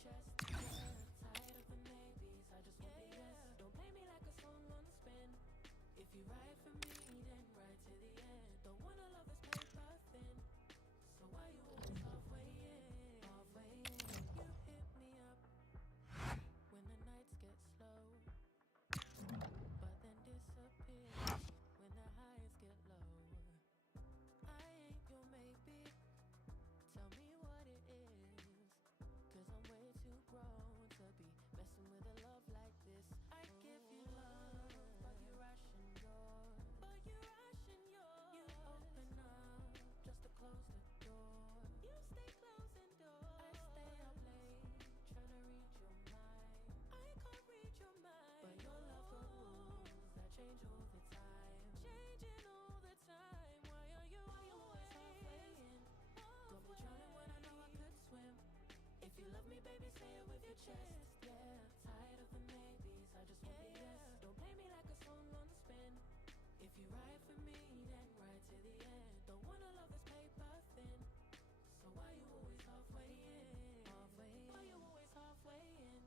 chest. Yeah, tired of the maybes, I just want the yes. Don't play me like a song on a spin. If you ride for me, then ride to the end. Don't wanna love this paper thin. So why you always halfway in? Halfway in. You hit me up when the nights get slow, but then disappear when the highs get low. I ain't your maybe. Tell me what it is, 'cause I'm way too grown to be messing with a love like this. I give you love, but you ration yours. You open up just to close the door. You stay closing doors. I stay up late trying to read your mind. I can't read your mind, but your love got rules that change all the time. Changing all the time. Why are you always halfway in? Got me drowning when I know I could swim. If you love me, baby, say it with your chest. Yeah, tired of the maybes, I just want the yes. Don't play me like a song on a spin. If you ride for me, then ride to the end. Don't wanna love this paper thin. So why you always halfway in? Halfway in. Why you always halfway in?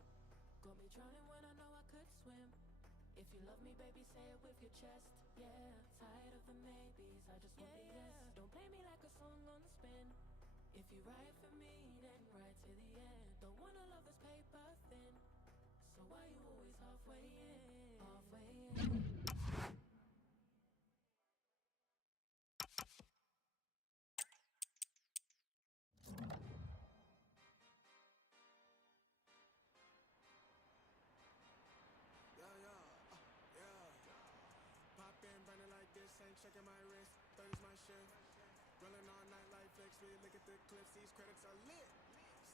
Got me drowning when I know I could swim. If you love me, baby, say it with your chest. Yeah, tired of the maybes, I just want the yes. Don't play me like a song on a spin. If you ride for me, then ride to the end. Don't wanna love this paper thin. So why you always halfway in? Halfway in. Pop in, burning like this, ain't checking my wrist. 30's my shit. Rolling all night like flicks. We look at the clips, these credits are lit.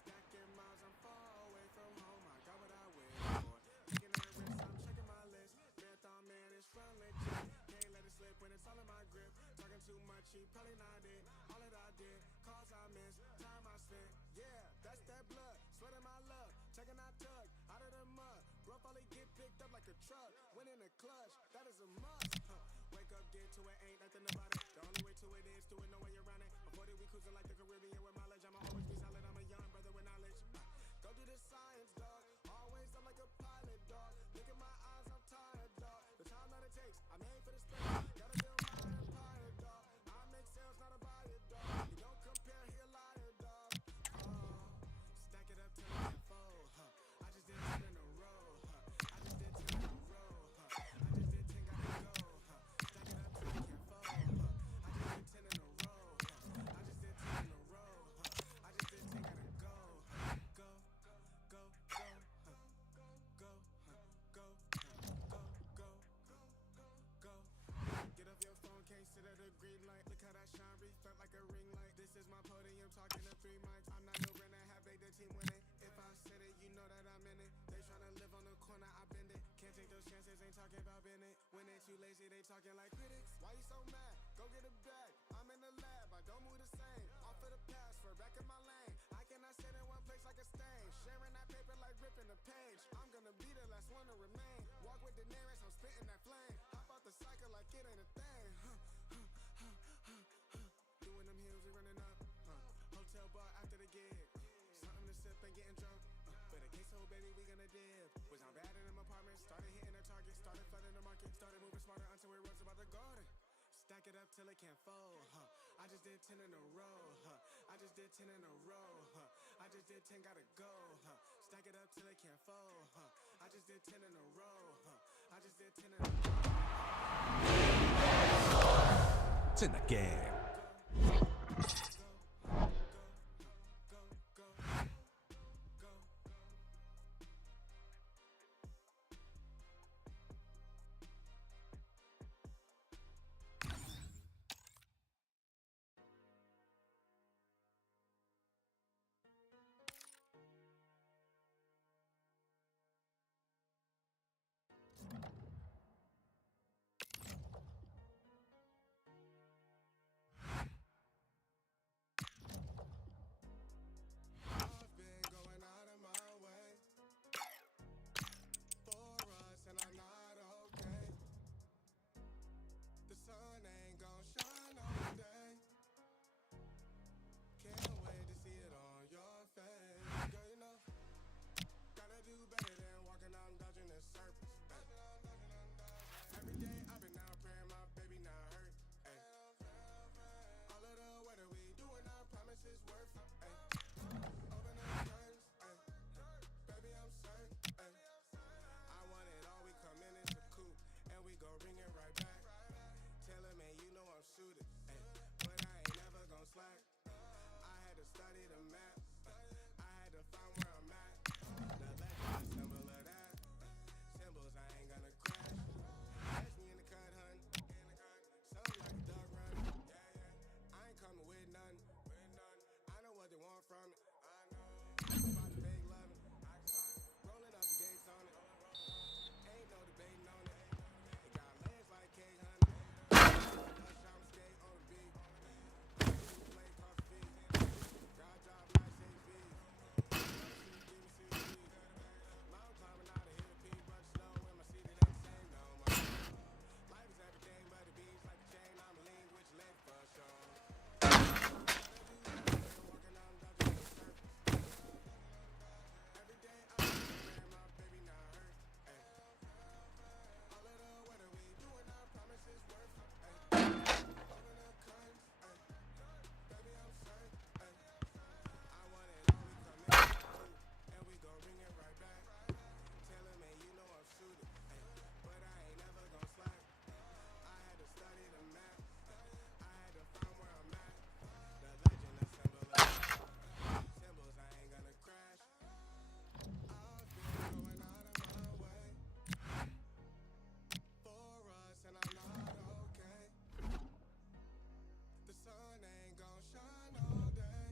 Stacking miles, I'm far away from home. I got what I wish for. Looking at wrist, I'm checking my list. Marathon man, it's run legit. Can't let it slip when it's all in my grip. Talking too much, he probably not it. All that I did, calls I missed, time I spent. Yeah, that's that blood, sweat in my love. Taking that tug out of the mud. Rough only get picked up like a truck. Win in the clutch, that is a must. Wake up, get to it, ain't nothing about it. The only way to it is to it, no way around it. Avoid it, we cruising like the Caribbean with mileage. I'ma always be solid, I'm a young brother with knowledge. Go do the science, dog. Always I'm like a pilot, dog. Look at my eyes, I'm tired, dog. The time that it takes, I'm made for the space. Gotta build my empire, dog. I make sales, not a buyer, dog. You don't compare, he a liar, dog. Stack it up till I can fold, I just did 10 in a row, I just did 10 in a row, I just did 10, gotta go, Stack it up till I can fold, I just did 10 in a row, I just did 10 in a row, I just did 10, gotta go, go, go, go, go, go, go, go, go. Get off your phone, can't sit at a green light. Look how that shine reflect like a ring light. This is my podium, talking to 3 mics. I'm not no Brennan, have they the team winning. If I said it, you know that I'm in it. They tryna live on the corner, I bend it. Can't take those chances, ain't talking about Bennett. When they too lazy, they talking like critics. Why you so mad? Go get a bag. I'm in the lab, I don't move the same. Off of the pass, for back in my lane. I cannot sit in one place like a stain. Sharing that paper like ripping the page. I'm gonna be the last one to remain. Walk with the nearest, I'm spitting that flame. Hop out the cycle like it ain't a thing. Doing them hills, we running up. Hotel bar after the gig. Something to sip and getting drunk. But a case, baby, we gonna dip. Was I bad in them apartments? Started hitting the target. Started flooding the market. Started moving smarter until we rose about the garden. Stack it up till it can't fold, I just did 10 in a row, I just did 10 in a row, I just did 10, gotta go, Stack it up till it can't fold, I just did 10 in a row, I just did 10 in a row. It's in the game. study the map. I had to find where I'm at. The legend, the symbol of that. Symbols, I ain't gonna crash. Catch me in the cut, hun. Something like a dog run. Yeah. I ain't coming with none. I know what they want from it. I know. About the big loving. Rolling up the gates on it. Ain't no debating on it. It got legs like cake, hun. Lush, I'm skate on the beat. Play cost fees. God drop like 6 V's. Mountain climbing out of here, peak, but slow in my seat, it ain't the same no more. Life is everything but the beats like a chain. I'm a lean with your leg for sure. Walking on dodging the surface. Every day I man, my baby not hurt. Ay. All of the weather we doing, I promise it's worth it. Ay. All of the currents, ay. Baby I'm certain. Ay. I want it all, we come in and we gon' bring it right back. Taylor man, you know I'm shooting, ay. But I ain't never gon' slack. I had to study the map. I had to find where I'm at. The legend, the symbol of that. Symbols, I ain't gonna crash. I've been going out of my way for us, and I'm not okay. The sun ain't gon' shine all day.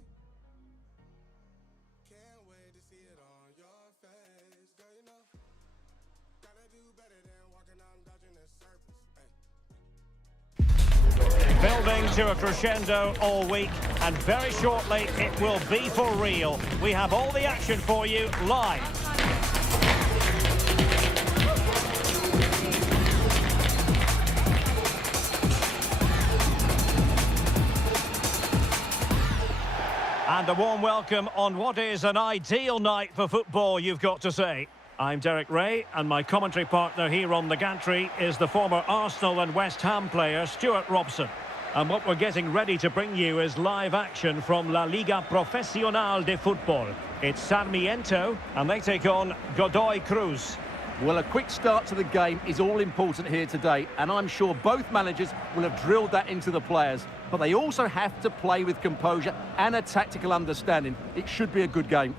Can't wait to see it on your face. Girl, you know, gotta do better than walking on dodging the surface. Ay. Building to a crescendo all week, and very shortly it will be for real. We have all the action for you live. And a warm welcome on what is an ideal night for football, you've got to say. I'm Derek Ray, and my commentary partner here on the gantry is the former Arsenal and West Ham player Stuart Robson. And what we're getting ready to bring you is live action from La Liga Profesional de Football. It's Sarmiento, and they take on Godoy Cruz. Well, a quick start to the game is all important here today, and I'm sure both managers will have drilled that into the players. But they also have to play with composure and a tactical understanding. It should be a good game.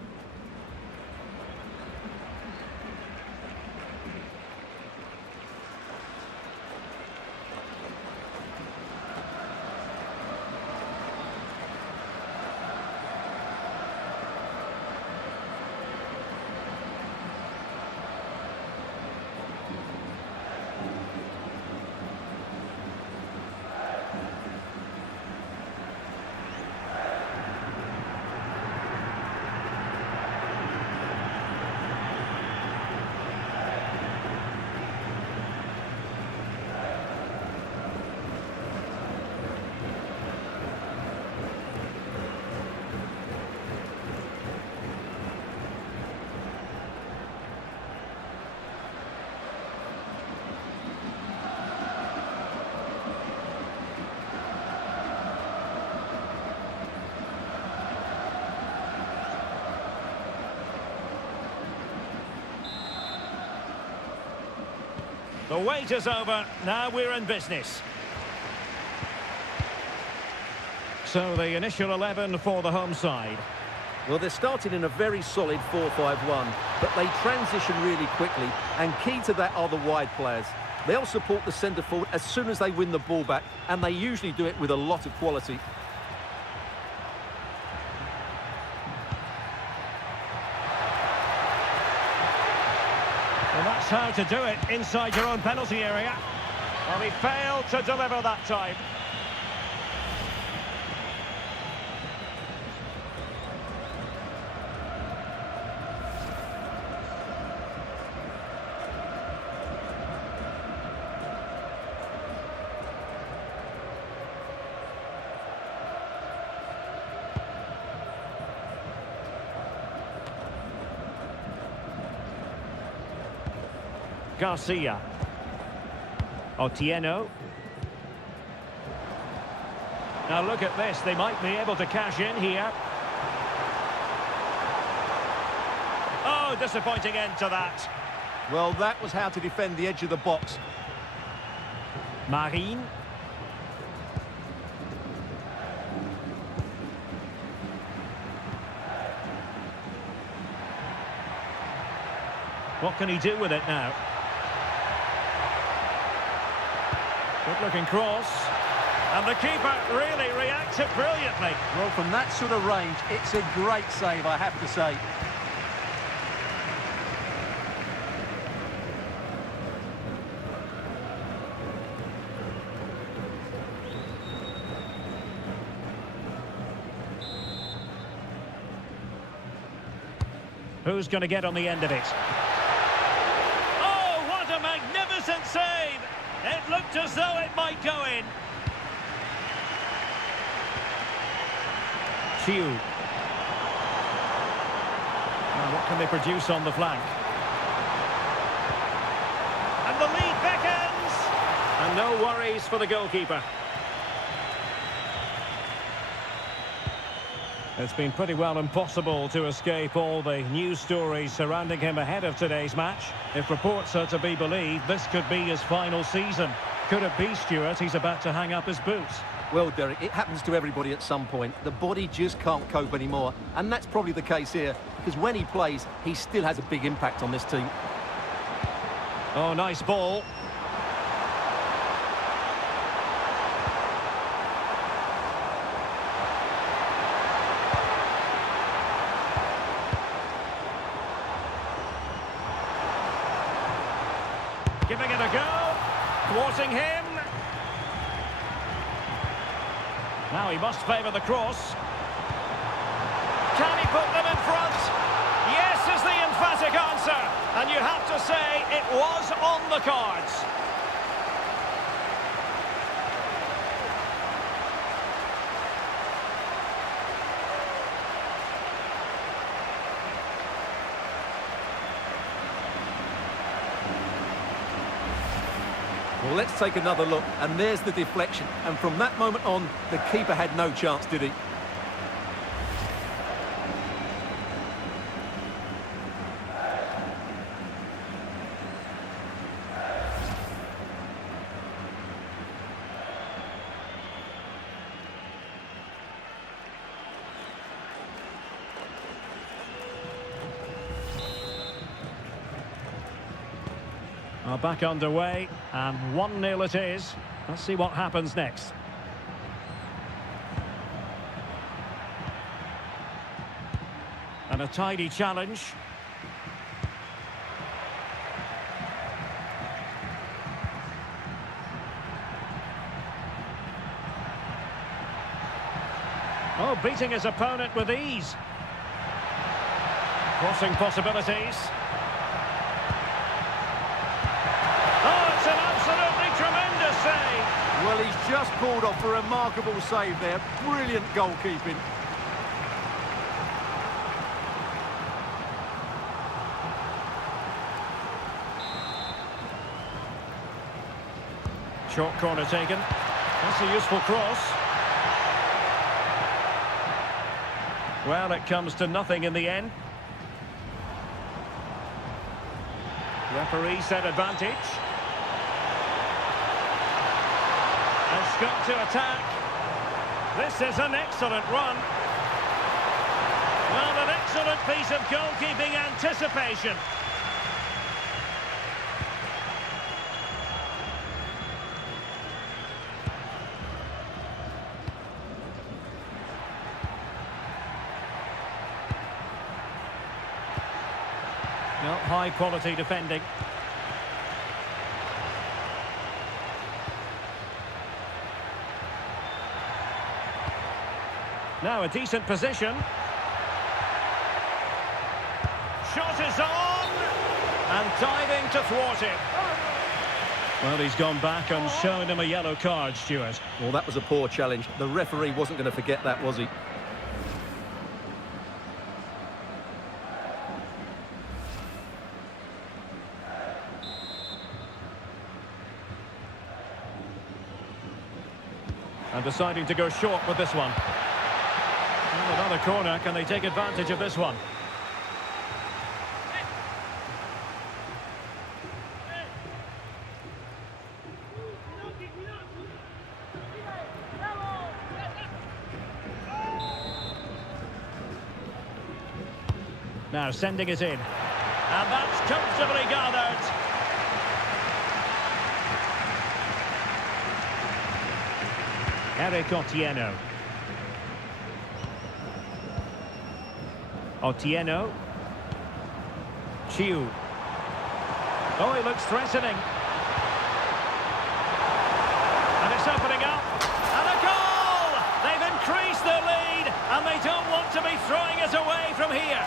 The wait is over, now we're in business. So the initial 11 for the home side. Well, they're starting in a very solid 4-5-1, but they transition really quickly, and key to that are the wide players. They'll support the centre forward as soon as they win the ball back, and they usually do it with a lot of quality. Well, that's how to do it inside your own penalty area. Well, he failed to deliver that time. Garcia. Otieno. Now look at this, they might be able to cash in here. Oh, disappointing end to that. Well, that was how to defend the edge of the box. What can he do with it now? Good looking cross. And the keeper really reacted brilliantly. Well, from that sort of range, it's a great save, I have to say. Who's going to get on the end of it? Oh, what a magnificent save! It looked as though it might go in. Chiu. And what can they produce on the flank? And the lead beckons! And no worries for the goalkeeper. It's been pretty well impossible to escape all the news stories surrounding him ahead of today's match. If reports are to be believed, this could be his final season. Could it be, Stuart, he's about to hang up his boots? Well, Derek, it happens to everybody at some point. The body just can't cope anymore. And that's probably the case here, because when he plays, he still has a big impact on this team. Oh, nice ball. Giving it a go, thwarting him. Now he must favour the cross. Can he put them in front? Yes is the emphatic answer. And you have to say it was on the cards. Well, let's take another look, and there's the deflection. And from that moment on, the keeper had no chance, did he? Back underway, and 1-0 it is. Let's see what happens next. And a tidy challenge. Oh, beating his opponent with ease. Crossing possibilities. Tremendous save. Well, he's just pulled off a remarkable save there. Brilliant goalkeeping. Short corner taken. That's a useful cross. Well, it comes to nothing in the end. Referee said advantage. Got to attack. This is an excellent run. Well, an excellent piece of goalkeeping anticipation. No, high quality defending. Now a decent position. Shot is on! And diving to thwart it. Well, he's gone back and shown him a yellow card, Stuart. Well, that was a poor challenge. The referee wasn't going to forget that, was he? And deciding to go short with this one. Another corner, can they take advantage of this one? Now sending it in. And that's comfortably gathered. Eric Otieno. Otieno. Chiu. Oh, he looks threatening. And it's opening up. And a goal! They've increased their lead, and they don't want to be throwing it away from here.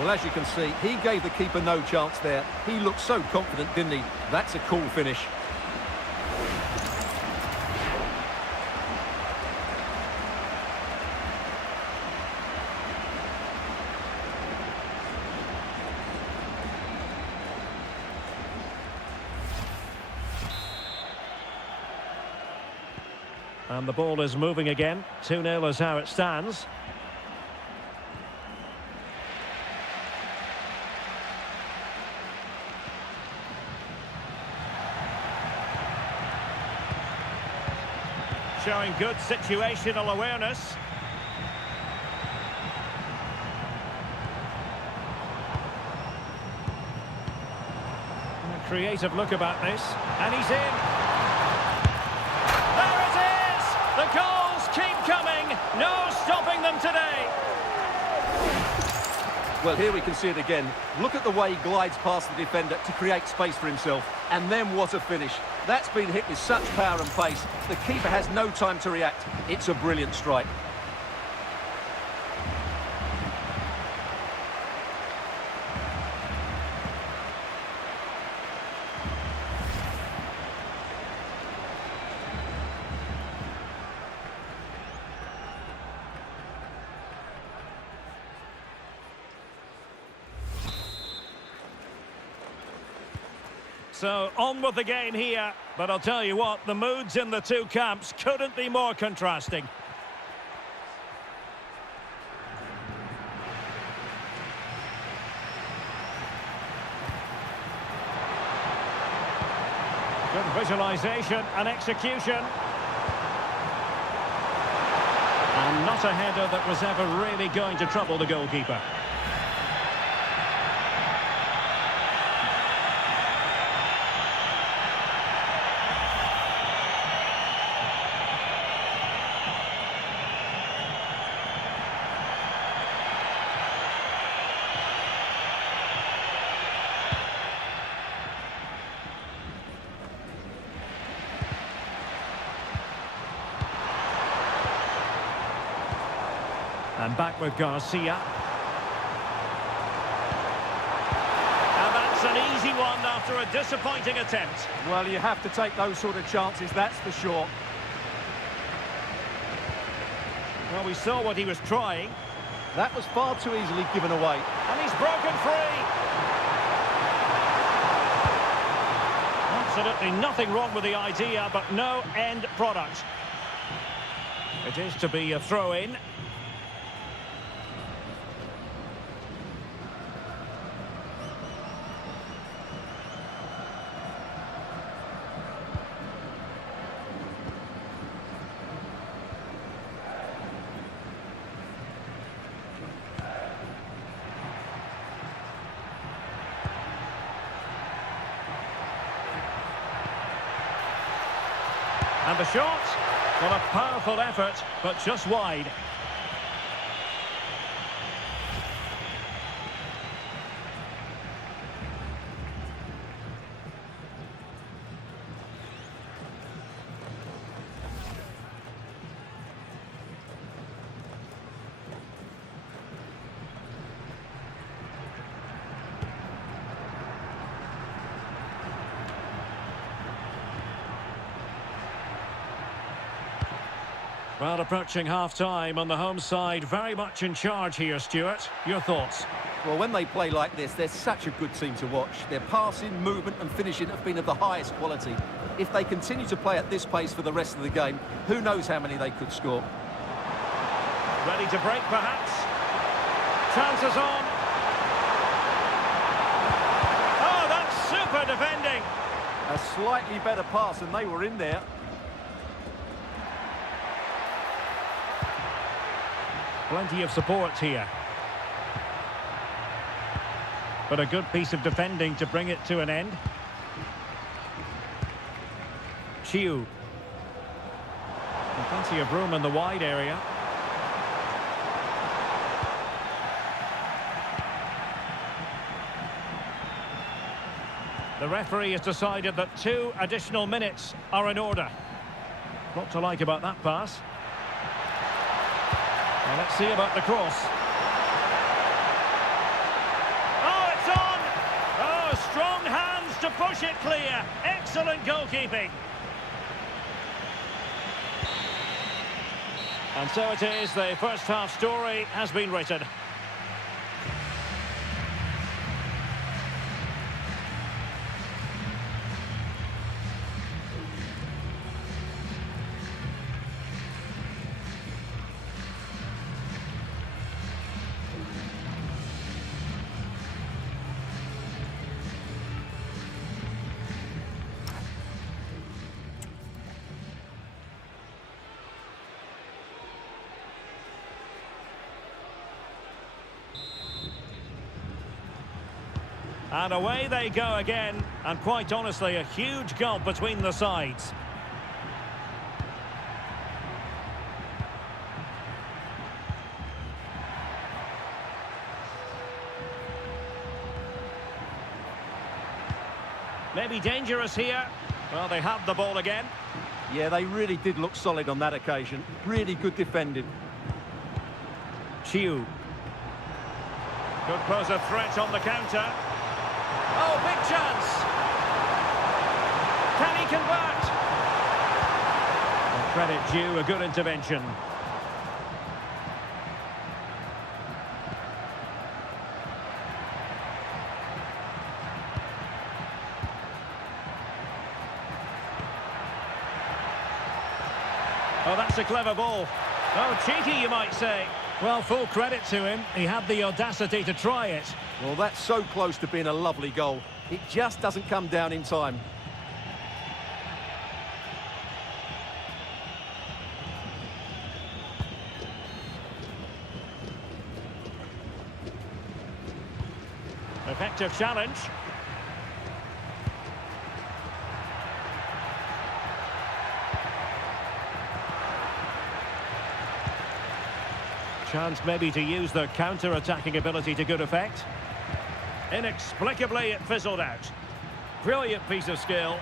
Well, as you can see, he gave the keeper no chance there. He looked so confident, didn't he? That's a cool finish. And the ball is moving again. 2-0 is how it stands. Showing good situational awareness. A creative look about this. And he's in. There it is! The goals keep coming. No stopping them today. Well, here we can see it again. Look at the way he glides past the defender to create space for himself. And then what a finish. That's been hit with such power and pace. The keeper has no time to react. It's a brilliant strike. So, on with the game here, but I'll tell you what, the moods in the two camps couldn't be more contrasting. Good visualisation and execution. And not a header that was ever really going to trouble the goalkeeper. And back with Garcia. And that's an easy one after a disappointing attempt. Well, you have to take those sort of chances, that's for sure. Well, we saw what he was trying. That was far too easily given away. And he's broken free. Absolutely nothing wrong with the idea, but no end product. It is to be a throw-in. And the shot, well, a powerful effort, but just wide. Well, approaching half-time on the home side, very much in charge here, Stuart. Your thoughts? Well, when they play like this, they're such a good team to watch. Their passing, movement and finishing have been of the highest quality. If they continue to play at this pace for the rest of the game, who knows how many they could score. Ready to break, perhaps? Chances on. Oh, that's super defending. A slightly better pass and they were in there. Plenty of support here. But a good piece of defending to bring it to an end. Chiu. Plenty of room in the wide area. The referee has decided that 2 additional minutes are in order. What to like about that pass? Well, let's see about the cross. Oh, it's on! Oh, strong hands to push it clear. Excellent goalkeeping. And so it is, the first half story has been written. And away they go again, and quite honestly, a huge gulf between the sides. Maybe dangerous here. Well, they have the ball again. Yeah, they really did look solid on that occasion. Really good defending. Chiu. Could pose a threat on the counter. Oh, big chance! Can he convert? Well, credit due, a good intervention. Oh, that's a clever ball. Oh, cheeky, you might say. Well, full credit to him. He had the audacity to try it. Well, that's so close to being a lovely goal. It just doesn't come down in time. Effective challenge. Chance maybe to use their counter-attacking ability to good effect. Inexplicably, it fizzled out. Brilliant piece of skill.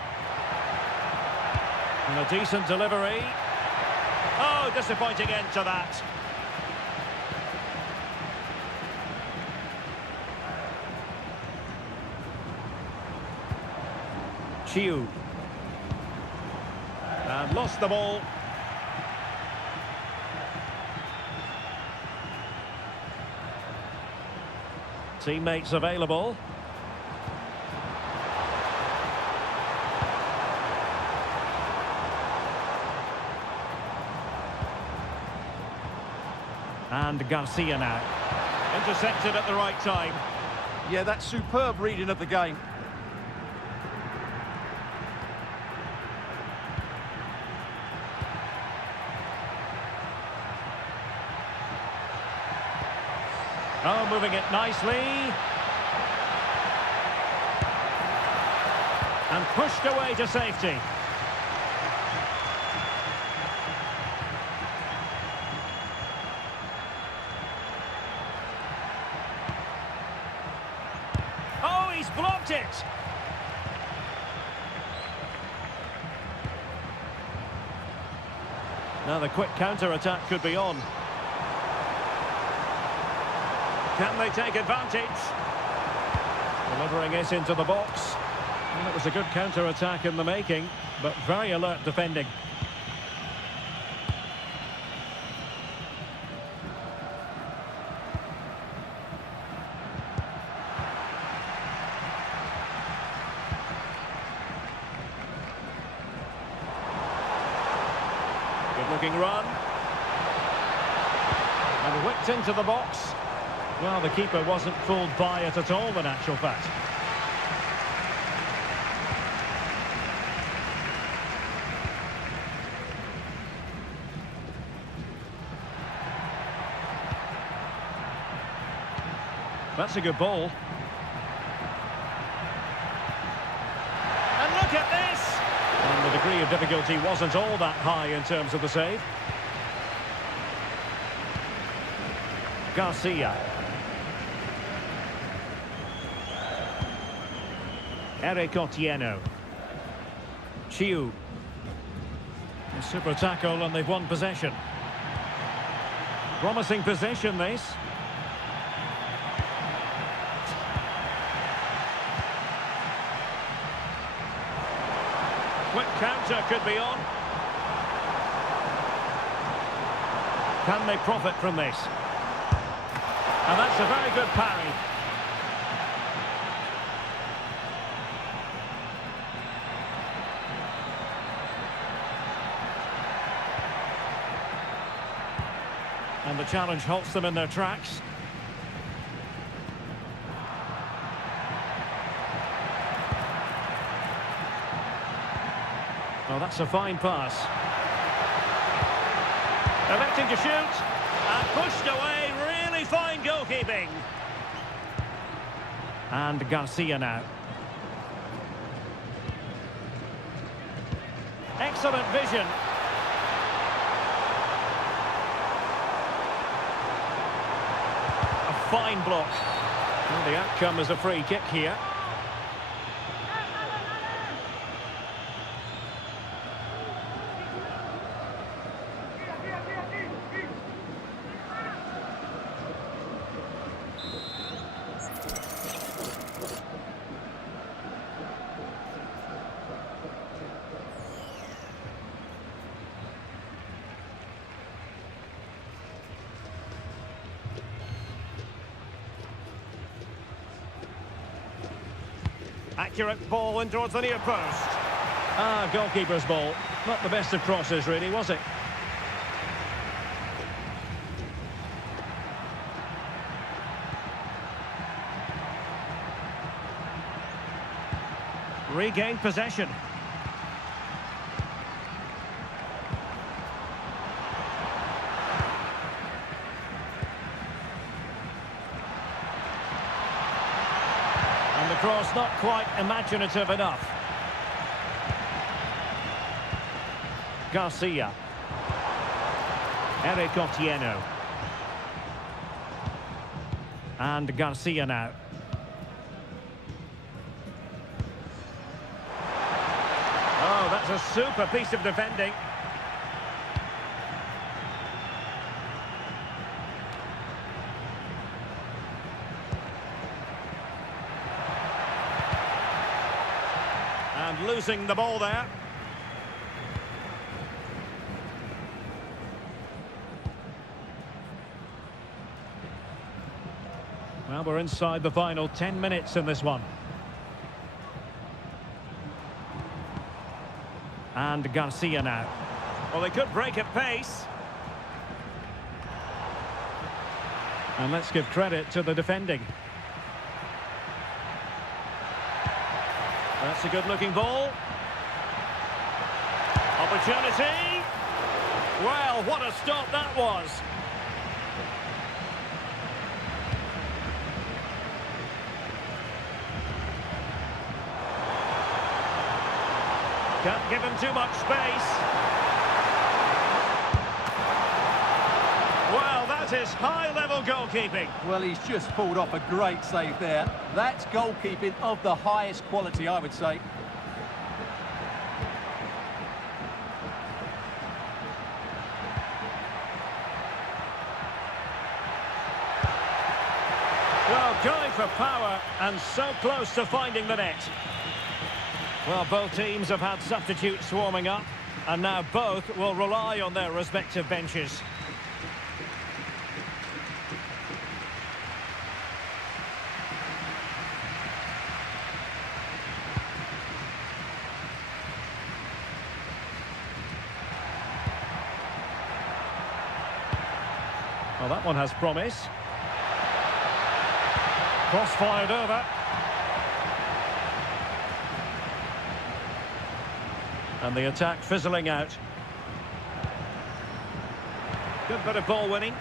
And a decent delivery. Oh, disappointing end to that. Chiu. And lost the ball. Teammates available. And Garcia now. Intercepted at the right time. Yeah, that's superb reading of the game. Oh, moving it nicely. And pushed away to safety. Oh, he's blocked it. Now the quick counter-attack could be on. Can they take advantage? Delivering it into the box. Well, it was a good counter-attack in the making, but very alert defending. Good-looking run. And whipped into the box. Well, the keeper wasn't fooled by it at all, in actual fact. That's a good ball. And look at this! And the degree of difficulty wasn't all that high in terms of the save. Garcia. Eric Otieno. Chiu. A super tackle and they've won possession. Promising possession, this. Quick counter could be on. Can they profit from this? And that's a very good parry. And the challenge halts them in their tracks. Oh, that's a fine pass. Electing to shoot. And pushed away. Really fine goalkeeping. And Garcia now. Excellent vision. A fine block. Well, the outcome is a free kick here. Accurate ball in towards the near post. Ah, goalkeeper's ball. Not the best of crosses, really, was it? Regained possession. And the cross not quite imaginative enough. Garcia. Eric Otieno. And Garcia now. Oh, that's a super piece of defending. And losing the ball there. Well, we're inside the final 10 minutes in this one. And Garcia now. Well, they could break at pace. And let's give credit to the defending. That's a good-looking ball. Opportunity. Well, what a stop that was. Can't give him too much space. Well, that is high-level goalkeeping. Well, he's just pulled off a great save there. That's goalkeeping of the highest quality, I would say. Well, going for power and so close to finding the net. Well, both teams have had substitutes warming up, and now both will rely on their respective benches. Well, that one has promise. Cross fired over. And the attack fizzling out. Good bit of ball winning.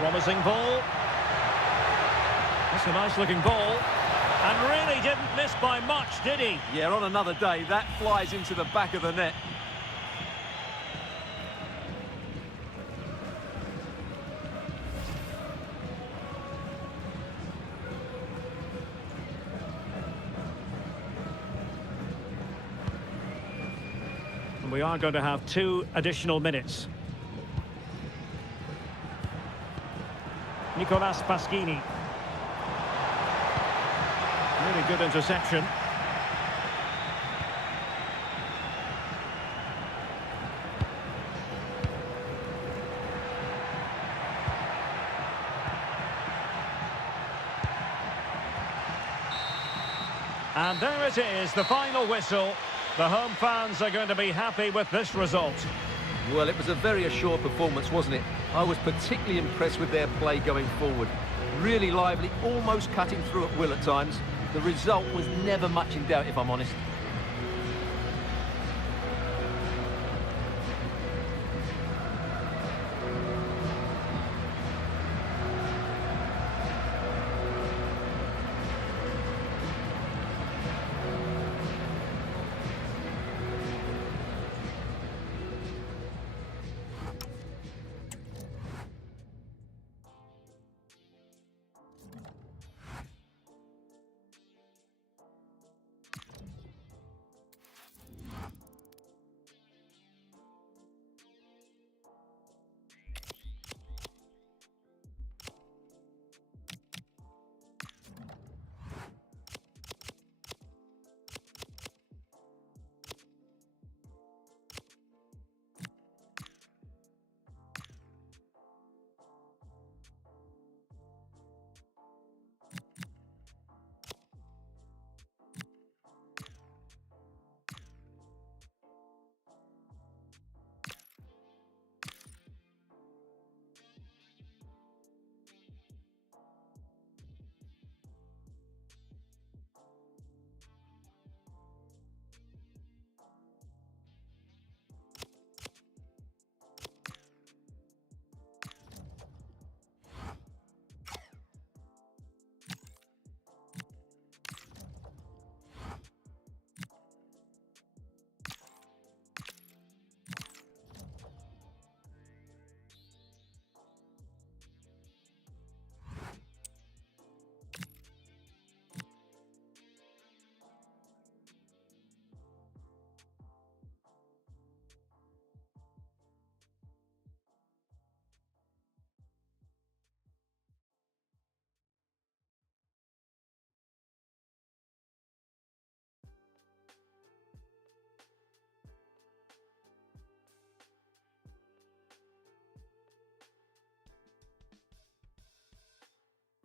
Promising ball. That's a nice looking ball. And really didn't miss by much, did he? Yeah, on another day, that flies into the back of the net. And we are going to have 2 additional minutes. Nicolas Pasquini. Really good interception. And there it is, the final whistle. The home fans are going to be happy with this result. Well, it was a very assured performance, wasn't it? I was particularly impressed with their play going forward. Really lively, almost cutting through at will at times. The result was never much in doubt, if I'm honest.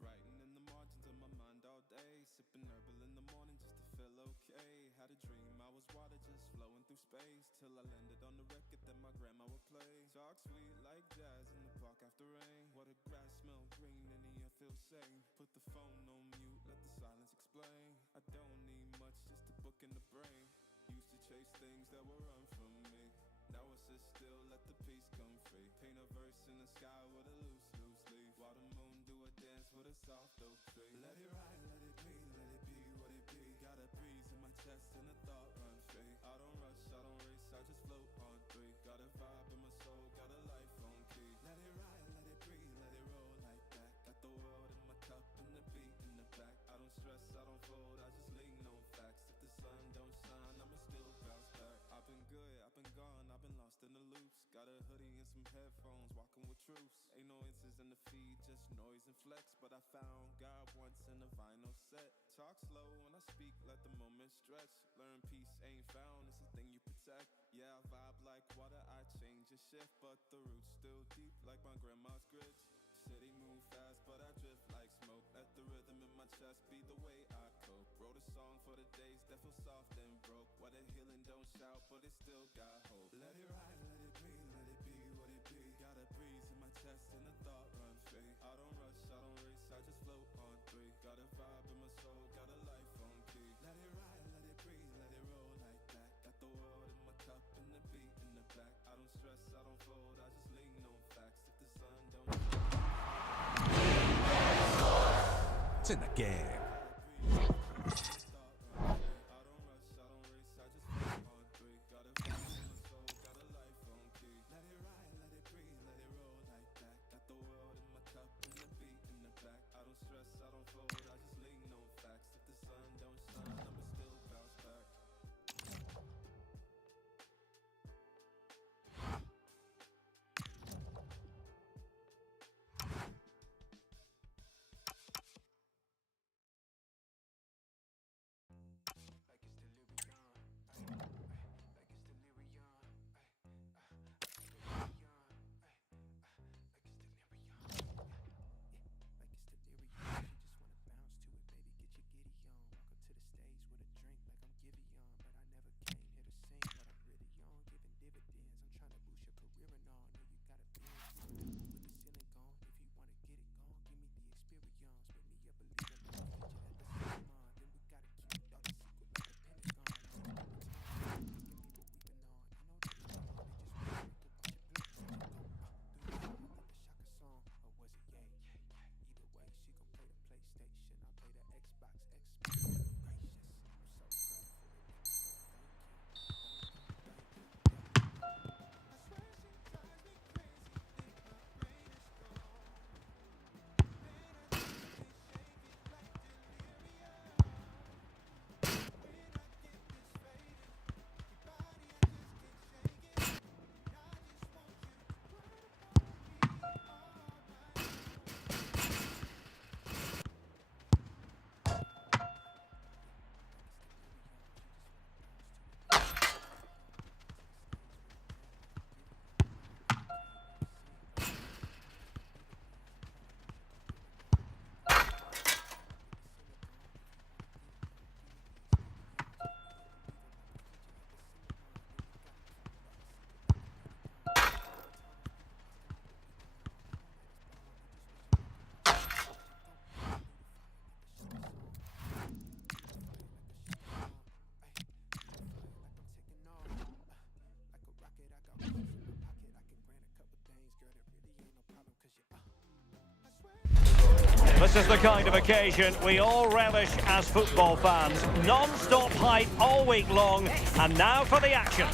Writing in the margins of my mind all day, sipping herbal in the morning just to feel okay. Had a dream I was water just flowing through space, till I landed on the record that my grandma would play. Talk sweet like jazz in the park after rain. What a grass smell green and the air feels sane. Put the phone on mute, let the silence explain. I don't need much, just a book in the brain. Used to chase things that were run from me. Now I sit still, let the peace come free. Paint a verse in the sky with a loose leaf. While the moon do a dance with a soft oak tree. Let it ride, let it be what it be. Got a breeze in my chest and a thought run free. I don't rush, I don't race, I just float on 3. Got a vibe in my soul, got a life on key. Let it ride, let it breathe, let it roll like that. Got the world in my cup and the beat in the back. I don't stress, I don't fold, I just lean on facts. If the sun don't shine, I'ma still bounce back. I've been good, I've been gone, I've been lost in the loops. Got a hoodie and some headphones, walking with truths. Ain't no inches in the feed, just noise and flex. But I found God once in a vinyl set. Talk slow when I speak, let the moment stretch. Learn peace ain't found, it's a thing you protect. Yeah, I vibe like water, I change and shift. But the roots still deep like my grandma's grits. City move fast, but I drift like smoke. Let the rhythm in my chest be the way I cope. Wrote a song for the days that feel soft and broke. Where the healing don't shout, but it still got hope. Let it ride, let it breathe, let it be what it be. Got a breeze in my chest and a thought run free. I don't rush, I don't race, I just float on 3. Got a vibe in my soul, got a life on key. Let it ride, let it breathe, let it roll like that. Got the world in my cup and the beat in the back. I don't stress, I don't fold, I just lean on facts. If the sun don't It's in the game. This is the kind of occasion we all relish as football fans. Non-stop hype all week long, and now for the action.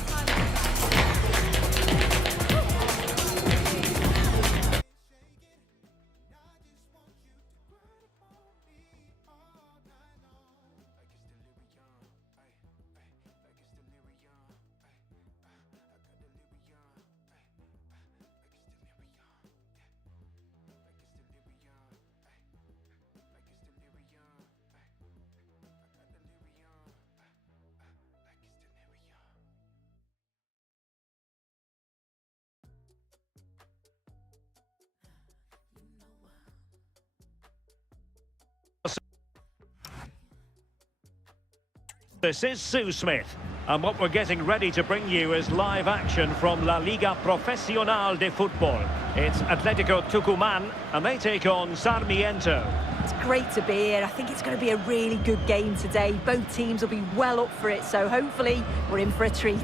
This is Sue Smith, and what we're getting ready to bring you is live action from La Liga Profesional de Football. It's Atletico Tucumán, and they take on Sarmiento. It's great to be here. I think it's going to be a really good game today. Both teams will be well up for it, so hopefully we're in for a treat.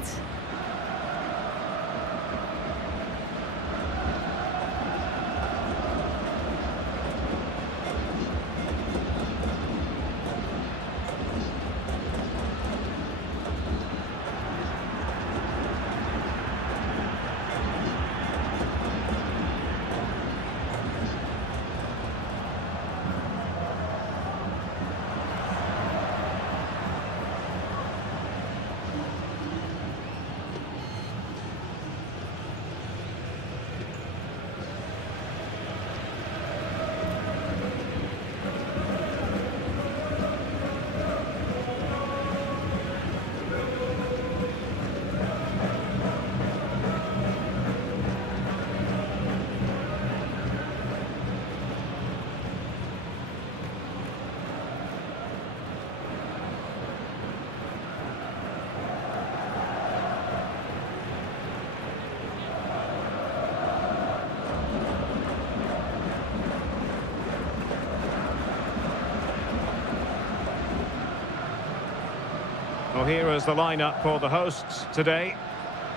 Well, here is the lineup for the hosts today.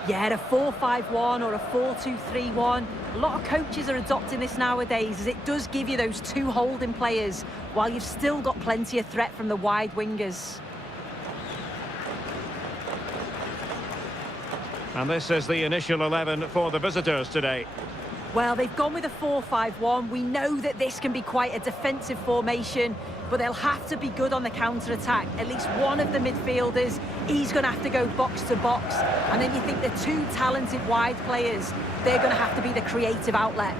Yeah, a 4-5-1 or a 4-2-3-1. A lot of coaches are adopting this nowadays as it does give you those two holding players while you've still got plenty of threat from the wide wingers. And this is the initial 11 for the visitors today. Well, they've gone with a 4-5-1. We know that this can be quite a defensive formation, but they'll have to be good on the counter-attack. At least one of the midfielders, he's going to have to go box to box. And then you think the two talented wide players, they're going to have to be the creative outlet.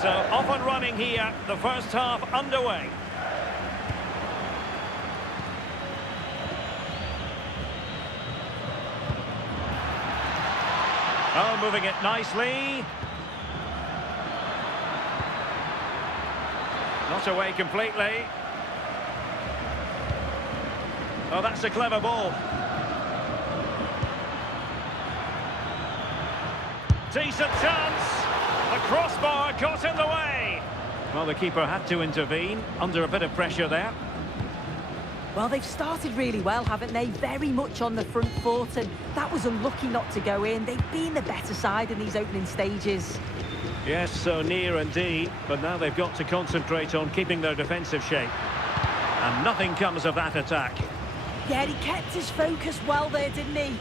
So off and running here, the first half underway. Oh, moving it nicely. Not away completely. Oh, that's a clever ball. Decent chance. The crossbar got in the way. Well, the keeper had to intervene under a bit of pressure there. Well, they've started really well, haven't they? Very much on the front foot, and that was unlucky not to go in. They've been the better side in these opening stages. Yes, so near indeed, but now they've got to concentrate on keeping their defensive shape. And nothing comes of that attack. Yeah, he kept his focus well there, didn't he?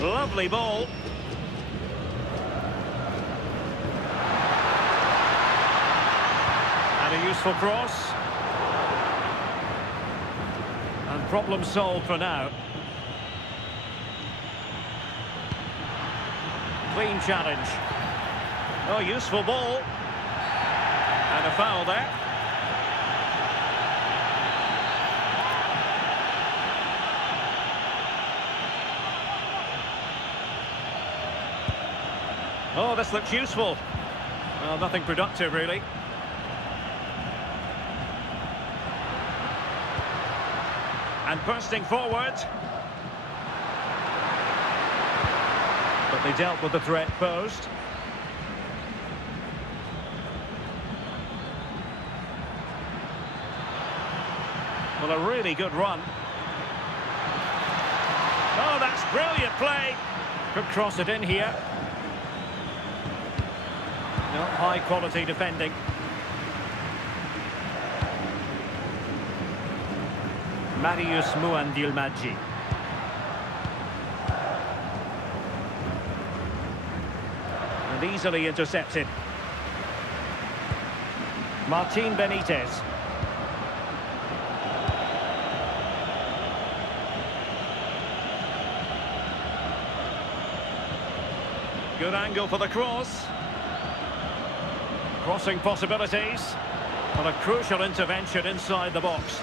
Lovely ball. And a useful cross. And problem solved for now. Clean challenge. Oh, useful ball. And a foul there. Oh, this looks useful. Well, nothing productive, really. And bursting forward. But they dealt with the threat posed. Well, a really good run. Oh, that's brilliant play. Could cross it in here. No, high quality defending. Marius Muandilmadji. And easily intercepted. Martin Benitez. Good angle for the cross. Crossing possibilities. But a crucial intervention inside the box.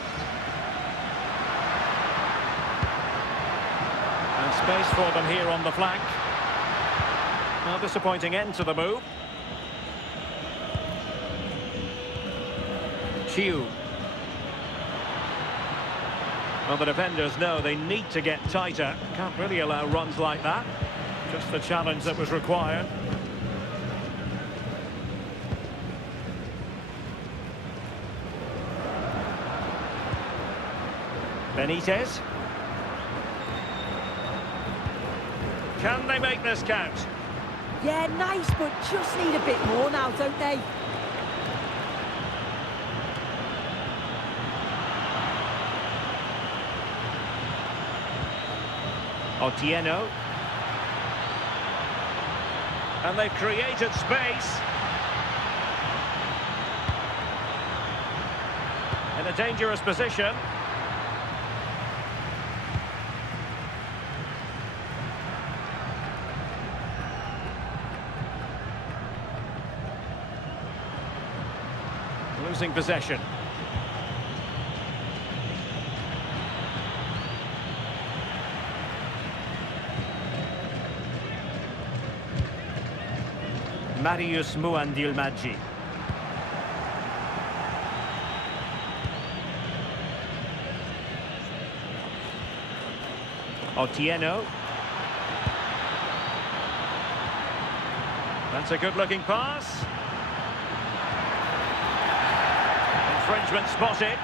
And space for them here on the flank. Now, disappointing end to the move. Chiu. Well, the defenders know they need to get tighter. Can't really allow runs like that. Just the challenge that was required. Benitez. Can they make this count? Yeah, nice, but just need a bit more now, don't they? Otieno. And they've created space. In a dangerous position. Losing possession. Marius Muandilmadji. Otieno. That's a good-looking pass. Infringement spotted.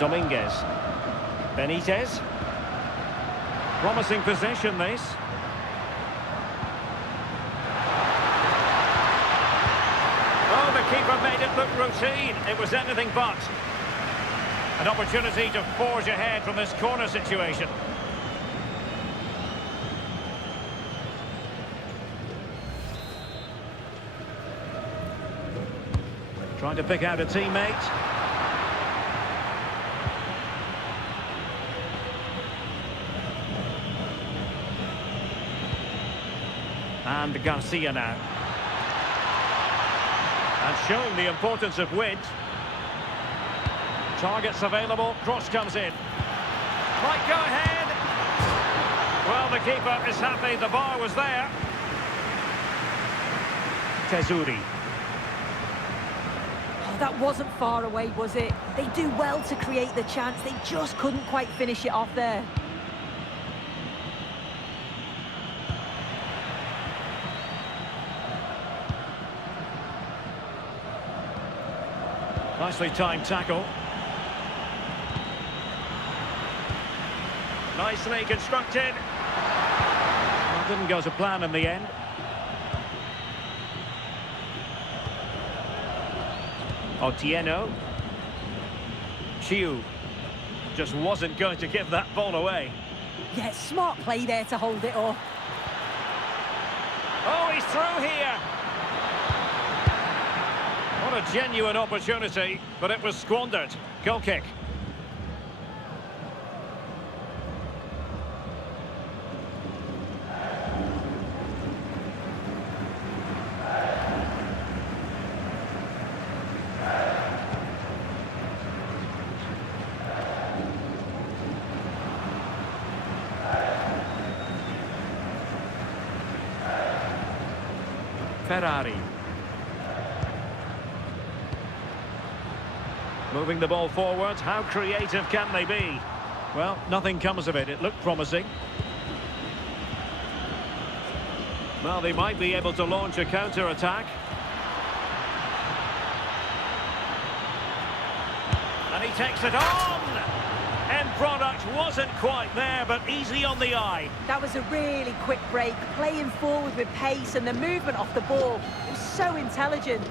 Dominguez. Benitez. Promising possession, this. Oh, the keeper made it look routine. It was anything but. An opportunity to forge ahead from this corner situation. Trying to pick out a teammate. And Garcia now. And showing the importance of width. Targets available, cross comes in. Might go ahead. Well, the keeper is happy, the bar was there. Tesuri. Oh, that wasn't far away, was it? They do well to create the chance, they just couldn't quite finish it off there. Nicely timed tackle. Nicely constructed. Well, didn't go to plan in the end. Otieno. Chiu. Just wasn't going to give that ball away. Yeah, smart play there to hold it up. Oh, he's through here. What a genuine opportunity, but it was squandered. Goal kick. Ferrari. Moving the ball forward, how creative can they be? Well, nothing comes of it, it looked promising. Well, they might be able to launch a counter-attack. And he takes it on! End product wasn't quite there, but easy on the eye. That was a really quick break, playing forward with pace, and the movement off the ball was so intelligent.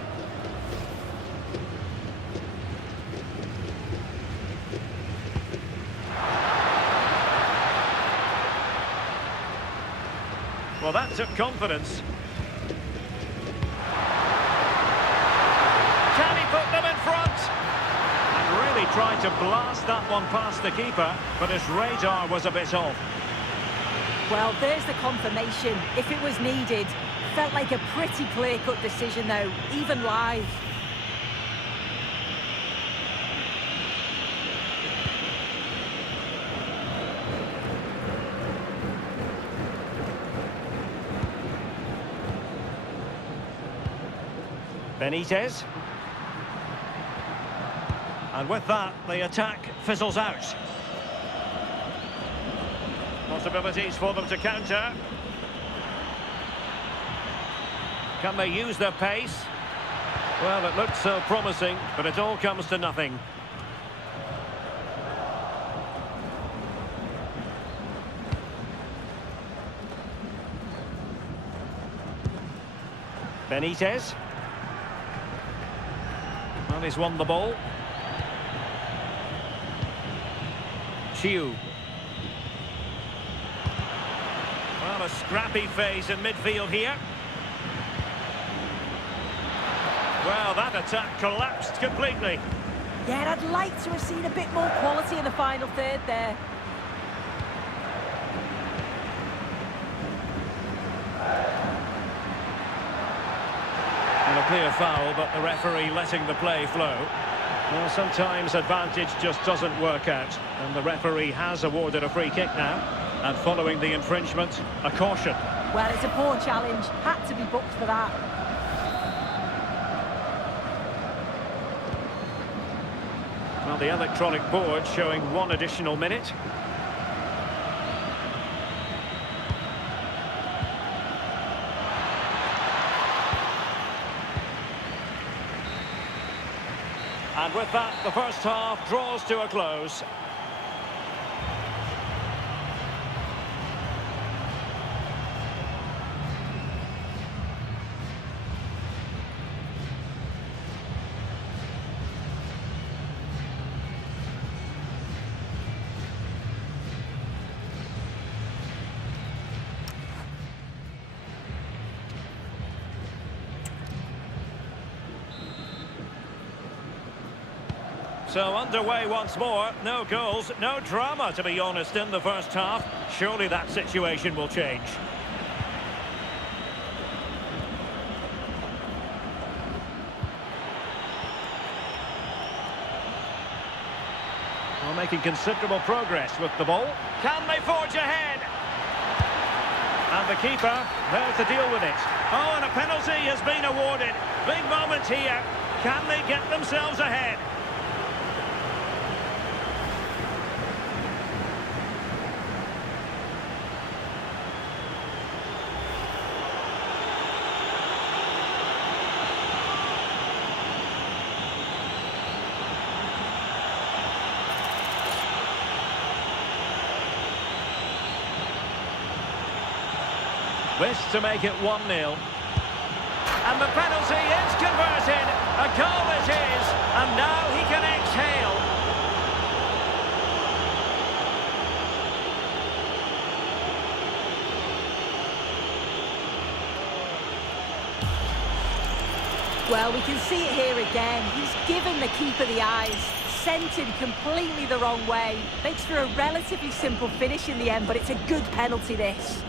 Well, that took confidence. Can he put them in front? And really tried to blast that one past the keeper, but his radar was a bit off. Well, there's the confirmation. If it was needed, felt like a pretty clear-cut decision, though, even live. Benitez. And with that, the attack fizzles out. Possibilities for them to counter. Can they use their pace? Well, it looked so promising, but it all comes to nothing. Benitez. Well, he's won the ball. Chiu. Well, a scrappy phase in midfield here. Well, that attack collapsed completely. Yeah, I'd like to have seen a bit more quality in the final third there. And a clear foul, but the referee letting the play flow. Well, sometimes advantage just doesn't work out, and the referee has awarded a free kick now, and following the infringement, a caution. Well, it's a poor challenge. Had to be booked for that. Well, the electronic board showing 1 additional minute. And with that, the first half draws to a close. So underway once more, no goals, no drama to be honest in the first half. Surely that situation will change. Well, making considerable progress with the ball. Can they forge ahead? And the keeper there to deal with it. Oh, and a penalty has been awarded. Big moment here. Can they get themselves ahead? This to make it 1-0. And the penalty is converted. A goal it is. And now he can exhale. Well, we can see it here again. He's given the keeper the eyes. Sent him completely the wrong way. Makes for a relatively simple finish in the end, but it's a good penalty, this.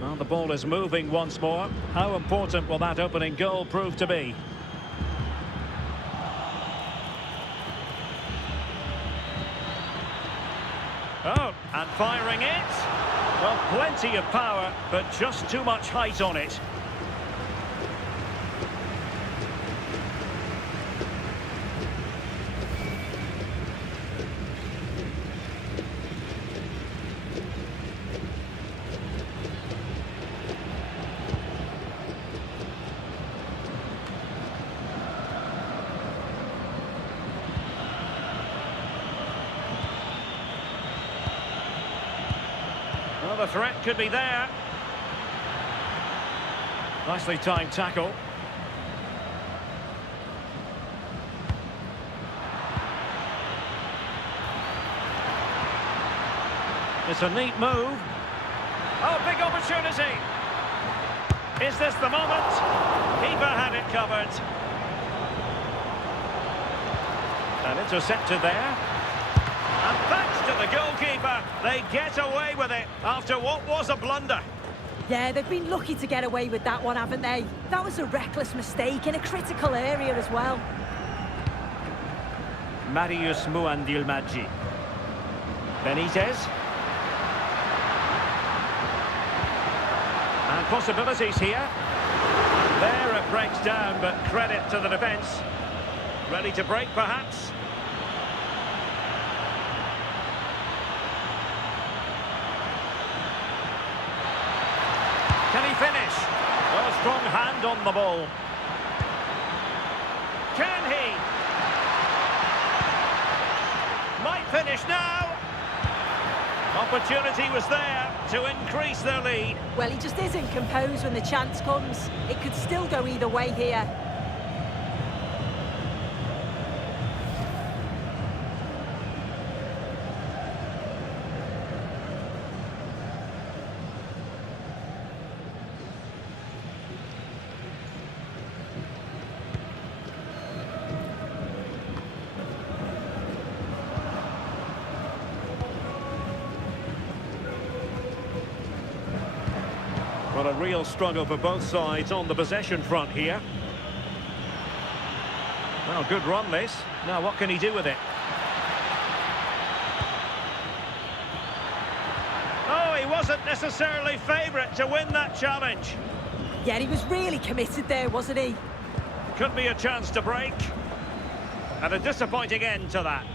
Well, the ball is moving once more. How important will that opening goal prove to be? Oh, and firing it. Well, plenty of power, but just too much height on it. Well, the threat could be there. Nicely timed tackle. It's a neat move. Oh, big opportunity. Is this the moment? Keeper had it covered. And intercepted there. And thanks to the goalkeeper, they get away with it after what was a blunder. Yeah, they've been lucky to get away with that one, haven't they? That was a reckless mistake in a critical area as well. Marius Muandil-Madji. Benitez. And possibilities here. There it breaks down, but credit to the defence. Ready to break, perhaps? Can he finish? Well, a strong hand on the ball. Can he? Might finish now. Opportunity was there to increase their lead. Well, he just isn't composed when the chance comes. It could still go either way here. Well, a real struggle for both sides on the possession front here. Well, good run this. Now what can he do with it? Oh, he wasn't necessarily favourite to win that challenge. Yeah, he was really committed there, wasn't he? Could be a chance to break. And a disappointing end to that.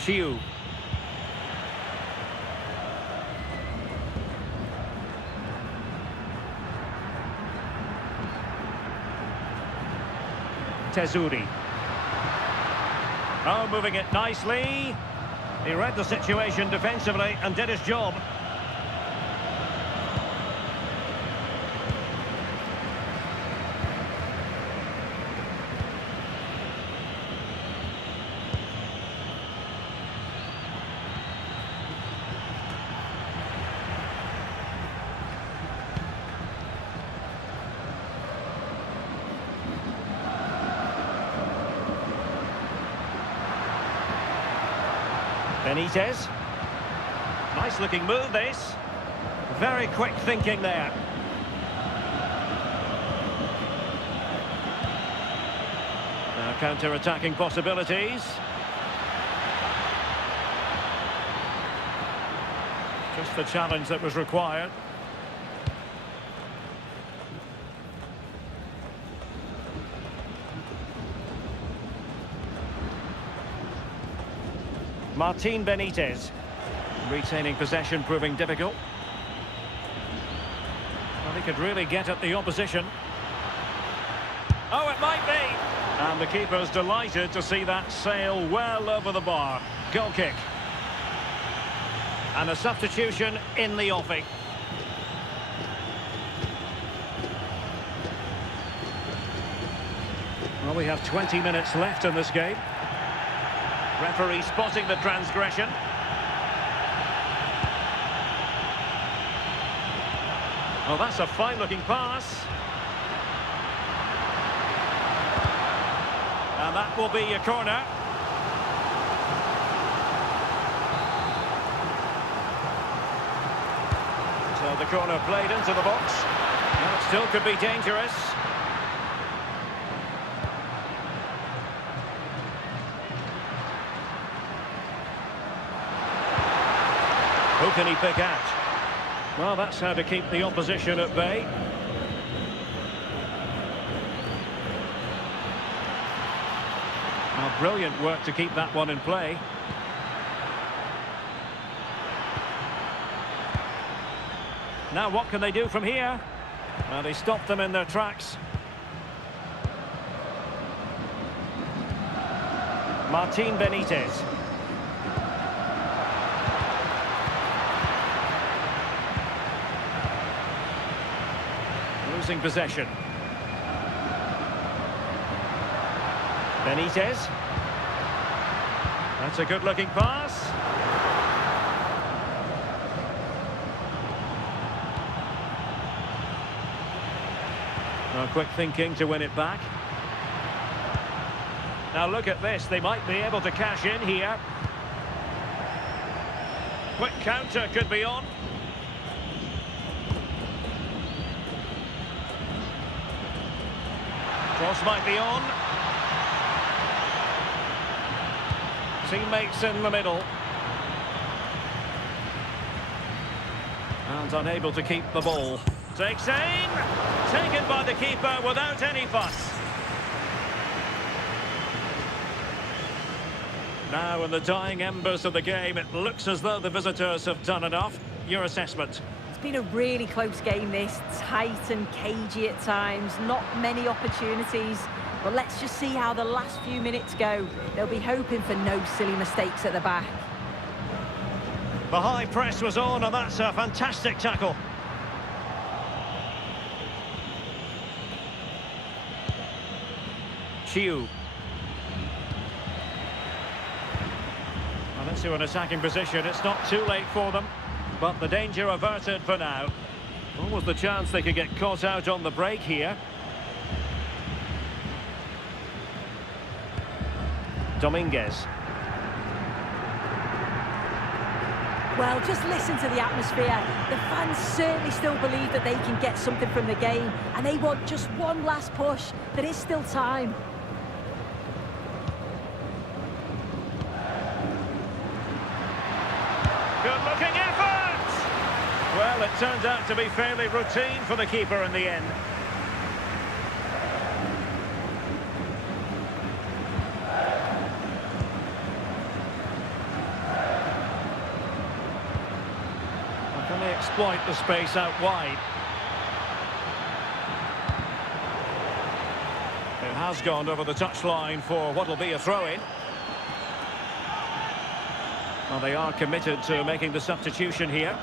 Chiu. Tezuri. Oh, moving it nicely. He read the situation defensively and did his job. Benitez. Nice looking move this. Very quick thinking there. Now counter-attacking possibilities. Just the challenge that was required. Martin Benitez. Retaining possession proving difficult. Well, he could really get at the opposition. Oh, it might be! And the keeper's delighted to see that sail well over the bar. Goal kick. And a substitution in the offing. Well, we have 20 minutes left in this game. Referee spotting the transgression. Well, that's a fine-looking pass. And that will be a corner. So the corner played into the box. And it still could be dangerous. Who can he pick out? Well, that's how to keep the opposition at bay. Well, brilliant work to keep that one in play. Now what can they do from here? Well, they stopped them in their tracks. Martin Benitez. Losing possession. Benitez. That's a good-looking pass. Well, quick thinking to win it back. Now look at this. They might be able to cash in here. Quick counter could be on. Cross might be on. Teammates in the middle. And unable to keep the ball. Takes aim. Taken by the keeper without any fuss. Now in the dying embers of the game, it looks as though the visitors have done enough. Your assessment? It's been a really close game this, tight and cagey at times, not many opportunities, but let's just see how the last few minutes go. They'll be hoping for no silly mistakes at the back. The high press was on, and that's a fantastic tackle. Chiu. Well, into an attacking position. It's not too late for them. But the danger averted for now. What was the chance they could get caught out on the break here? Dominguez. Well, just listen to the atmosphere. The fans certainly still believe that they can get something from the game, and they want just one last push. There is still time. Good-looking effort! Well, it turned out to be fairly routine for the keeper in the end. Can they exploit the space out wide? It has gone over the touchline for what will be a throw-in. Well, they are committed to making the substitution here.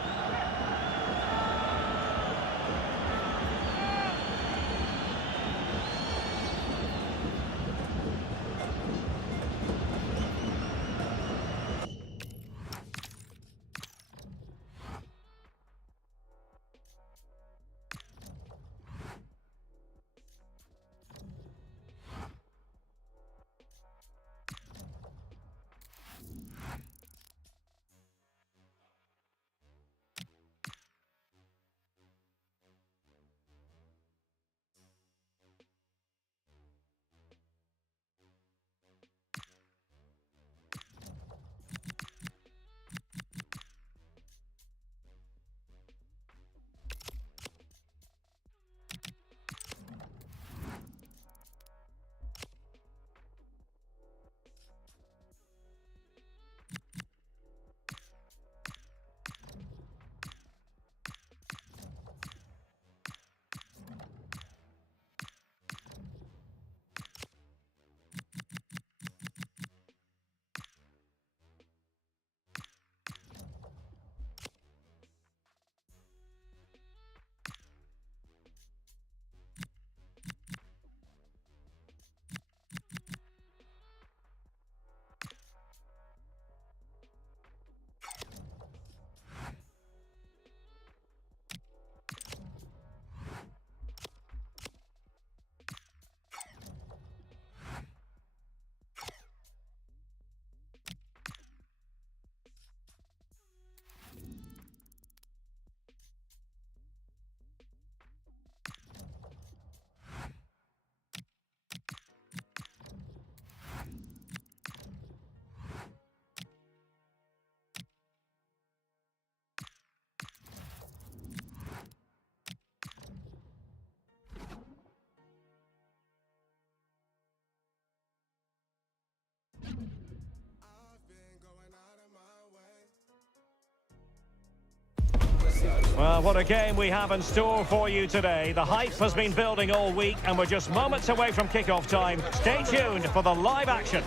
Well, what a game we have in store for you today. The hype has been building all week, and we're just moments away from kickoff time. Stay tuned for the live action.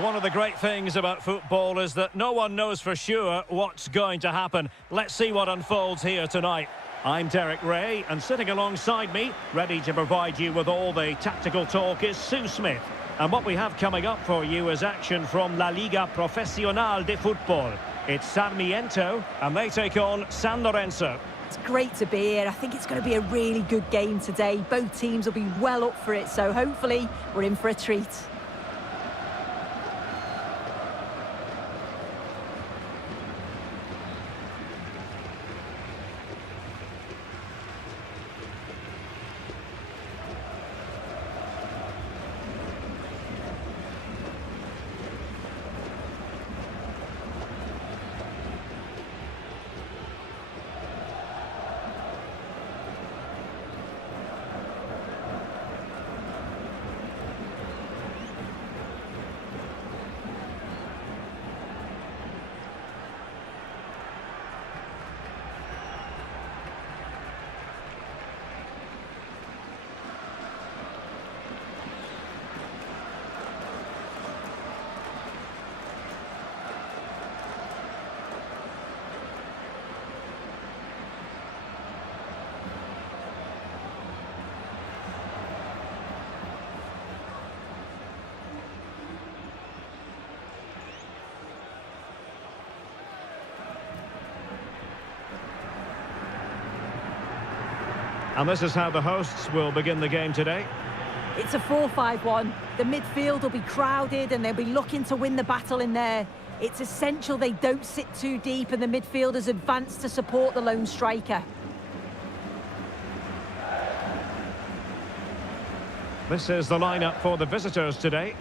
One of the great things about football is that no one knows for sure what's going to happen. Let's see what unfolds here tonight. I'm Derek Ray, and sitting alongside me, ready to provide you with all the tactical talk, is Sue Smith. And what we have coming up for you is action from La Liga Profesional de Fútbol. It's Sarmiento, and they take on San Lorenzo. It's great to be here. I think it's going to be a really good game today. Both teams will be well up for it, so hopefully we're in for a treat. And this is how the hosts will begin the game today. It's a 4-5-1. The midfield will be crowded and they'll be looking to win the battle in there. It's essential they don't sit too deep and the midfielders advance to support the lone striker. This is the lineup for the visitors today.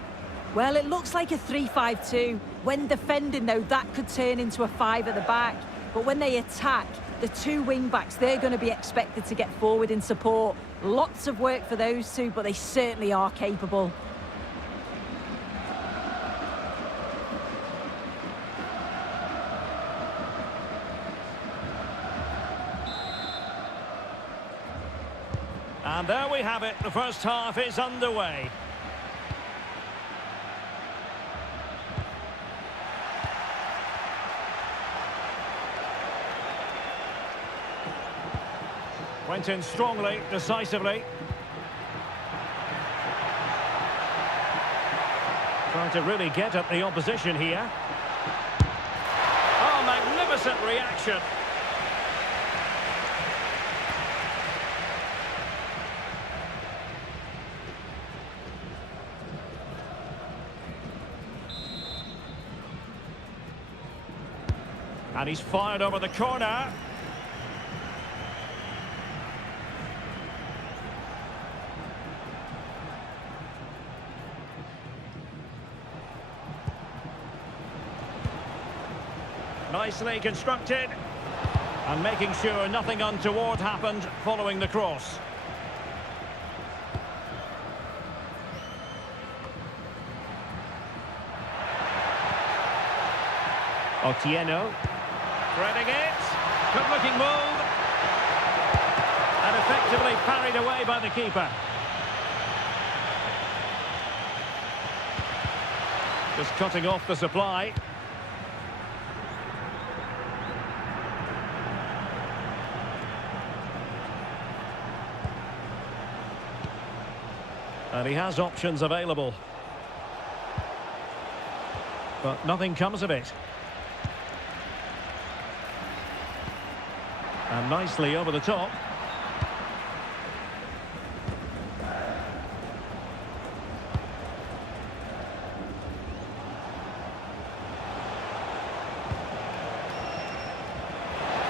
Well, it looks like a 3-5-2. When defending, though, that could turn into a 5 at the back. But when they attack, the two wing-backs, they're going to be expected to get forward in support. Lots of work for those two, but they certainly are capable. And there we have it. The first half is underway. Went in strongly, decisively. Trying to really get at the opposition here. Oh, magnificent reaction. And he's fired over the corner. Nicely constructed. And making sure nothing untoward happened following the cross. Otieno. Threading it. Good looking move. And effectively parried away by the keeper. Just cutting off the supply. And he has options available. But nothing comes of it. And nicely over the top.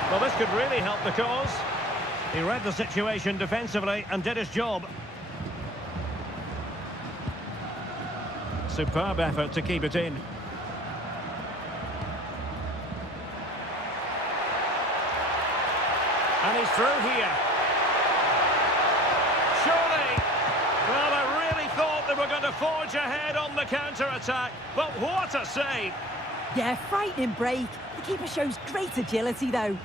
Well, this could really help the cause. He read the situation defensively and did his job. Superb effort to keep it in. And he's through here. Surely. Well, I really thought they were going to forge ahead on the counter-attack. But what a save. Yeah, frightening break. The keeper shows great agility, though.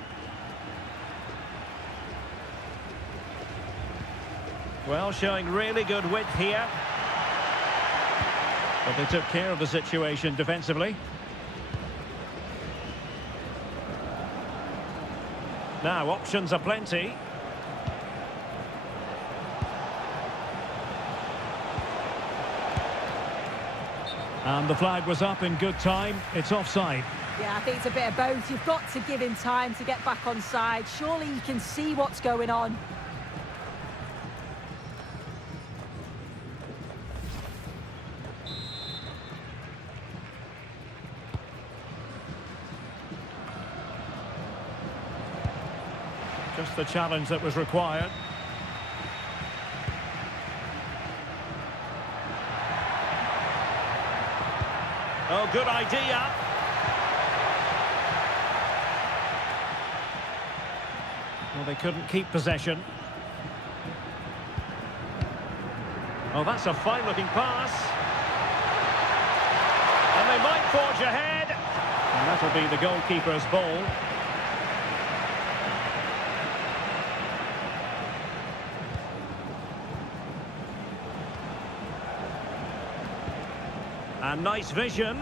Well, showing really good width here. But they took care of the situation defensively. Now, options are plenty. And the flag was up in good time. It's offside. Yeah, I think it's a bit of both. You've got to give him time to get back on side. Surely he can see what's going on. Just the challenge that was required. Oh, good idea. Well, they couldn't keep possession. Oh, that's a fine-looking pass. And they might forge ahead. And that'll be the goalkeeper's ball. And nice vision.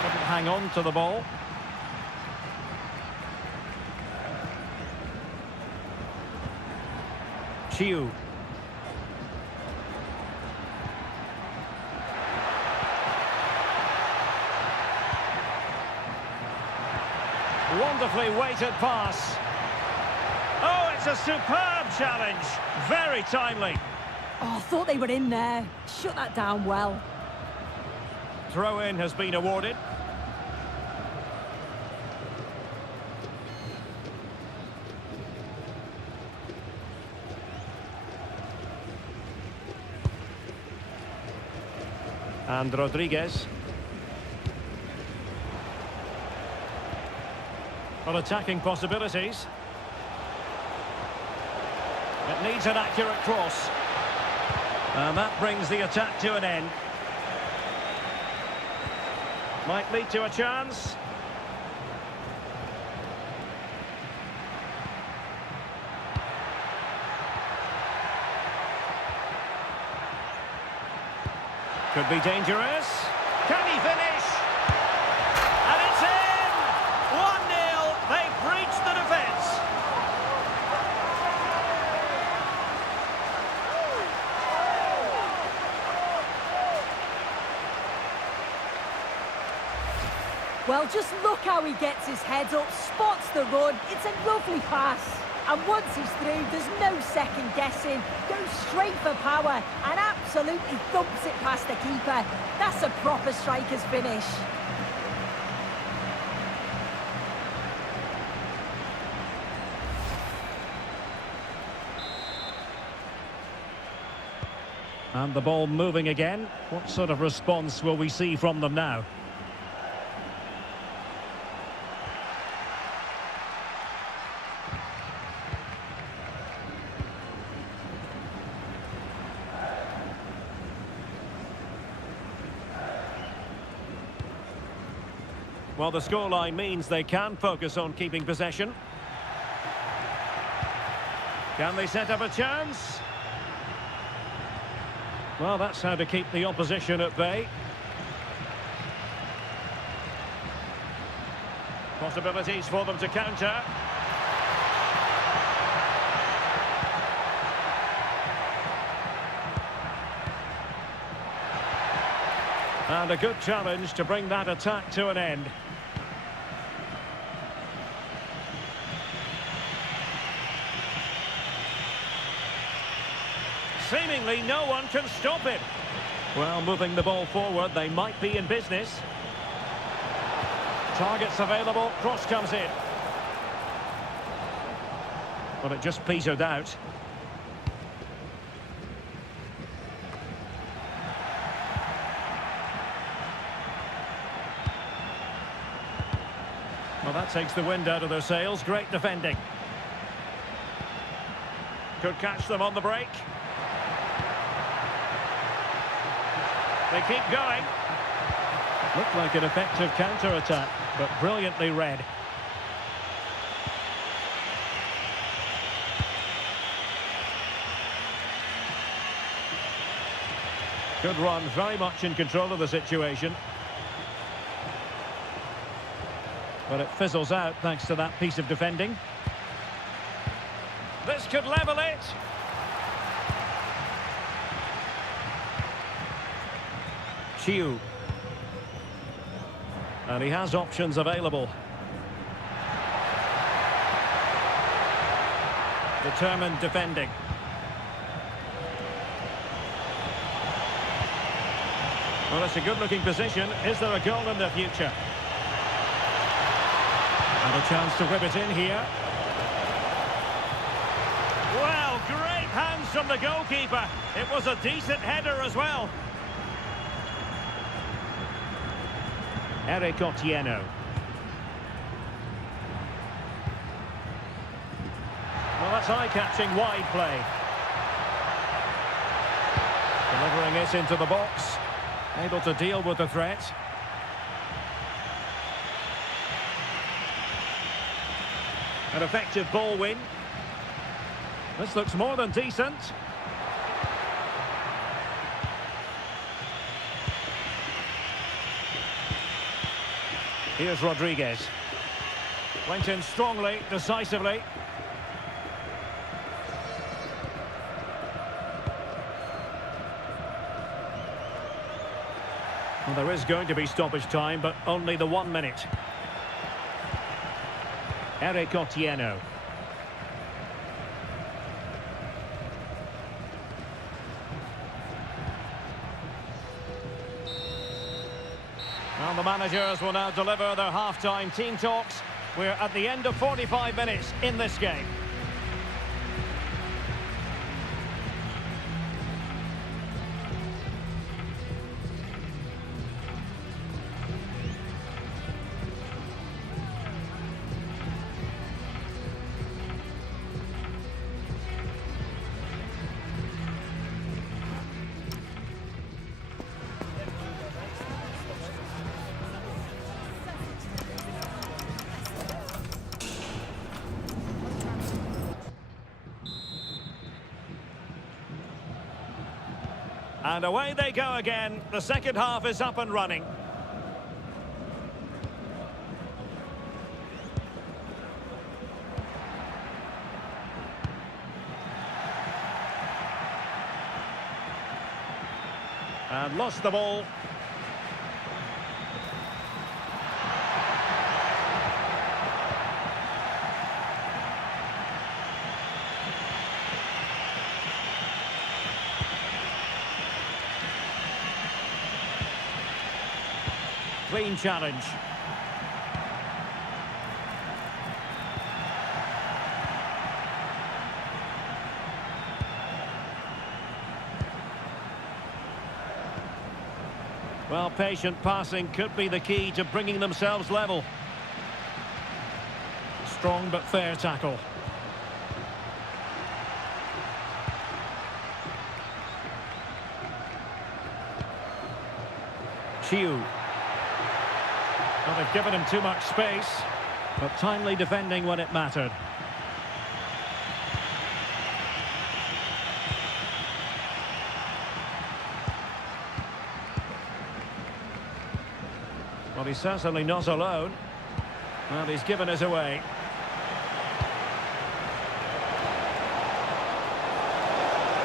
Couldn't hang on to the ball. Chiu. Wonderfully weighted pass. Oh, it's a superb challenge. Very timely. Oh, I thought they were in there. Shut that down well. Throw-in has been awarded. And Rodriguez. Well, attacking possibilities. It needs an accurate cross. And that brings the attack to an end. Might lead to a chance. Could be dangerous. Can he finish? And it's in! 1-0. They've breached the defence. Well, just look how he gets his head up, spots the run. It's a lovely pass. And once he's through, there's no second guessing. Goes straight for power and absolutely thumps it past the keeper. That's a proper striker's finish. And the ball moving again. What sort of response will we see from them now? Well, the scoreline means they can focus on keeping possession. Can they set up a chance? Well, that's how to keep the opposition at bay. Possibilities for them to counter. And a good challenge to bring that attack to an end. Seemingly no one can stop it. Well, moving the ball forward, they might be in business. Targets available, cross comes in. But it just petered out. Well, that takes the wind out of their sails. Great defending. Could catch them on the break. They keep going. Looked like an effective counter-attack, but brilliantly read. Good run, very much in control of the situation. But it fizzles out thanks to that piece of defending. This could level it. Chiu. And he has options available. Determined defending. Well, it's a good-looking position. Is there a goal in the future? And a chance to whip it in here. Well, great hands from the goalkeeper. It was a decent header as well. Eric Otieno. Well, that's eye-catching wide play. Delivering it into the box. Able to deal with the threat. An effective ball win. This looks more than decent. Here's Rodriguez. Went in strongly, decisively. Well, there is going to be stoppage time, but only the 1 minute. Eric Otieno. And the managers will now deliver their half-time team talks. We're at the end of 45 minutes in this game. And away they go again. The second half is up and running. And lost the ball. Clean challenge. Well, patient passing could be the key to bringing themselves level. Strong but fair tackle. Chiu. Well, they've given him too much space, but timely defending when it mattered. Well, he's certainly not alone. Well, he's given us away.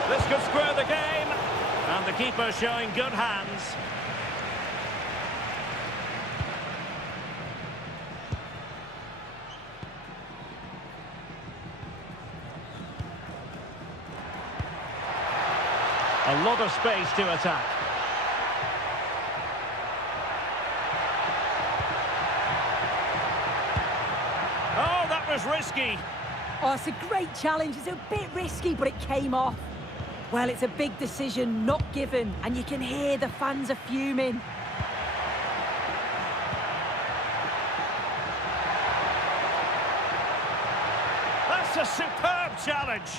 This could square the game, and the keeper showing good hands. A lot of space to attack. Oh, that was risky. Oh, it's a great challenge. It's a bit risky, but it came off. Well, it's a big decision, not given, and you can hear the fans are fuming. That's a superb challenge.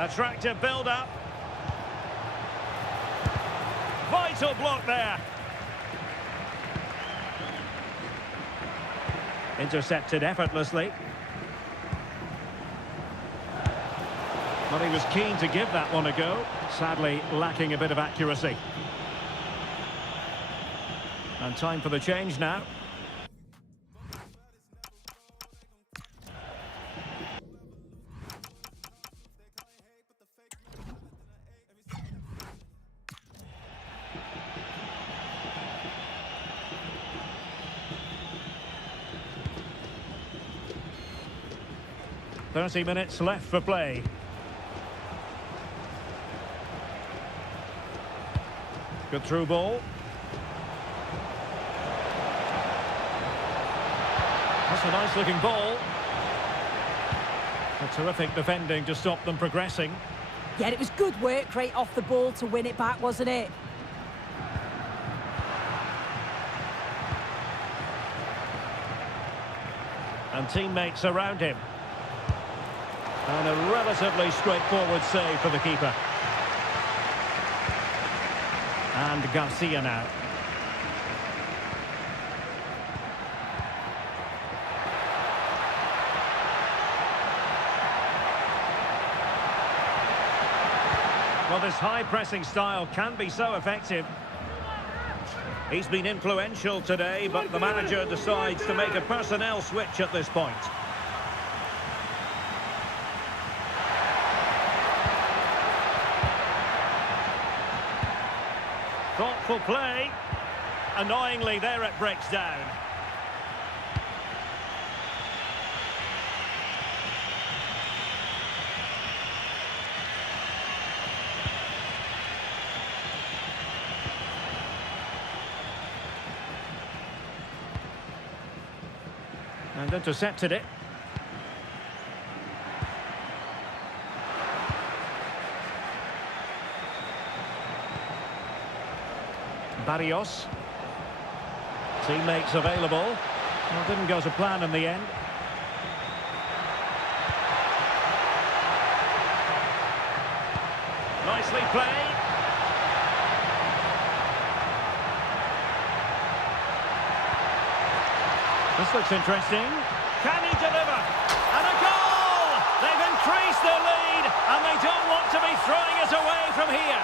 Attractive build-up. Vital block there. Intercepted effortlessly. Well, he was keen to give that one a go. Sadly, lacking a bit of accuracy. And time for the change now. .30 minutes left for play. Good through ball. That's a nice looking ball. A terrific defending to stop them progressing. Yeah, it was good work right off the ball to win it back, wasn't it? And teammates around him. And a relatively straightforward save for the keeper. And Garcia now. Well, this high-pressing style can be so effective. He's been influential today, but the manager decides to make a personnel switch at this point. Thoughtful play. Annoyingly, there it breaks down. And intercepted it. Barrios. Teammates available. Well, didn't go to plan in the end. Nicely played. This looks interesting. Can he deliver? And a goal! They've increased their lead, and they don't want to be throwing it away from here.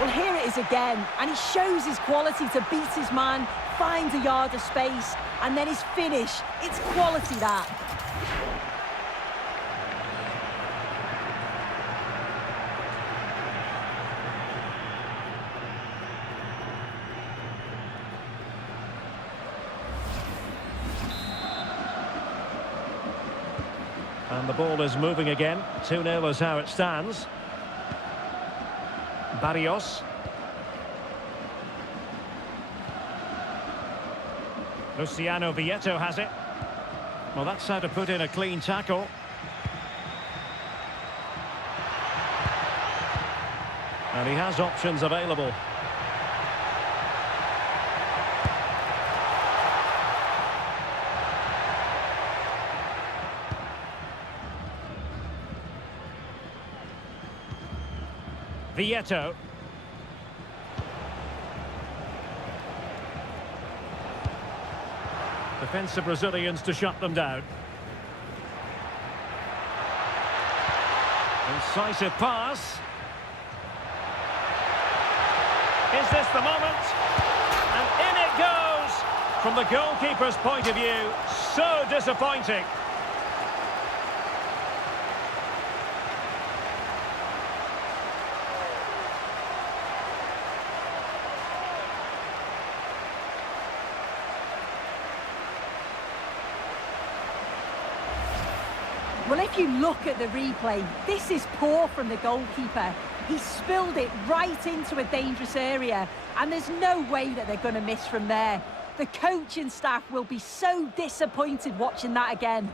Well, here it is again, and he shows his quality to beat his man, finds a yard of space, and then his finish. It's quality, that. And the ball is moving again. 2-0 is how it stands. Barrios. Luciano Vieto has it. Well, that's how to put in a clean tackle. And he has options available. Vieto. Defensive Brazilians to shut them down. Incisive pass. Is this the moment? And in it goes! From the goalkeeper's point of view, so disappointing. Well, if you look at the replay, this is poor from the goalkeeper. He spilled it right into a dangerous area, and there's no way that they're going to miss from there. The coaching staff will be so disappointed watching that again.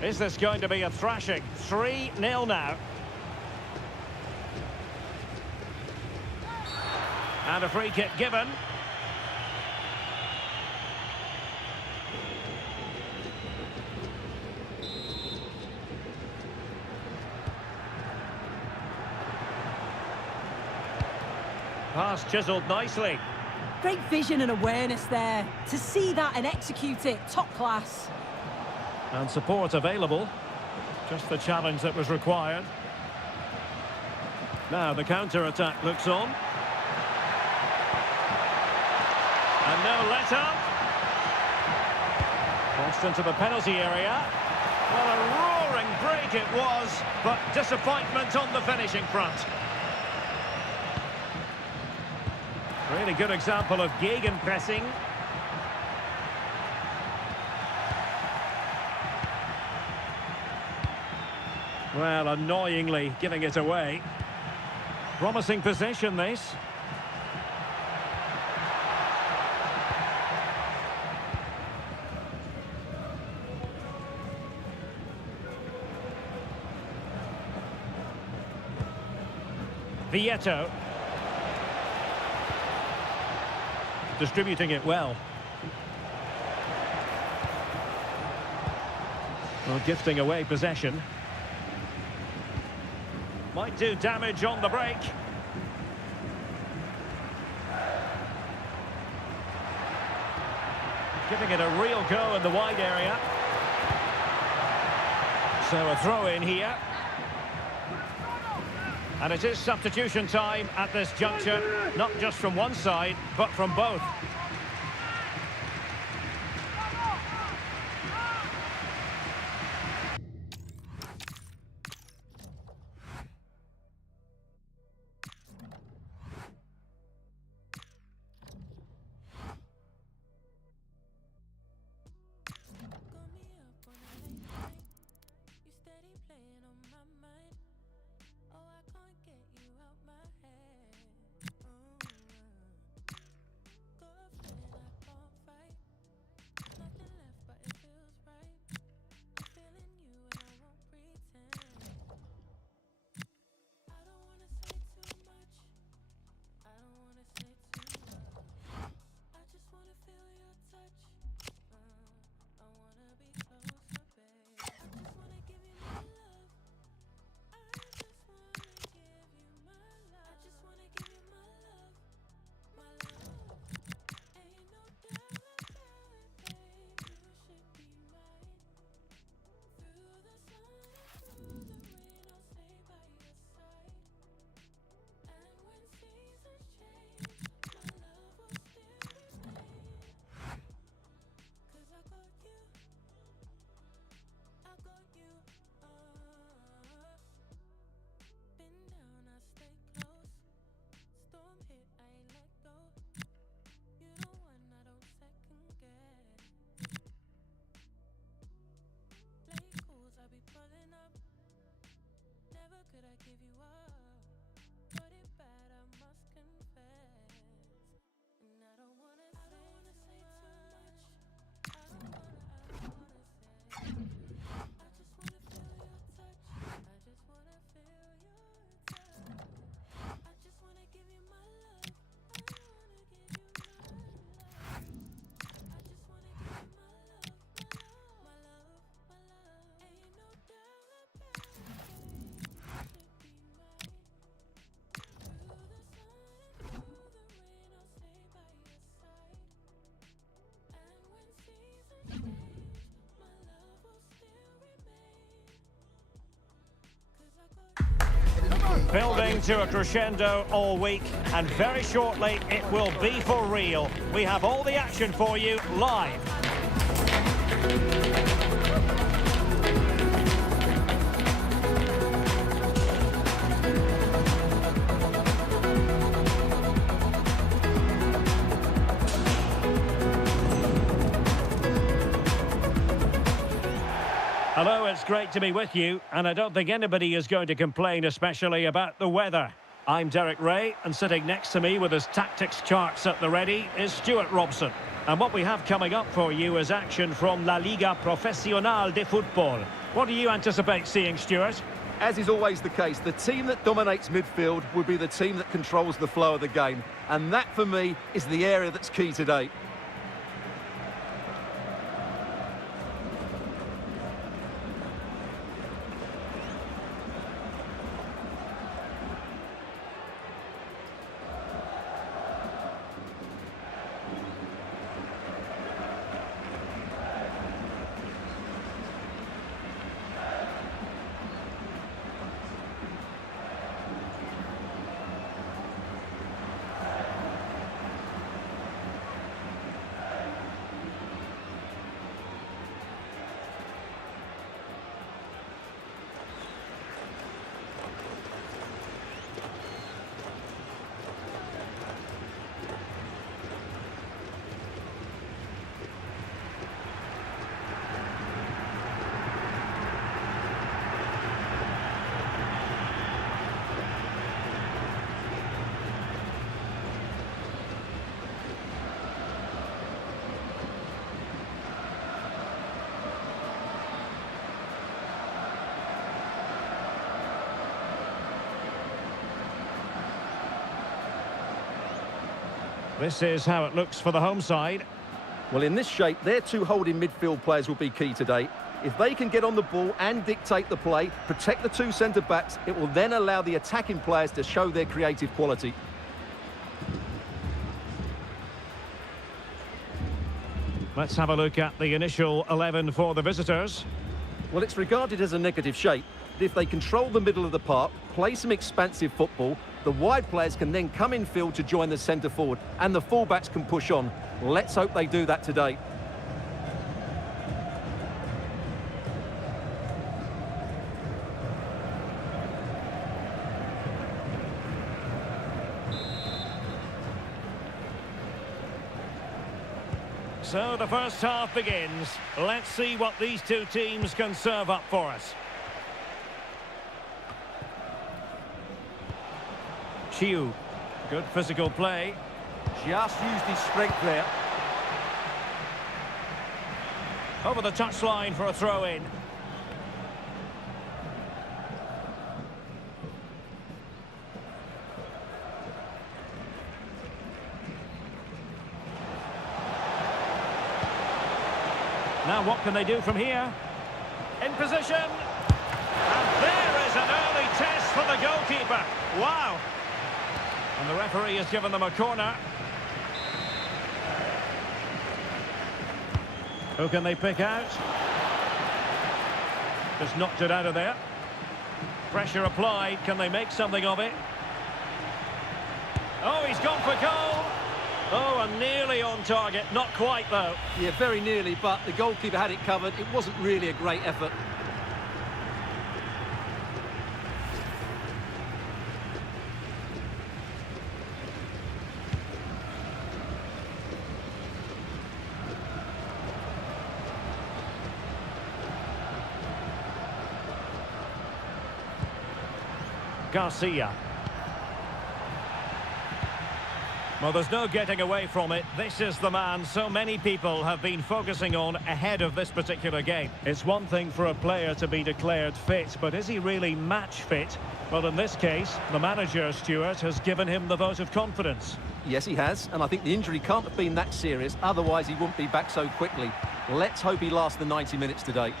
Is this going to be a thrashing? 3-0 now. And a free kick given. Pass chiselled nicely. Great vision and awareness there. To see that and execute it, top class. And support available. Just the challenge that was required. Now the counter-attack looks on. And no let-up. Crossed into the penalty area. Well, a roaring break it was, but disappointment on the finishing front. Really good example of gegenpressing. Well, annoyingly giving it away. Promising possession, this. Vieto. Distributing it well. Well, gifting away possession. Might do damage on the break. Giving it a real go in the wide area. So a throw in here. And it is substitution time at this juncture, not just from one side, but from both. Building to a crescendo all week, and very shortly it will be for real. We have all the action for you live. Hello, it's great to be with you, and I don't think anybody is going to complain, especially about the weather. I'm Derek Ray, and sitting next to me with his tactics charts at the ready is Stuart Robson. And what we have coming up for you is action from La Liga Profesional de Football. What do you anticipate seeing, Stuart? As is always the case, the team that dominates midfield will be the team that controls the flow of the game. And that, for me, is the area that's key today. This is how it looks for the home side. Well, in this shape, their two holding midfield players will be key today. If they can get on the ball and dictate the play, protect the two centre-backs, it will then allow the attacking players to show their creative quality. Let's have a look at the initial 11 for the visitors. Well, it's regarded as a negative shape. But if they control the middle of the park, play some expansive football, the wide players can then come in field to join the centre forward, and the fullbacks can push on. Let's hope they do that today. So the first half begins. Let's see what these two teams can serve up for us. Chiu, good physical play. Just used his strength there. Over the touchline for a throw-in. Now what can they do from here? In position. And there is an early test for the goalkeeper. Wow. And the referee has given them a corner. Who can they pick out? Just knocked it out of there. Pressure applied. Can they make something of it? Oh, he's gone for goal. Oh, and nearly on target. Not quite, though. Yeah, very nearly, but the goalkeeper had it covered. It wasn't really a great effort. Garcia. Well, there's no getting away from it. This is the man so many people have been focusing on ahead of this particular game. It's one thing for a player to be declared fit, but is he really match fit? Well, in this case, the manager, Stuart, has given him the vote of confidence. Yes, he has, and I think the injury can't have been that serious, otherwise he wouldn't be back so quickly. Let's hope he lasts the 90 minutes today.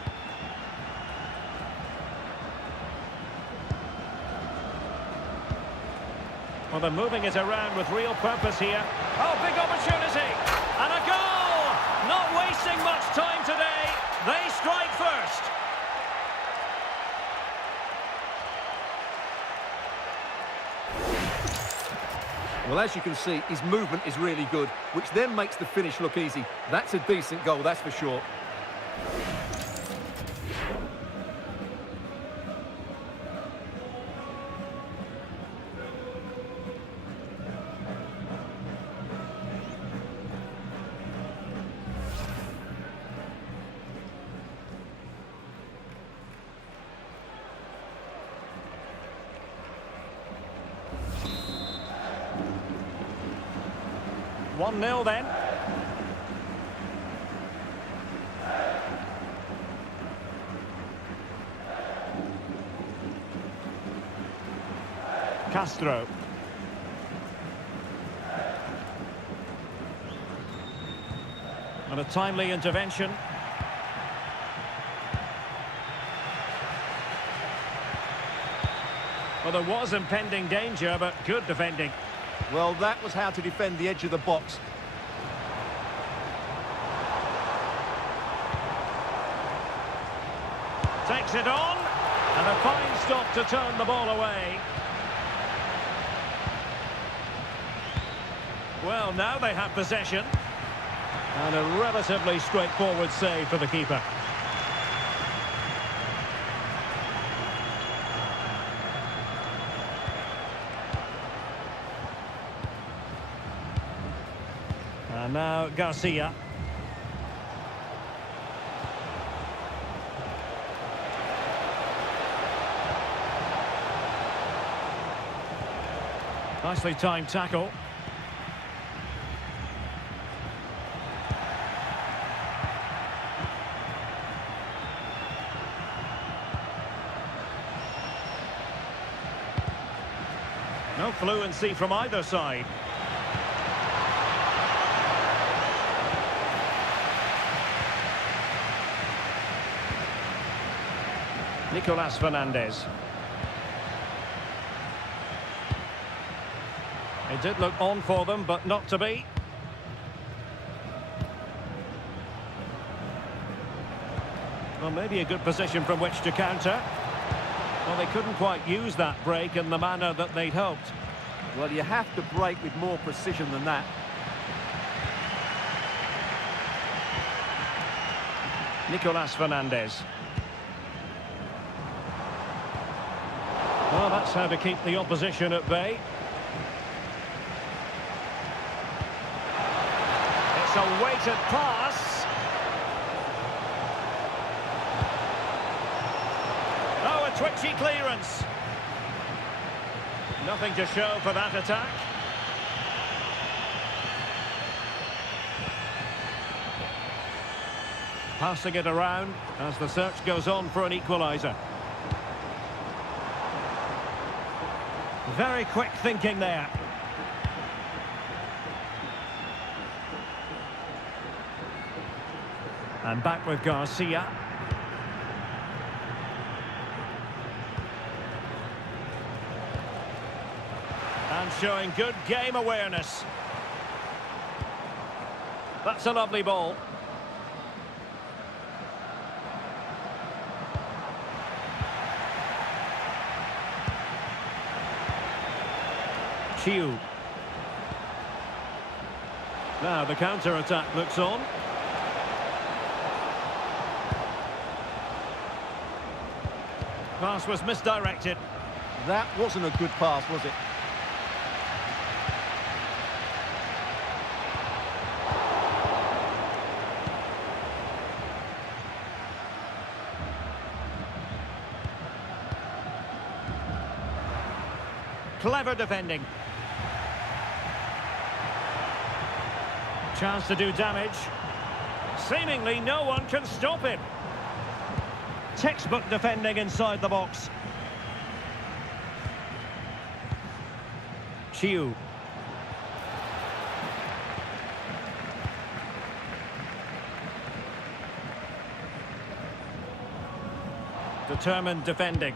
Well, they're moving it around with real purpose here. Oh, big opportunity! And a goal! Not wasting much time today. They strike first. Well, as you can see, his movement is really good, which then makes the finish look easy. That's a decent goal, that's for sure. One 0 then. Castro. And a timely intervention. Well, there was impending danger, but good defending. Well, that was how to defend the edge of the box. Takes it on, and a fine stop to turn the ball away. Well, now they have possession. And a relatively straightforward save for the keeper. And now Garcia. Nicely timed tackle. No fluency from either side. Nicolas Fernandez. It did look on for them, but not to be. Well, maybe a good position from which to counter. Well, they couldn't quite use that break in the manner that they'd hoped. Well, you have to break with more precision than that. Nicolas Fernandez. Well, that's how to keep the opposition at bay. It's a weighted pass. Oh, a twitchy clearance. Nothing to show for that attack. Passing it around as the search goes on for an equaliser. Very quick thinking there. And back with Garcia. And showing good game awareness. That's a lovely ball. Chiu. Now the counter-attack looks on. Pass was misdirected. That wasn't a good pass, was it? Clever defending. Chance to do damage. Seemingly no one can stop him. Textbook defending inside the box. Chiu. Determined defending.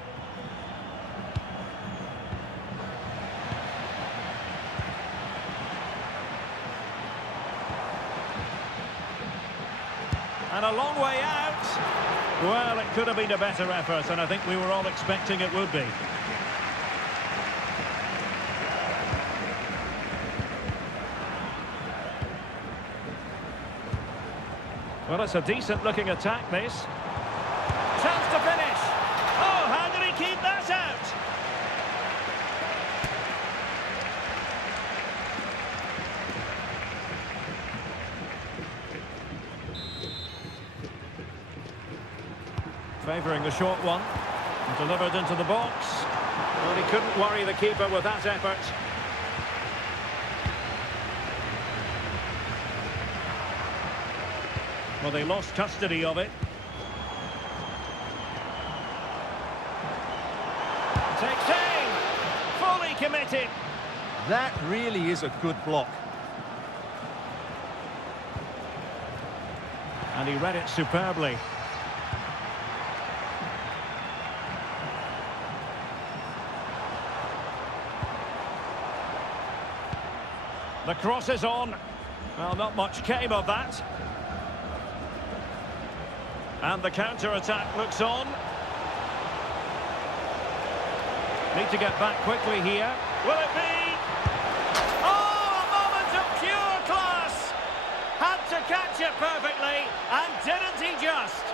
And a long way out. Well, it could have been a better effort, and I think we were all expecting it would be. Well, it's a decent-looking attack, this. Chance to finish. Oh, how did he keep that out? Favouring the short one. Delivered into the box. Well, he couldn't worry the keeper with that effort. Well, they lost custody of it. Takes aim! Fully committed! That really is a good block. And he read it superbly. The cross is on. Well, not much came of that. And the counter-attack looks on. Need to get back quickly here. Will it be? Oh, a moment of pure class! Had to catch it perfectly, and didn't he just?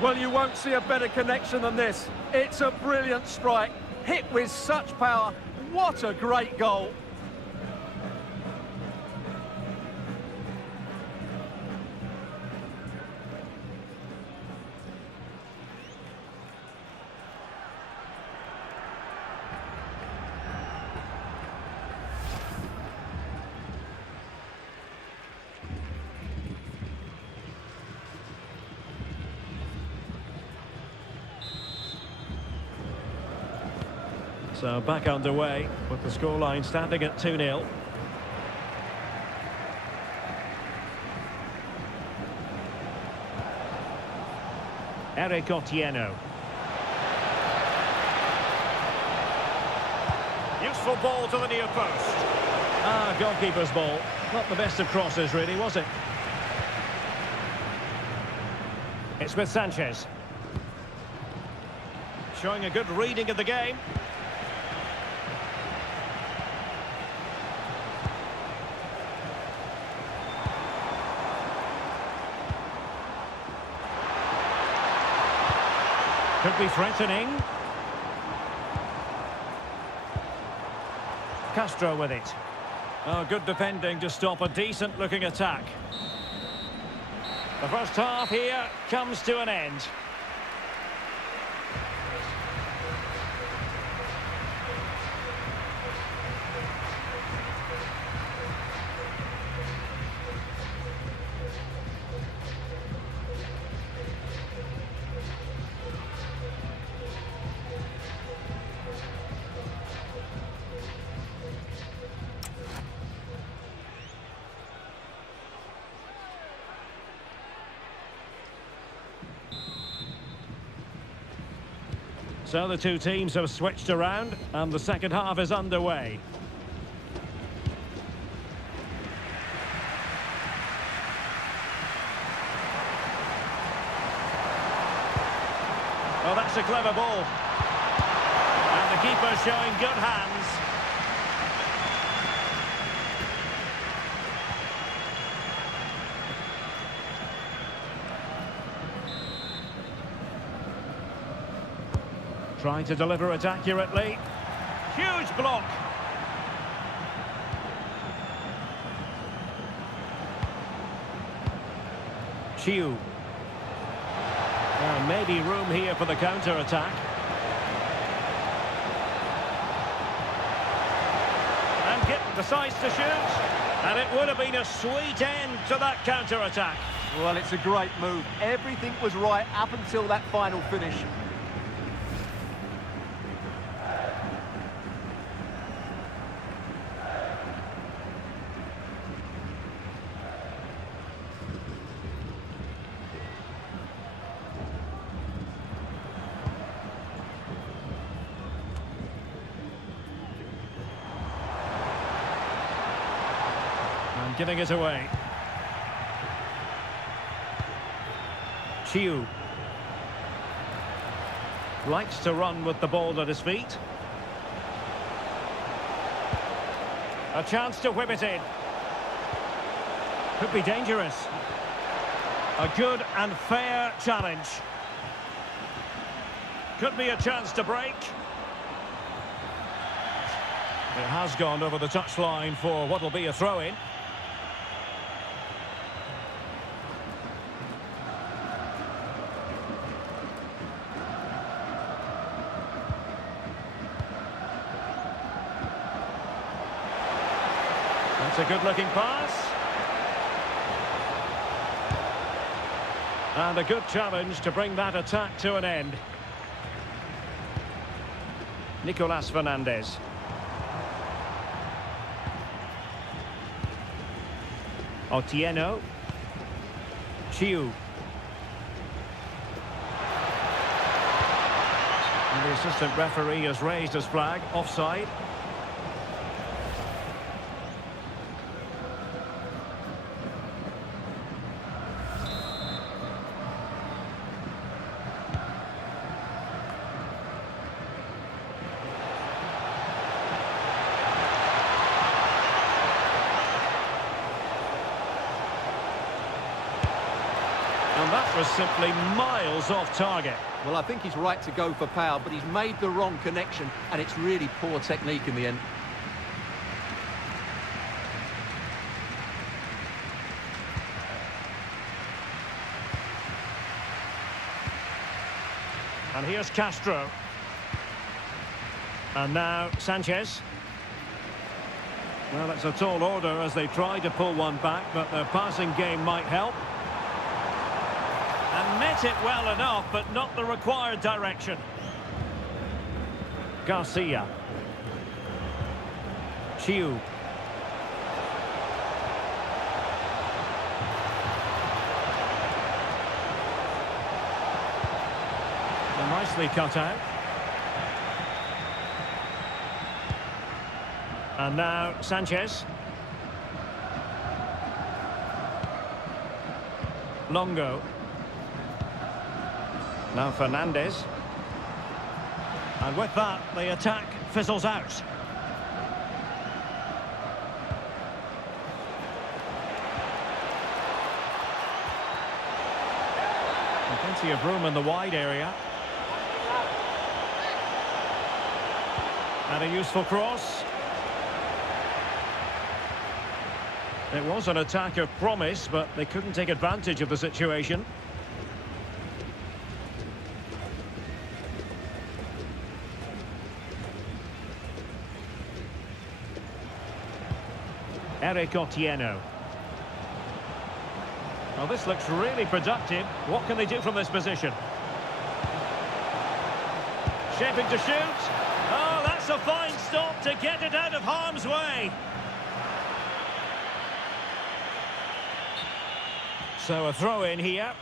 Well, you won't see a better connection than this. It's a brilliant strike, hit with such power. What a great goal. So back underway with the scoreline standing at 2-0. Eric Otieno. Useful ball to the near post. Ah, goalkeeper's ball. Not the best of crosses, really, was it? It's with Sanchez. Showing a good reading of the game. Could be threatening. Castro with it. Oh, good defending to stop a decent-looking attack. The first half here comes to an end. So the two teams have switched around and the second half is underway. Oh, that's a clever ball. And the keeper showing good hands. Trying to deliver it accurately. Huge block. Chiu. Maybe room here for the counter-attack. And Gip decides to shoot. And it would have been a sweet end to that counter-attack. Well, it's a great move. Everything was right up until that final finish. Giving it away. Chiu. Likes to run with the ball at his feet. A chance to whip it in. Could be dangerous. A good and fair challenge. Could be a chance to break. It has gone over the touchline for what will be a throw-in. That's a good-looking pass. And a good challenge to bring that attack to an end. Nicolas Fernandez. Otieno. Chiu. And the assistant referee has raised his flag, offside. And that was simply miles off target. Well, I think he's right to go for power, but he's made the wrong connection, and it's really poor technique in the end. And here's Castro. And now Sanchez. Well, it's a tall order as they try to pull one back, but their passing game might help. And met it well enough, but not the required direction. Garcia. Chiu. Nicely cut out. And now Sanchez. Longo. Now Fernandez. And with that, the attack fizzles out. Plenty of room in the wide area. And a useful cross. It was an attack of promise, but they couldn't take advantage of the situation. Eric Otieno. Well, this looks really productive. What can they do from this position? Shaping to shoot. Oh, that's a fine stop to get it out of harm's way. So a throw in here.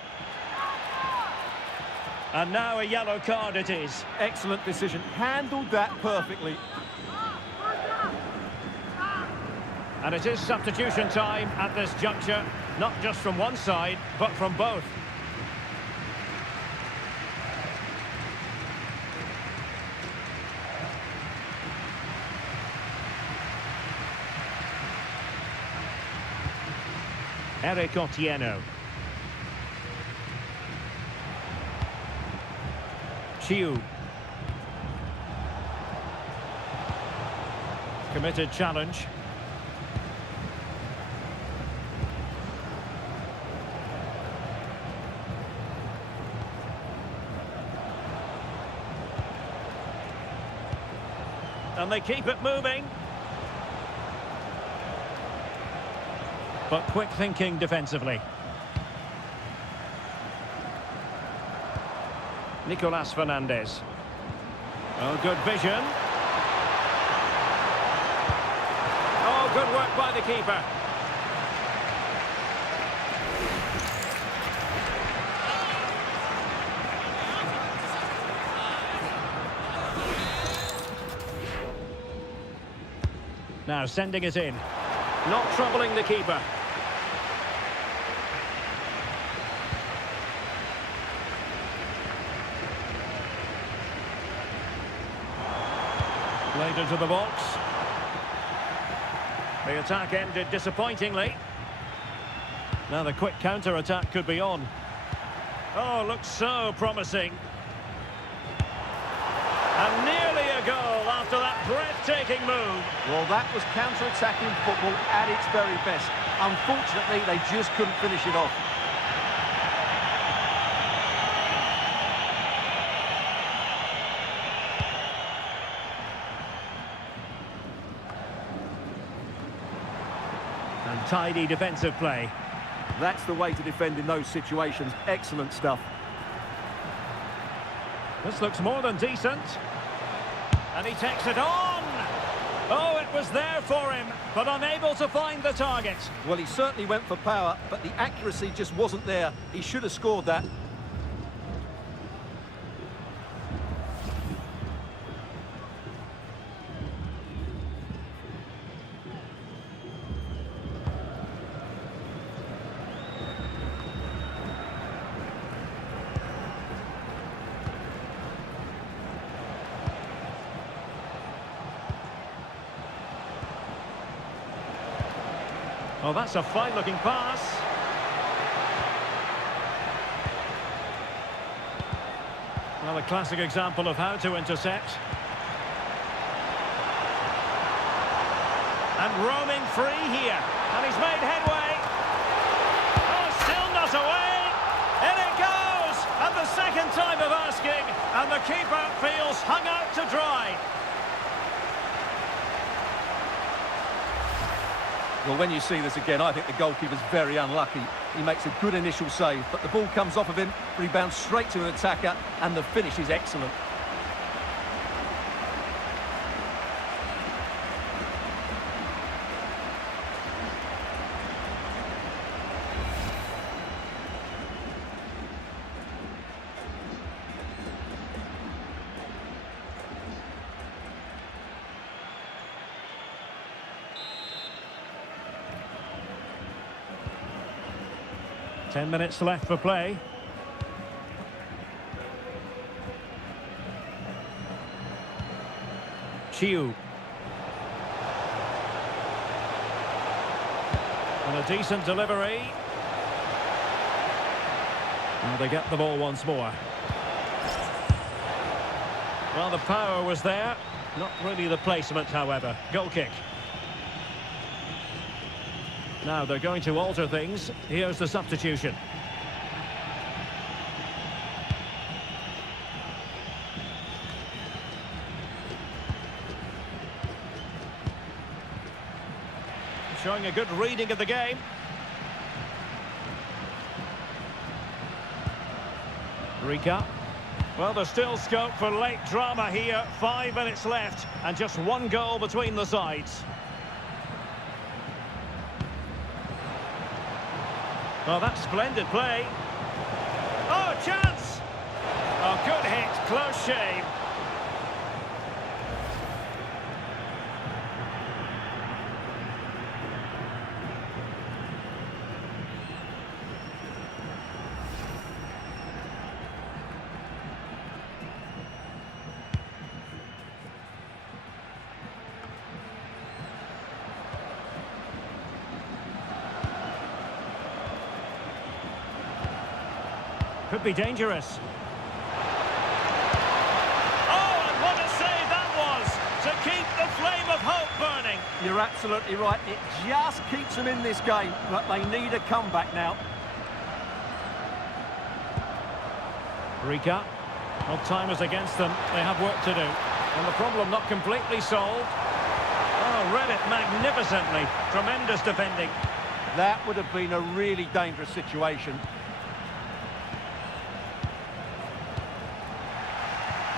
And now a yellow card it is. Excellent decision. Handled that perfectly. And it is substitution time at this juncture, not just from one side, but from both. Eric Otieno. Chiu. Committed challenge. And they keep it moving. But quick thinking defensively. Nicolas Fernandez. Oh, good vision. Oh, good work by the keeper. Now sending it in. Not troubling the keeper. Played into the box. The attack ended disappointingly. Now the quick counter-attack could be on. Oh, looks so promising. And nearly a goal after that breathtaking move. Well, that was counter-attacking football at its very best. Unfortunately, they just couldn't finish it off. And tidy defensive play. That's the way to defend in those situations. Excellent stuff. This looks more than decent. And he takes it on. Oh, it was there for him, but unable to find the target. Well, he certainly went for power, but the accuracy just wasn't there. He should have scored that. Oh, that's a fine-looking pass. Well, a classic example of how to intercept. And roaming free here. And he's made headway. Oh, still not away. In it goes. And the second time of asking. And the keeper feels hung out to dry. Well, when you see this again, I think the goalkeeper's very unlucky. He makes a good initial save, but the ball comes off of him, rebounds straight to an attacker, and the finish is excellent. 10 minutes left for play. Chiu. And a decent delivery. Now they get the ball once more. Well, the power was there. Not really the placement, however. Goal kick. Now they're going to alter things. Here's the substitution. Showing a good reading of the game. Rika. Well, there's still scope for late drama here. 5 minutes left and just one goal between the sides. Well, that's splendid play. Oh, chance! Oh, good hit, close shave. Could be dangerous. Oh, and what a save that was to keep the flame of hope burning. You're absolutely right. It just keeps them in this game, but they need a comeback now. Rika. Well, time is against them. They have work to do. And the problem not completely solved. Oh, read it magnificently. Tremendous defending. That would have been a really dangerous situation.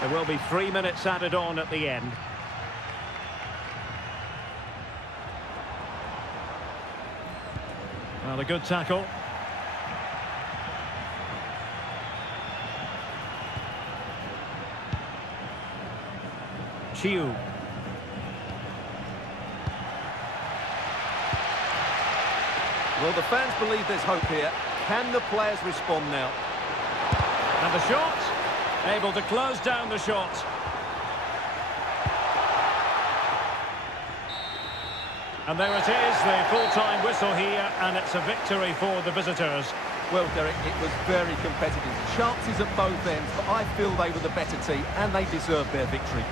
There will be 3 minutes added on at the end. Well, a good tackle. Chiu. Well, the fans believe there's hope here. Can the players respond now? And the shot. Able to close down the shot. And there it is, the full-time whistle here, and it's a victory for the visitors. Well, Derek, it was very competitive. Chances at both ends, but I feel they were the better team, and they deserved their victory.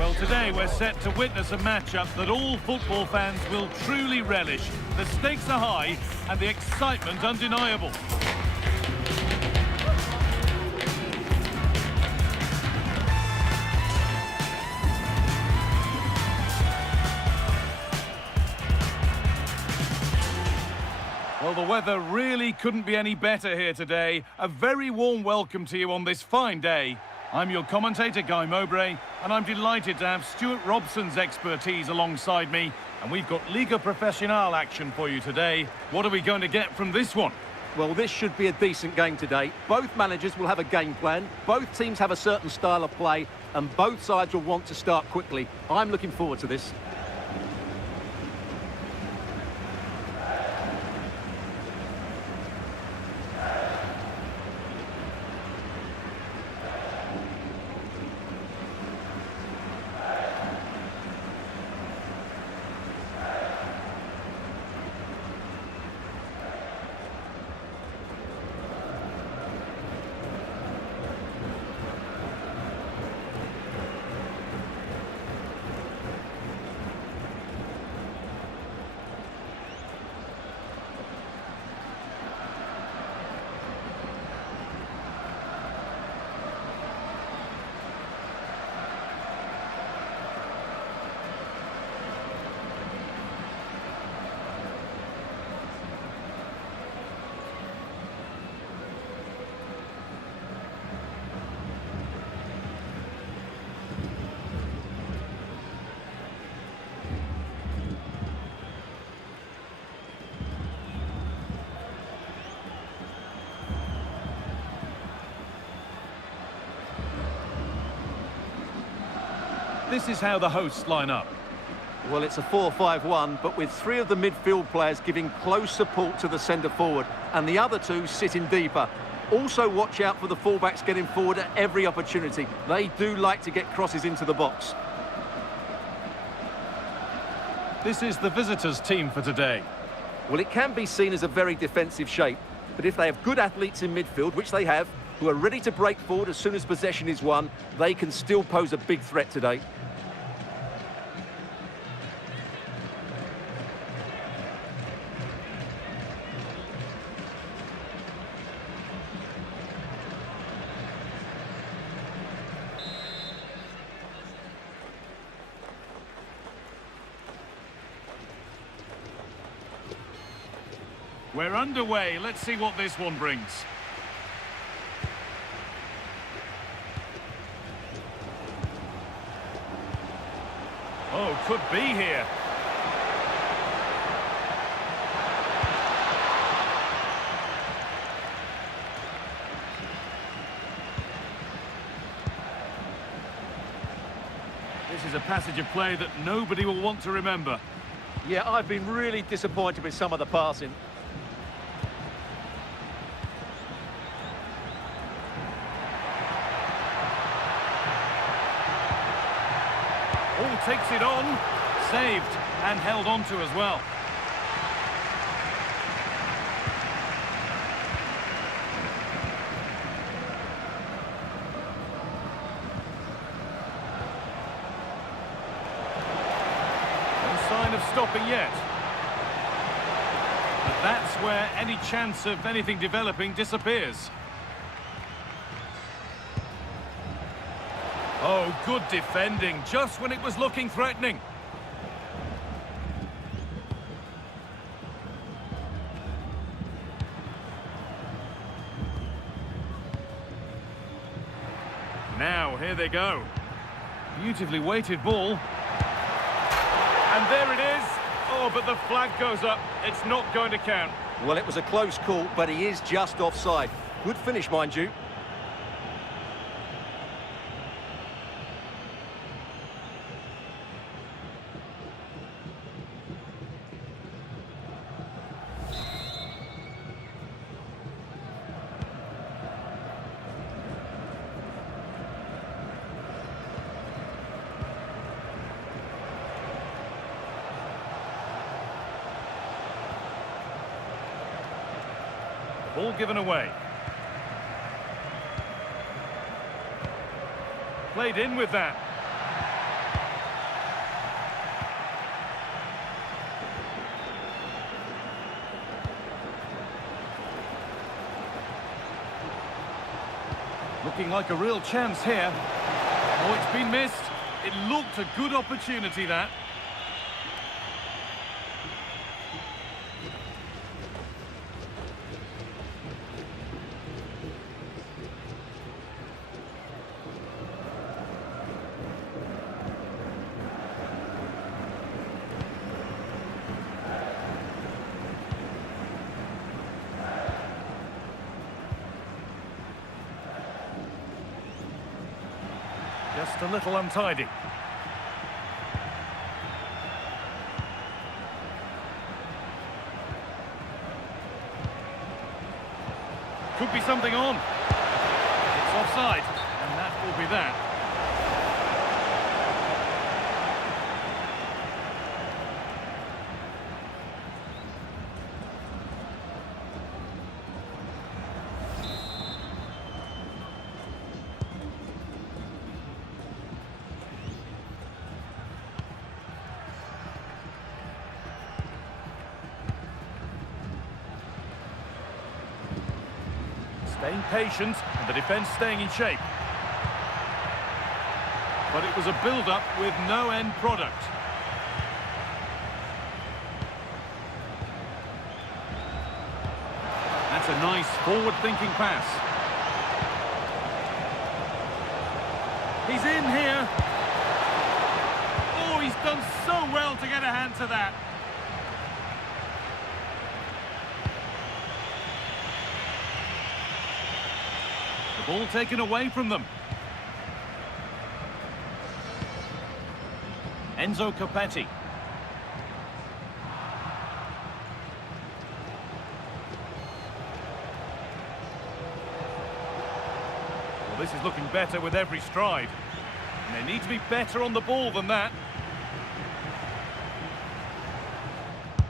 Well, today we're set to witness a matchup that all football fans will truly relish. The stakes are high and the excitement undeniable. Well, the weather really couldn't be any better here today. A very warm welcome to you on this fine day. I'm your commentator, Guy Mowbray, and I'm delighted to have Stuart Robson's expertise alongside me. And we've got Liga Professional action for you today. What are we going to get from this one? Well, this should be a decent game today. Both managers will have a game plan. Both teams have a certain style of play, and both sides will want to start quickly. I'm looking forward to this. This is how the hosts line up. Well, it's a 4-5-1, but with three of the midfield players giving close support to the centre-forward, and the other two sitting deeper. Also watch out for the fullbacks getting forward at every opportunity. They do like to get crosses into the box. This is the visitors' team for today. Well, it can be seen as a very defensive shape, but if they have good athletes in midfield, which they have, who are ready to break forward as soon as possession is won, they can still pose a big threat today. We're underway. Let's see what this one brings. Oh, could be here. This is a passage of play that nobody will want to remember. Yeah, I've been really disappointed with some of the passing. Oh, takes it on, saved and held on to as well. No sign of stopping yet. But that's where any chance of anything developing disappears. Oh, good defending, just when it was looking threatening. Now, here they go. Beautifully weighted ball. And there it is. Oh, but the flag goes up. It's not going to count. Well, it was a close call, but he is just offside. Good finish, mind you. Ball given away. Played in with that. looking like a real chance here. Oh, it's been missed. It looked a good opportunity, that. Just a little untidy. Could be something on. It's offside, and that will be that. Staying patient, and the defence staying in shape. But it was a build-up with no end product. That's a nice forward-thinking pass. He's in here. Oh, he's done so well to get a hand to that. The ball taken away from them. Enzo Copetti. Well, this is looking better with every stride. And they need to be better on the ball than that.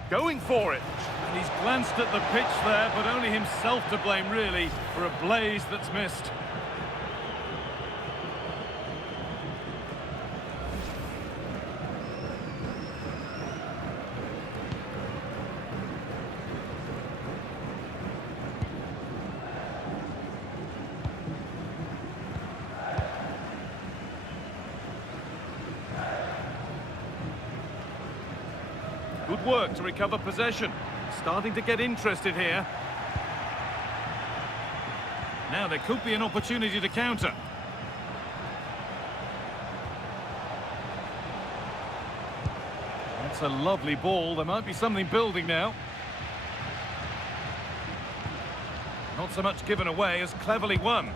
Going for it. And he's glanced at the pitch there, but only himself to blame, really, for a blaze that's missed. Good work to recover possession. Starting to get interested here. Now there could be an opportunity to counter. That's a lovely ball. There might be something building now. Not so much given away as cleverly won.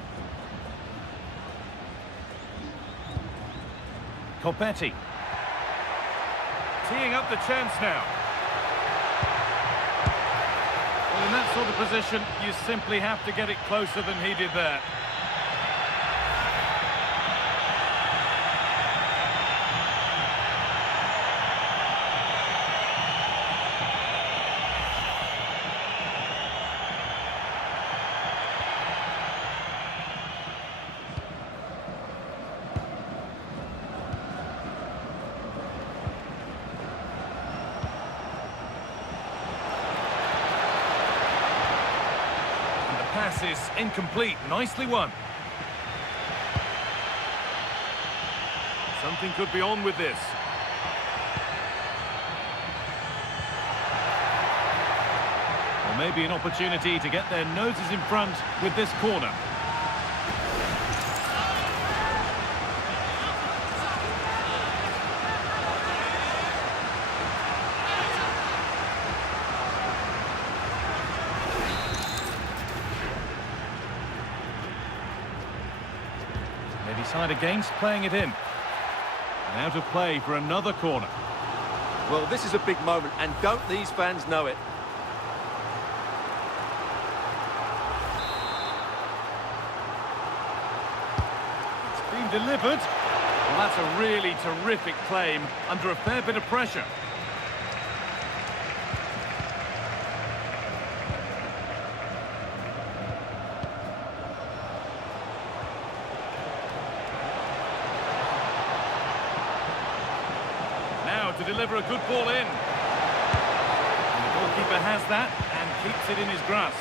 Copetti. Teeing up the chance now. Well, in that sort of position, you simply have to get it closer than he did there. Pass is incomplete. Nicely won. Something could be on with this. Or maybe an opportunity to get their noses in front with this corner. They decide against playing it in. And out of play for another corner. Well, this is a big moment, and don't these fans know it? It's been delivered. Well, that's a really terrific claim under a fair bit of pressure. To deliver a good ball in. And the goalkeeper has that and keeps it in his grasp.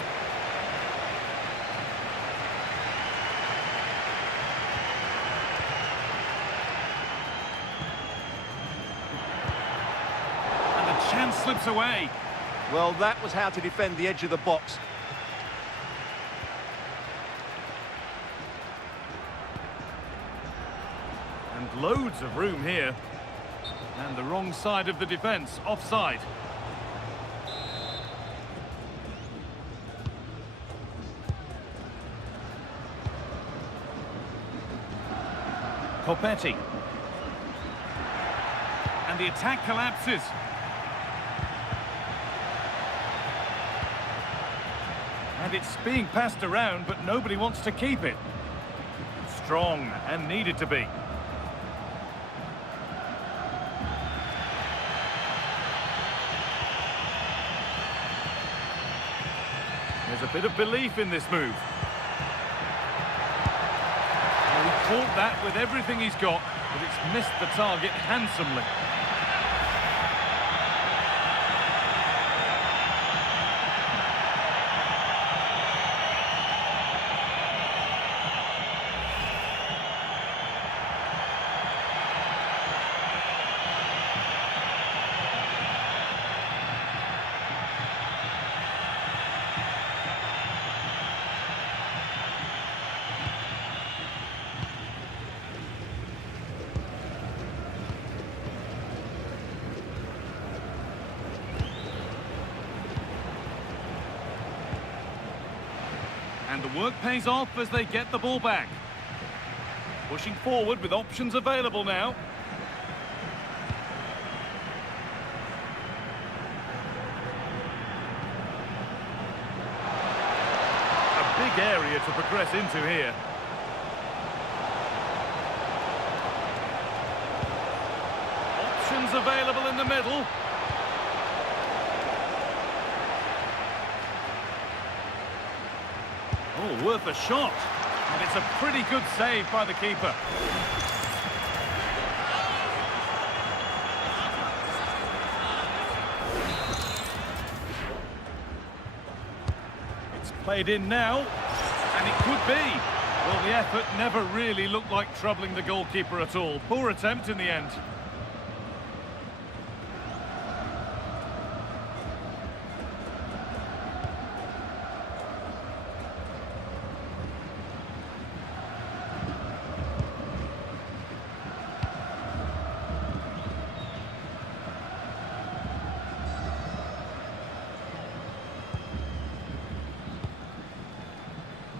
slips away. Well, that was how to defend the edge of the box. And loads of room here. And the wrong side of the defence, offside. Copetti. And the attack collapses. And it's being passed around, but nobody wants to keep it. Strong and needed to be. There's a bit of belief in this move. Well, he caught that with everything he's got, but it's missed the target handsomely. And the work pays off as they get the ball back. Pushing forward with options available now. A big area to progress into here. Options available in the middle. Oh, worth a shot. And it's a pretty good save by the keeper. It's played in now, and it could be. Well, the effort never really looked like troubling the goalkeeper at all. Poor attempt in the end.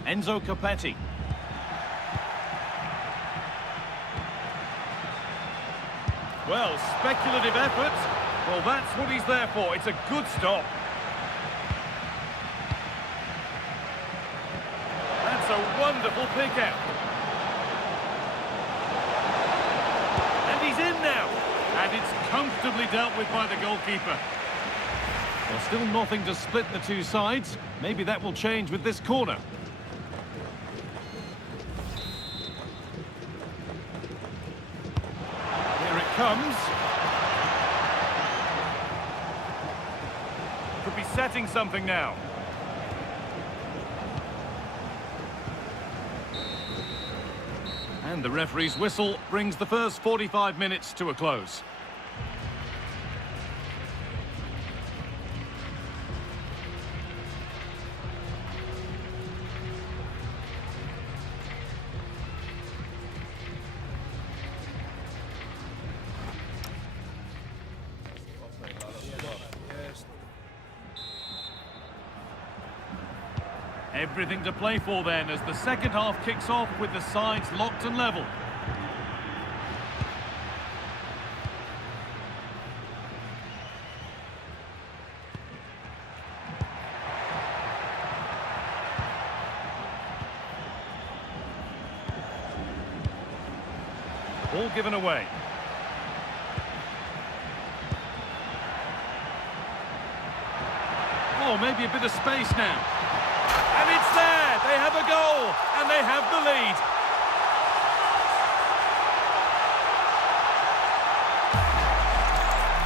Enzo Copetti. Well, speculative effort. Well, that's what he's there for. It's a good stop. That's a wonderful pick out. And he's in now. And it's comfortably dealt with by the goalkeeper. Well, still nothing to split the two sides. Maybe that will change with this corner. Comes. Could be setting something now. And the referee's whistle brings the first 45 minutes to a close. Everything to play for then as the second half kicks off with the sides locked and level. Ball given away. Oh, maybe a bit of space now. And it's there! They have a goal, and they have the lead.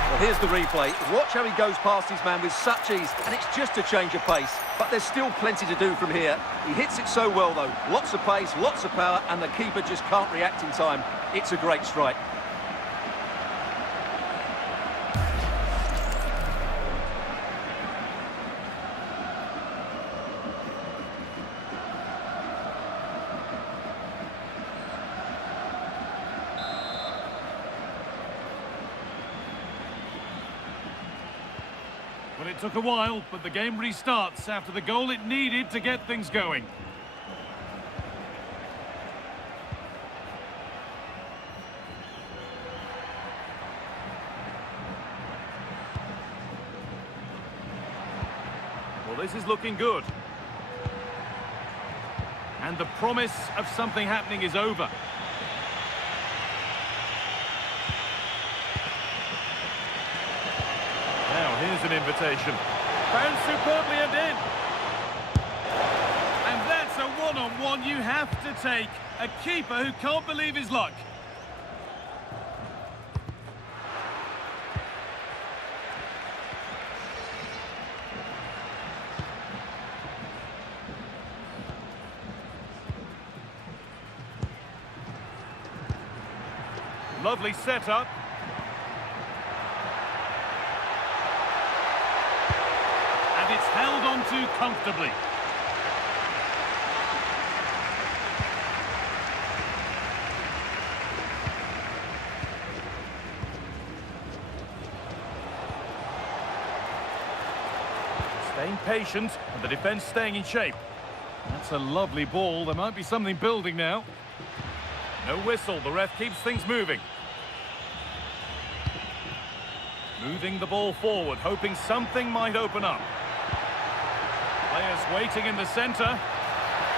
Well, here's the replay. Watch how he goes past his man with such ease, and it's just a change of pace. But there's still plenty to do from here. He hits it so well, though. Lots of pace, lots of power, and the keeper just can't react in time. It's a great strike. Well, it took a while, but the game restarts after the goal it needed to get things going. Well, this is looking good. And the promise of something happening is over. Now, here's an invitation. Found superbly and in. And that's a one-on-one you have to take. A keeper who can't believe his luck. Lovely setup. And it's held on to comfortably. Staying patient and the defence staying in shape. That's a lovely ball. There might be something building now. No whistle. The ref keeps things moving. Moving the ball forward, hoping something might open up. Players waiting in the centre.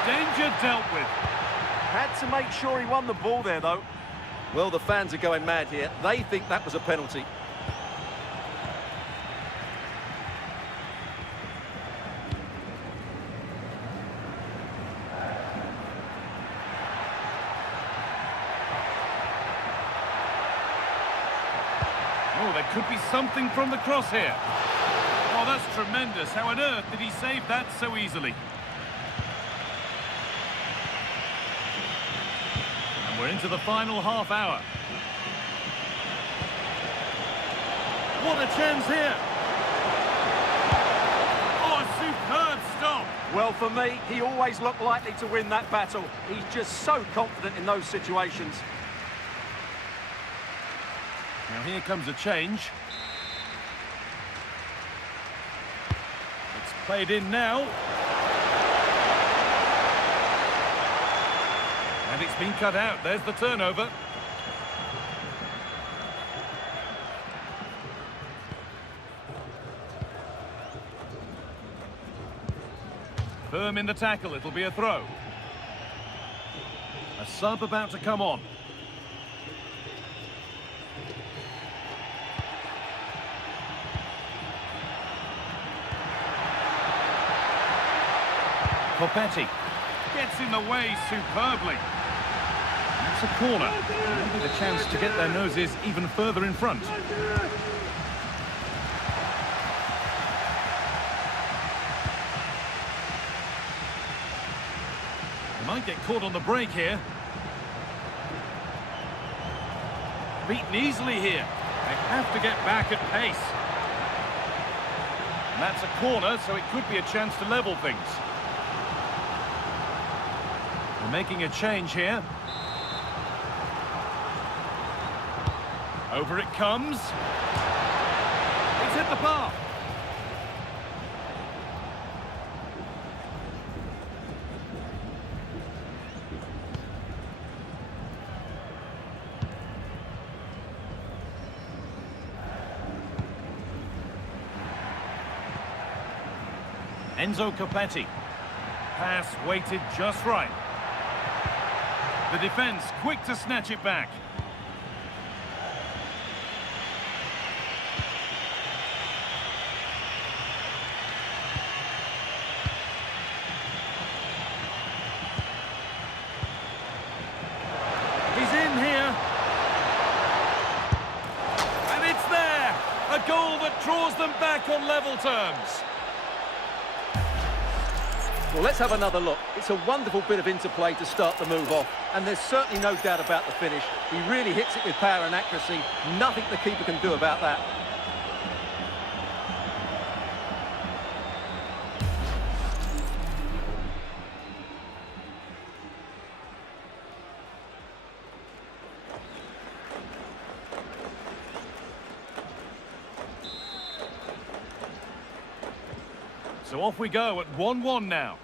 Danger dealt with. Had to make sure he won the ball there, though. Well, the fans are going mad here. They think that was a penalty. Oh, there could be something from the cross here. Oh, that's tremendous. How on earth did he save that so easily? And we're into the final half hour. What a chance here. Oh, a superb stop. Well, for me, he always looked likely to win that battle. He's just so confident in those situations. Now here comes a change. It's played in now. And it's been cut out. There's the turnover. Firm in the tackle. It'll be a throw. A sub about to come on. Copetti gets in the way superbly. That's a corner. Maybe the chance to get their noses even further in front. They might get caught on the break here. Beaten easily here. They have to get back at pace. And that's a corner, so it could be a chance to level things. Making a change here. Over it comes. It's hit the bar. Enzo Copetti. Pass weighted just right. The defence quick to snatch it back. He's in here. And it's there. A goal that draws them back on level terms. Well, let's have another look. It's a wonderful bit of interplay to start the move off. And there's certainly no doubt about the finish. He really hits it with power and accuracy. Nothing the keeper can do about that. So off we go at 1-1 now.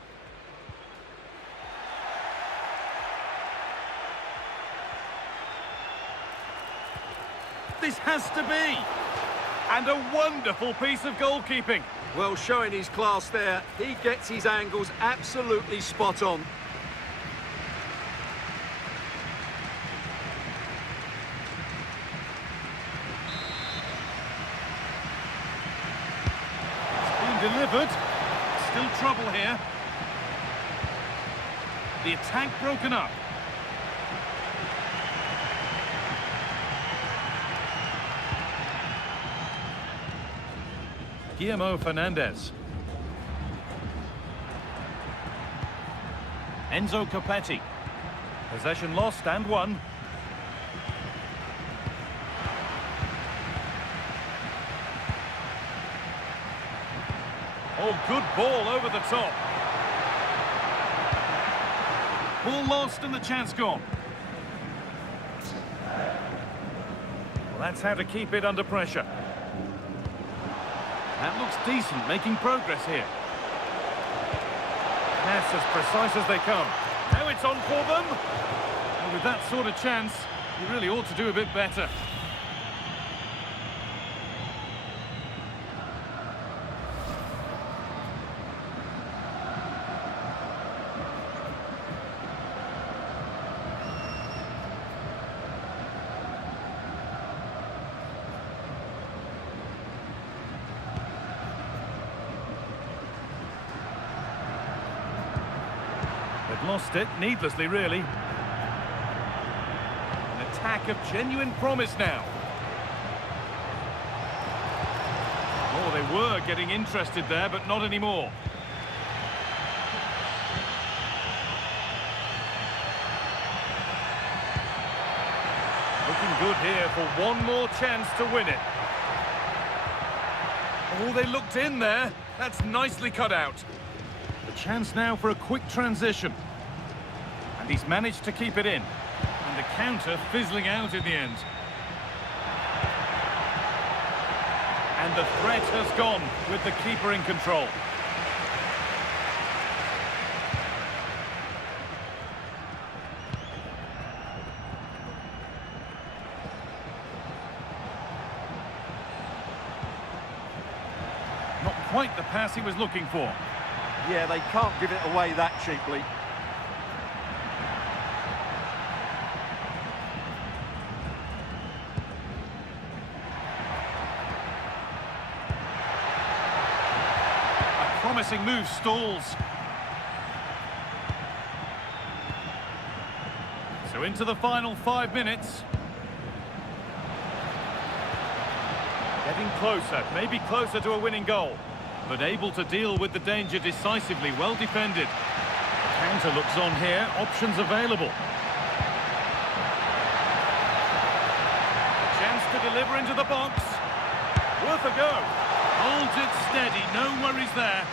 This has to be. And a wonderful piece of goalkeeping. Well, showing his class there. He gets his angles absolutely spot on. It's been delivered. Still trouble here. The attack broken up. Guillermo Fernandez. Enzo Copetti. Possession lost and won. Oh, good ball over the top. Ball lost and the chance gone. Well, that's how to keep it under pressure. That looks decent, making progress here. That's as precise as they come. Now it's on for them. And with that sort of chance, you really ought to do a bit better. They've lost it, needlessly really. An attack of genuine promise now. Oh, they were getting interested there, but not anymore. Looking good here for one more chance to win it. Oh, they looked in there. That's nicely cut out. The chance now for a quick transition. And he's managed to keep it in. And the counter fizzling out in the end. And the threat has gone with the keeper in control. Not quite the pass he was looking for. Yeah, they can't give it away that cheaply. A promising move stalls. So into the final 5 minutes. Getting closer, maybe closer to a winning goal. But able to deal with the danger decisively, well defended. The counter looks on here, options available. A chance to deliver into the box. Worth a go. Holds it steady, no worries there.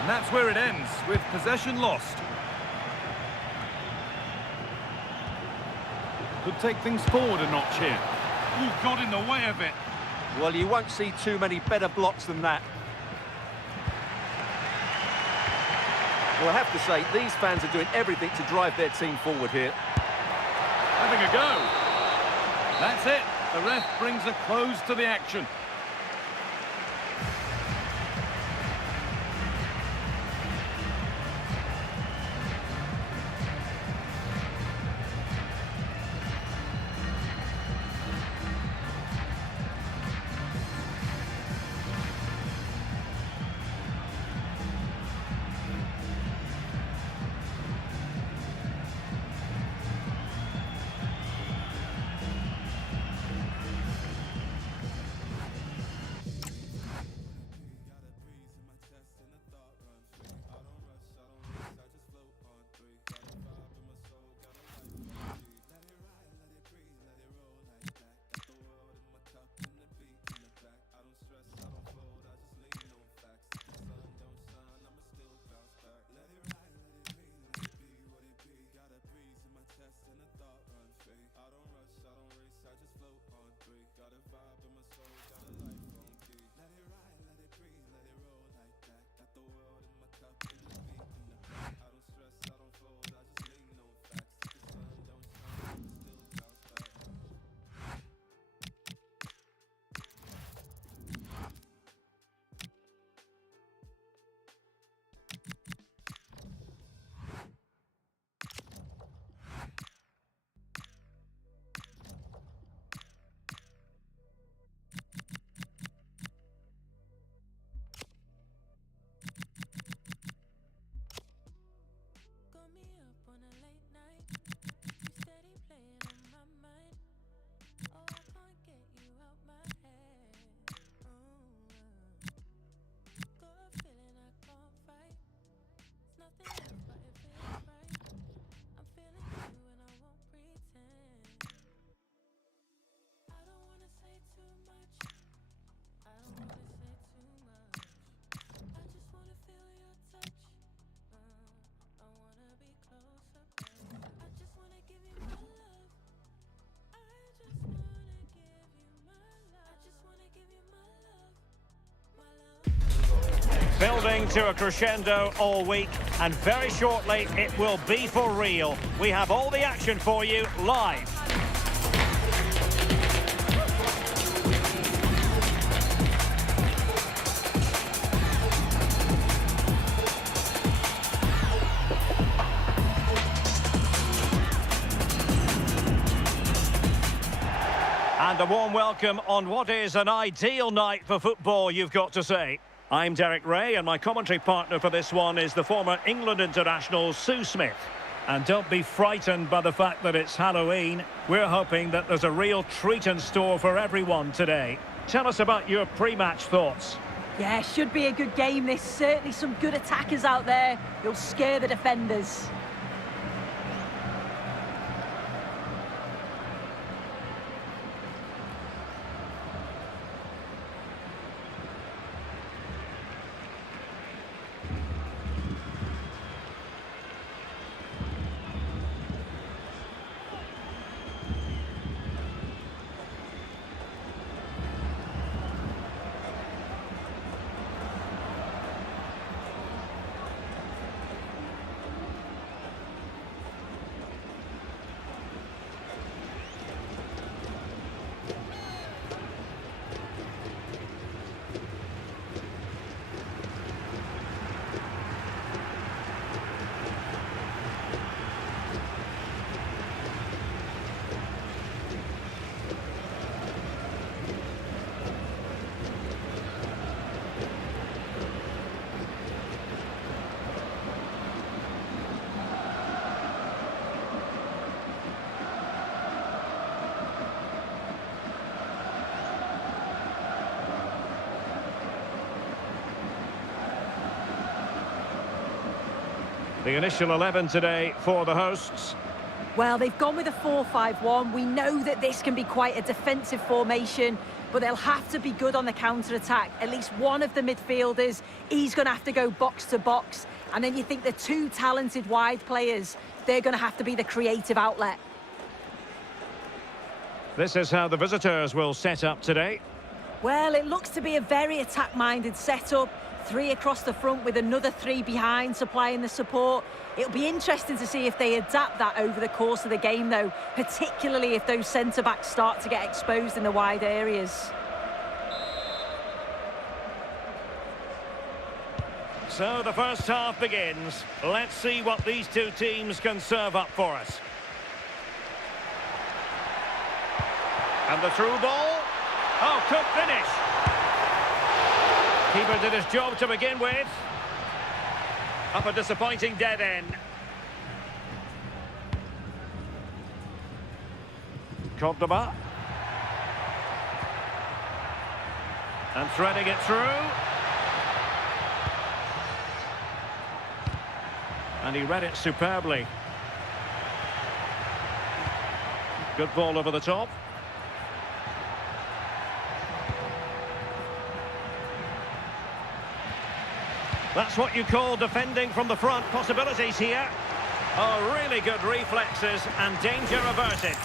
And that's where it ends, with possession lost. Could take things forward a notch here. Ooh, got in the way of it. Well, you won't see too many better blocks than that. Well, I have to say, these fans are doing everything to drive their team forward here. Having a go. That's it. The ref brings a close to the action. Building to a crescendo all week, and very shortly it will be for real. We have all the action for you live. And a warm welcome on what is an ideal night for football, you've got to say. I'm Derek Ray, and my commentary partner for this one is the former England international Sue Smith. And don't be frightened by the fact that it's Halloween. We're hoping that there's a real treat in store for everyone today. Tell us about your pre-match thoughts. Yeah, should be a good game. There's certainly some good attackers out there. You'll scare the defenders. The initial 11 today for the hosts. Well, they've gone with a 4-5-1. We know that this can be quite a defensive formation, but they'll have to be good on the counter-attack. At least one of the midfielders, he's going to have to go box to box. And then you think the two talented wide players, they're going to have to be the creative outlet. This is how the visitors will set up today. Well, it looks to be a very attack-minded setup. 3 across the front with another 3 behind supplying the support. It'll be interesting to see if they adapt that over the course of the game, though, particularly if those centre-backs start to get exposed in the wide areas. So the first half begins. Let's see what these two teams can serve up for us. And the through ball. Oh, good finish. Keeper did his job to begin with. Up a disappointing dead end. Cordoba. And threading it through. And he read it superbly. Good ball over the top. That's what you call defending from the front. Possibilities here. Oh, really good reflexes and danger averted.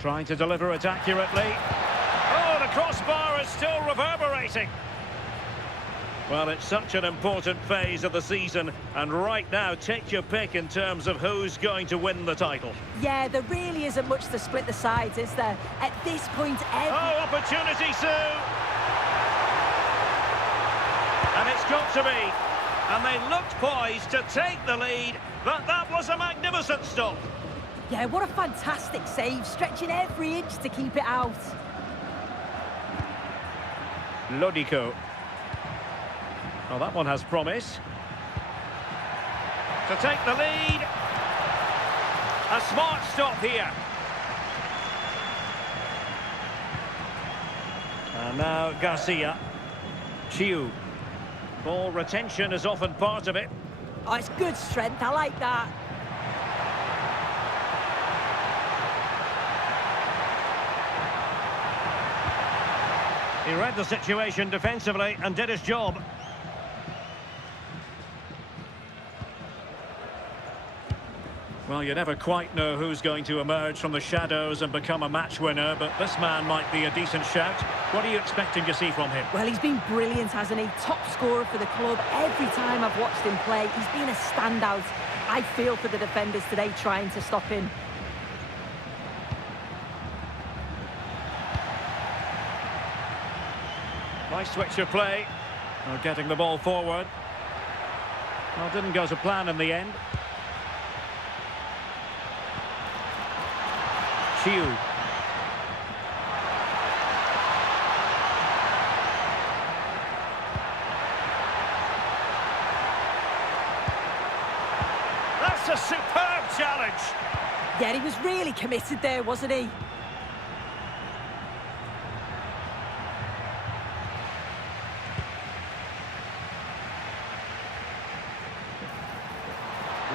Trying to deliver it accurately. Oh, the crossbar is still reverberating. Well, it's such an important phase of the season, and right now, take your pick in terms of who's going to win the title. Yeah, there really isn't much to split the sides, is there? At this point, Oh, opportunity, Sue! And it's got to be. And they looked poised to take the lead, but that was a magnificent stop. Yeah, what a fantastic save, stretching every inch to keep it out. Lodico. Oh, that one has promise. To take the lead. A smart stop here. And now Garcia. Chiu. Ball retention is often part of it. Oh, it's good strength, I like that. He read the situation defensively and did his job. Well, you never quite know who's going to emerge from the shadows and become a match winner, but this man might be a decent shout. What are you expecting to see from him? Well, he's been brilliant, hasn't he? Top scorer for the club. Every time I've watched him play, he's been a standout. I feel for the defenders today trying to stop him. Nice switch of play. Well, getting the ball forward. Well, didn't go to plan in the end. Chiu. That's a superb challenge. Yeah, he was really committed there, wasn't he?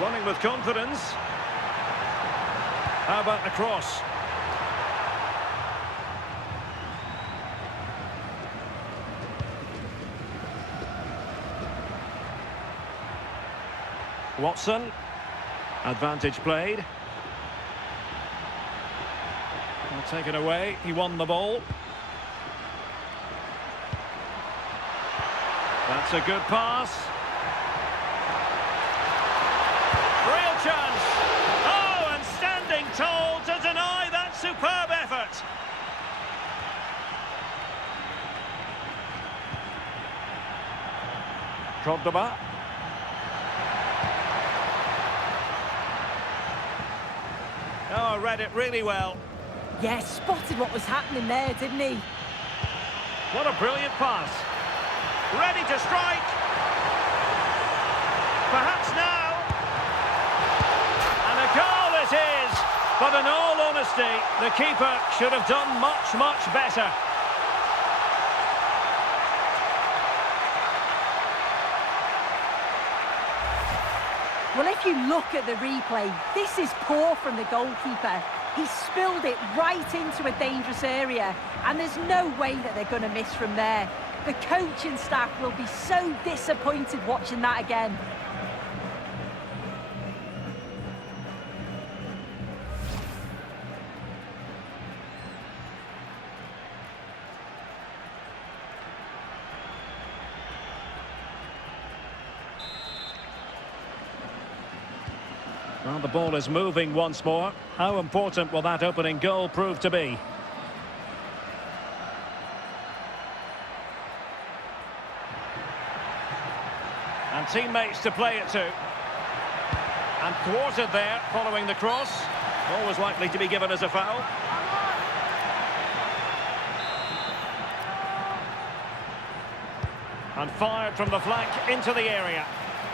Running with confidence. How about the cross? Watson. Advantage played. Well, taken away. He won the ball. That's a good pass. Real chance. Oh, and standing tall to deny that superb effort. Cordoba. Oh, read it really well. Yeah, spotted what was happening there, didn't he? What a brilliant pass. Ready to strike. Perhaps now. And a goal it is. But in all honesty, the keeper should have done much, much better. Well, if you look at the replay, this is poor from the goalkeeper. He spilled it right into a dangerous area, and there's no way that they're going to miss from there. The coaching staff will be so disappointed watching that again. Well, the ball is moving once more. How important will that opening goal prove to be? And teammates to play it to. And thwarted there following the cross. Always likely to be given as a foul. And fired from the flank into the area.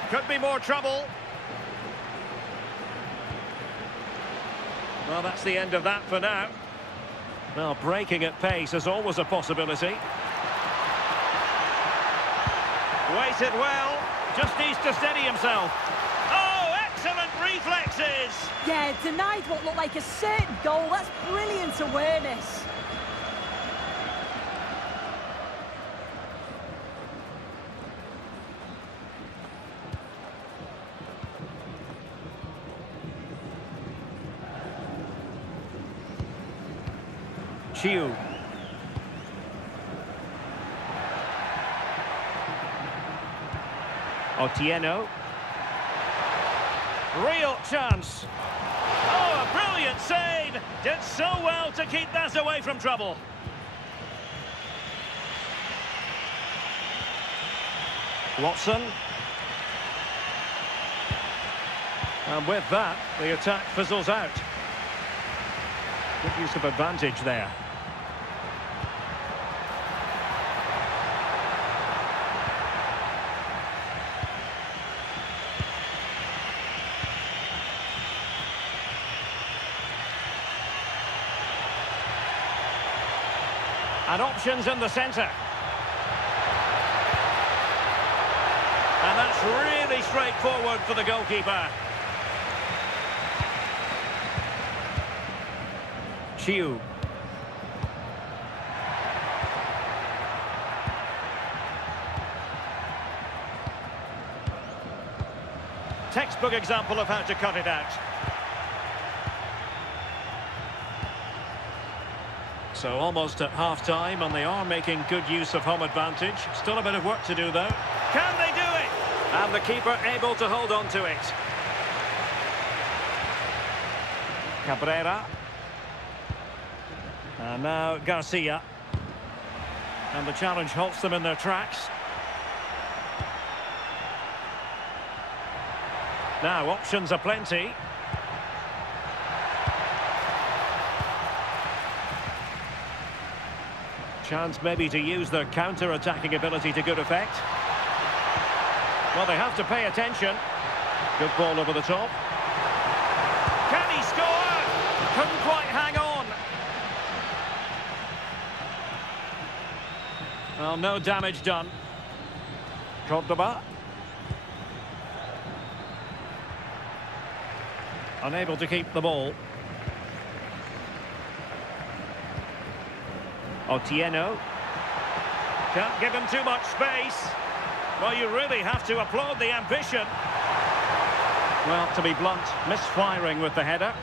Could be more trouble. Well, that's the end of that for now. Well, breaking at pace is always a possibility. Waited well. Just needs to steady himself. Oh, excellent reflexes! Yeah, denied what looked like a certain goal. That's brilliant awareness. Chiu. Otieno. Real chance. Oh, a brilliant save. Did so well to keep that away from trouble. Watson. And with that, the attack fizzles out. Good use of advantage there. And options in the centre. And that's really straightforward for the goalkeeper. Chiu. Textbook example of how to cut it out. So almost at half-time, and they are making good use of home advantage. Still a bit of work to do, though. Can they do it? And the keeper able to hold on to it. Cabrera. And now Garcia. And the challenge halts them in their tracks. Now, options are plenty. Chance maybe to use their counter-attacking ability to good effect. Well, they have to pay attention. Good ball over the top. Can he score? Couldn't quite hang on. Well, no damage done. Cordoba. Unable to keep the ball. Otieno. Can't give him too much space. Well, you really have to applaud the ambition. Well, to be blunt, misfiring with the header.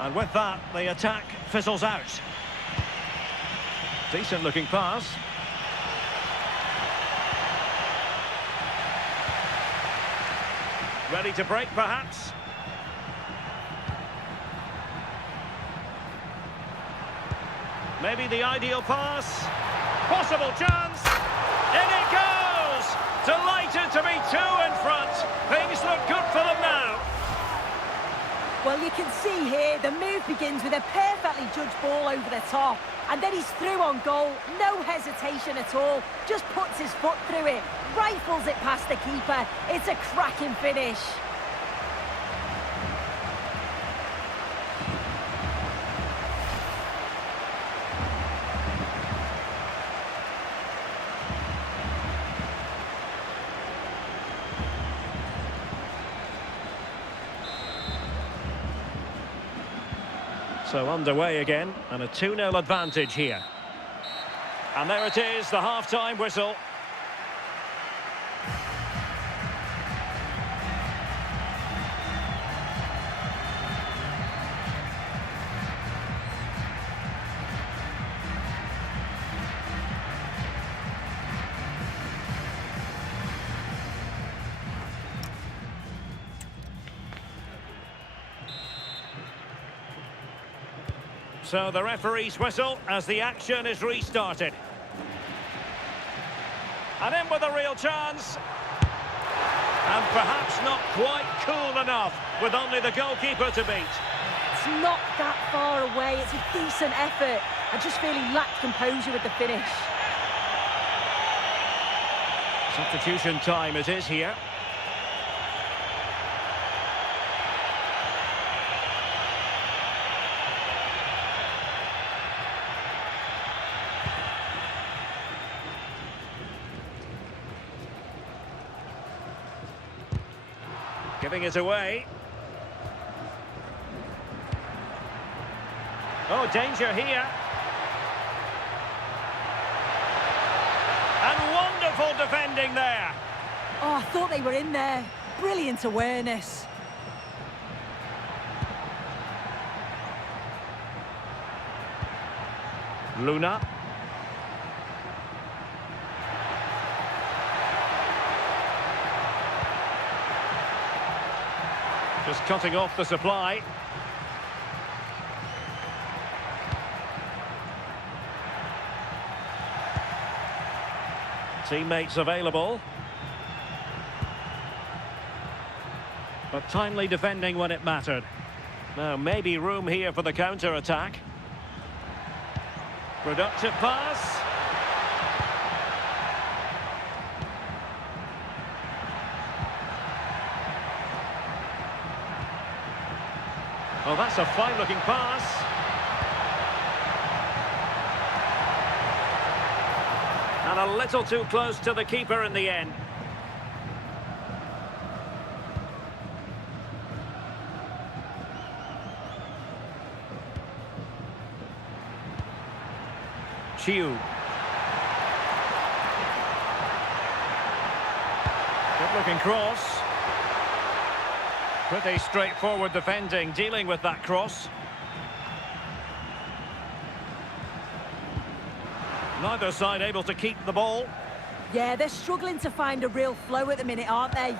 And with that, the attack fizzles out. Decent looking pass. Ready to break, perhaps. Maybe the ideal pass. Possible chance. In it goes! Delighted to be two in front. Things look good for them now. Well, you can see here, the move begins with a perfectly judged ball over the top. And then he's through on goal, no hesitation at all. Just puts his foot through it, rifles it past the keeper. It's a cracking finish. So underway again, and a 2-0 advantage here. And there it is, the half-time whistle. So the referee's whistle as the action is restarted. And in with a real chance. And perhaps not quite cool enough with only the goalkeeper to beat. It's not that far away. It's a decent effort. I just feel he lacked composure with the finish. Substitution time it is here. Giving it away. Oh, danger here. And wonderful defending there. Oh, I thought they were in there. Brilliant awareness. Luna. Just cutting off the supply. Teammates available. But timely defending when it mattered. Now maybe room here for the counter-attack. Productive pass. Oh, that's a fine-looking pass. And a little too close to the keeper in the end. Chiu. Good looking cross. Pretty straightforward defending, dealing with that cross. Neither side able to keep the ball. Yeah, they're struggling to find a real flow at the minute, aren't they?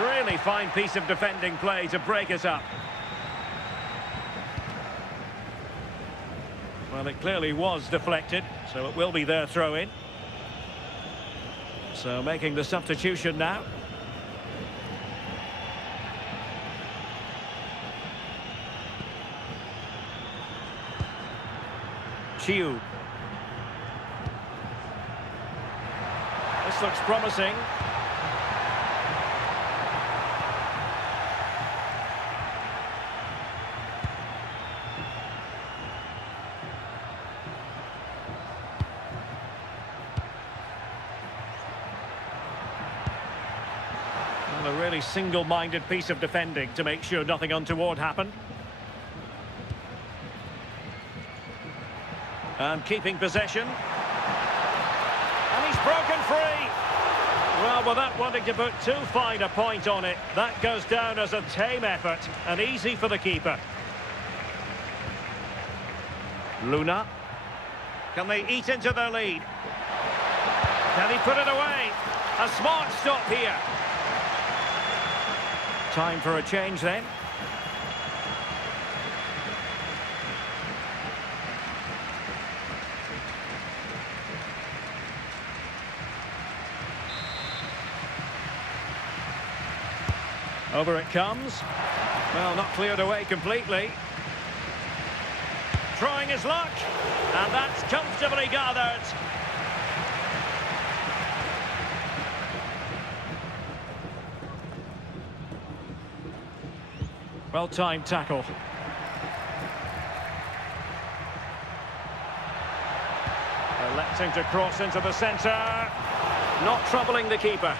Really fine piece of defending play to break it up. Well, it clearly was deflected, so it will be their throw-in. So making the substitution now. Chiu. This looks promising. A really single-minded piece of defending to make sure nothing untoward happened. And keeping possession. And he's broken free. Well, without wanting to put too fine a point on it, that goes down as a tame effort and easy for the keeper. Luna. Can they eat into their lead? Can he put it away? A smart stop here. Time for a change then. Over it comes. Well, not cleared away completely. Trying his luck. And that's comfortably gathered. Well-timed tackle. Electing to cross into the centre. Not troubling the keeper.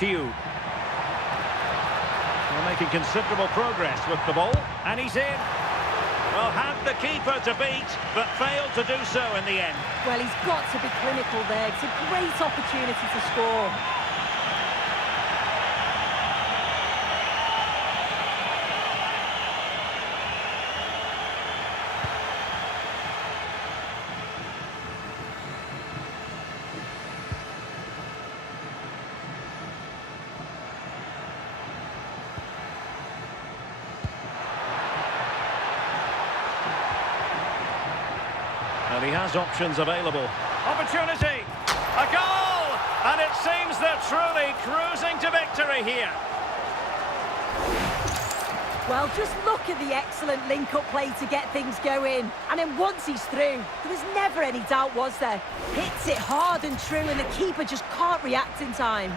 Chiu. Well, making considerable progress with the ball. And he's in. Well, had the keeper to beat, but failed to do so in the end. Well, he's got to be clinical there. It's a great opportunity to score. And he has options available. Opportunity! A goal! And it seems they're truly cruising to victory here. Well, just look at the excellent link-up play to get things going. And then once he's through, there was never any doubt, was there? Hits it hard and true, and the keeper just can't react in time.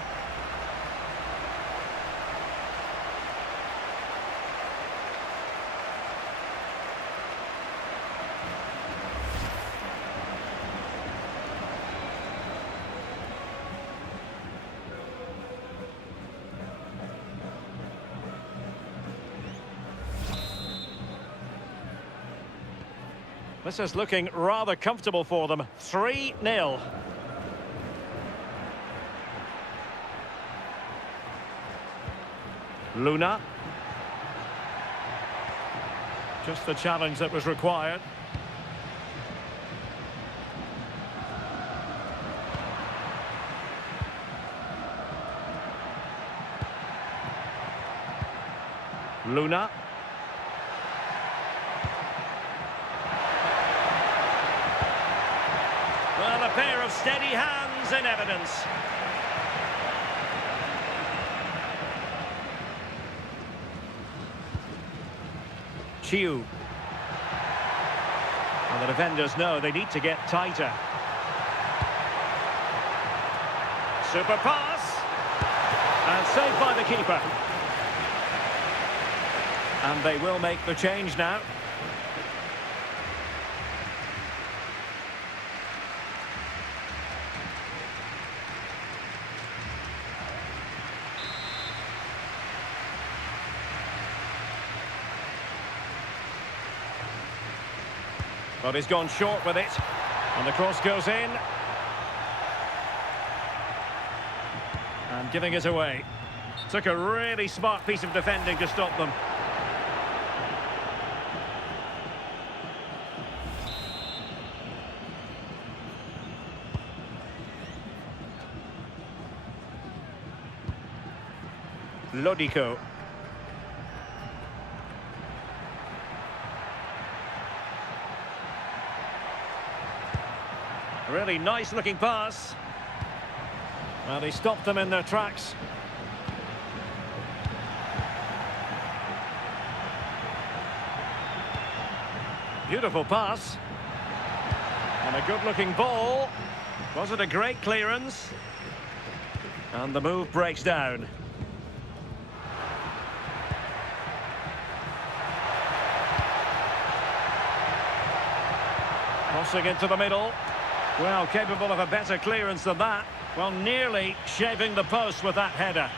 This is looking rather comfortable for them. 3-0. Luna. Just the challenge that was required. Luna. Well, a pair of steady hands in evidence. Chiu. Well, the defenders know they need to get tighter. Super pass. saved by the keeper. And they will make the change now. But he's gone short with it. And the cross goes in. And giving it away. Took a really smart piece of defending to stop them. Lodico. Really nice looking pass. Well, he stopped them in their tracks. Beautiful pass. And a good looking ball. Was it a great clearance? And the move breaks down. Crossing into the middle. Well, capable of a better clearance than that. Well, nearly shaving the post with that header.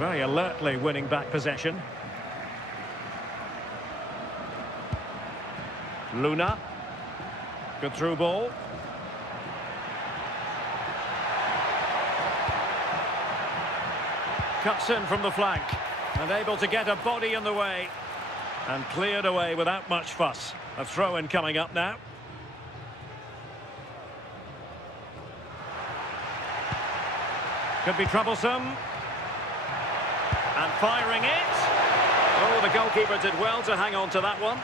Very alertly winning back possession. Luna. Good through ball. Cuts in from the flank. And able to get a body in the way. And cleared away without much fuss. A throw-in coming up now. Could be troublesome. And firing it. Oh, the goalkeeper did well to hang on to that one.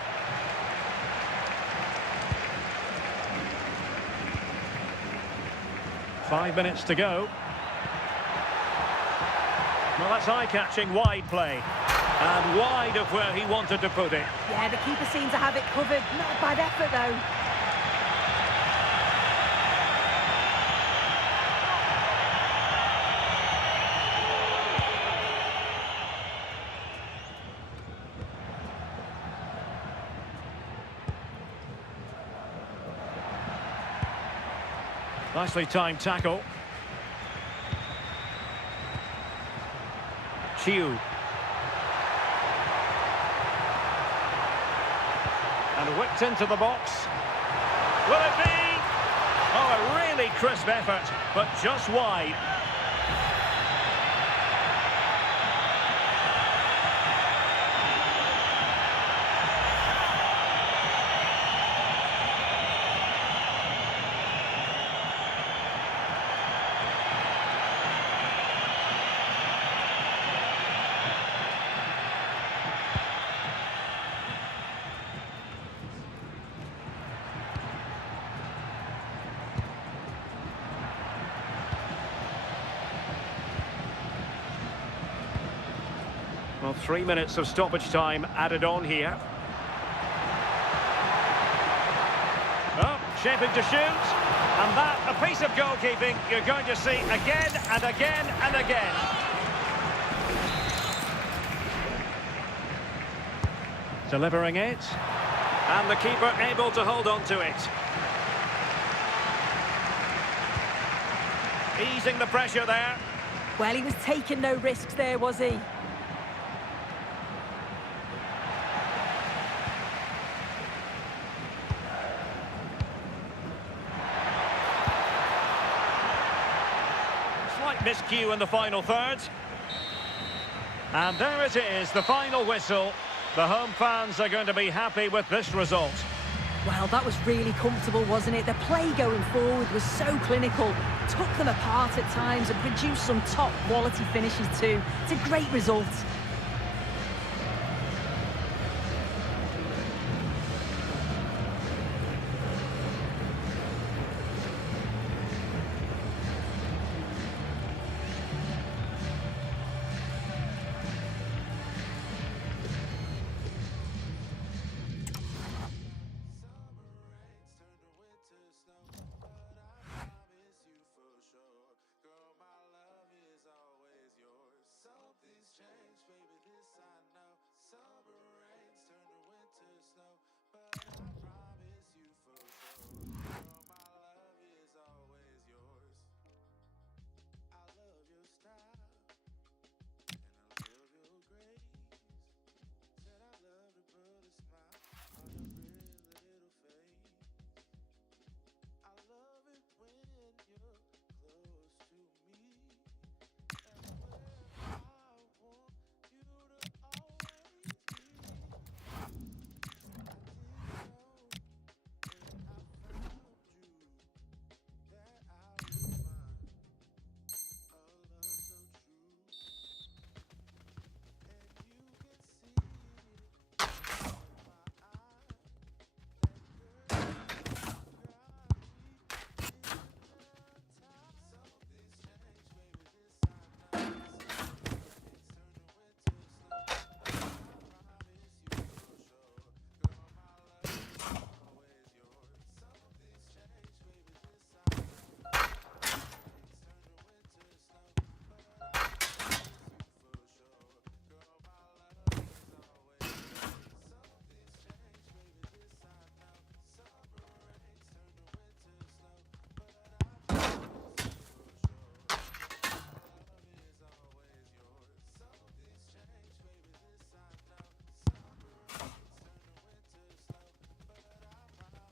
Five minutes to go. Well, that's eye-catching wide play. And wide of where he wanted to put it. Yeah, the keeper seemed to have it covered. Not a bad effort, though. Nicely timed tackle. Chiu. And whipped into the box. Will it be? Oh, a really crisp effort, but just wide. Well, 3 minutes of stoppage time added on here. Oh, shaping to shoot. And that, a piece of goalkeeping you're going to see again and again and again. Delivering it. And the keeper able to hold on to it. Easing the pressure there. Well, he was taking no risks there, was he? Miscue in the final third. And there it is, the final whistle. The home fans are going to be happy with this result. Well, that was really comfortable, wasn't it? The play going forward was so clinical, took them apart at times and produced some top-quality finishes too. It's a great result. change, baby, this I know. Summer rains turn to winter snow, but I promise you for sure, girl, my love is always yours. I love your style, and I love your grace. Said I love to put a smile on your pretty little face. I love it when you're close to me. That's where I want you to always be. I didn't know when I found you that I would find a love so true. And you can see it in my eyes. That girl, you got me hypnotized. Something's changed, baby, this I know. Summer rains turn to winter snow, but I promise you for sure, girl, my love is always yours. Something's changed, baby, this I know. Summer rains turn to winter snow, but I promise you for sure, girl, my love is always yours. Something's changed, baby, this I know. Summer rains turn to winter snow, but I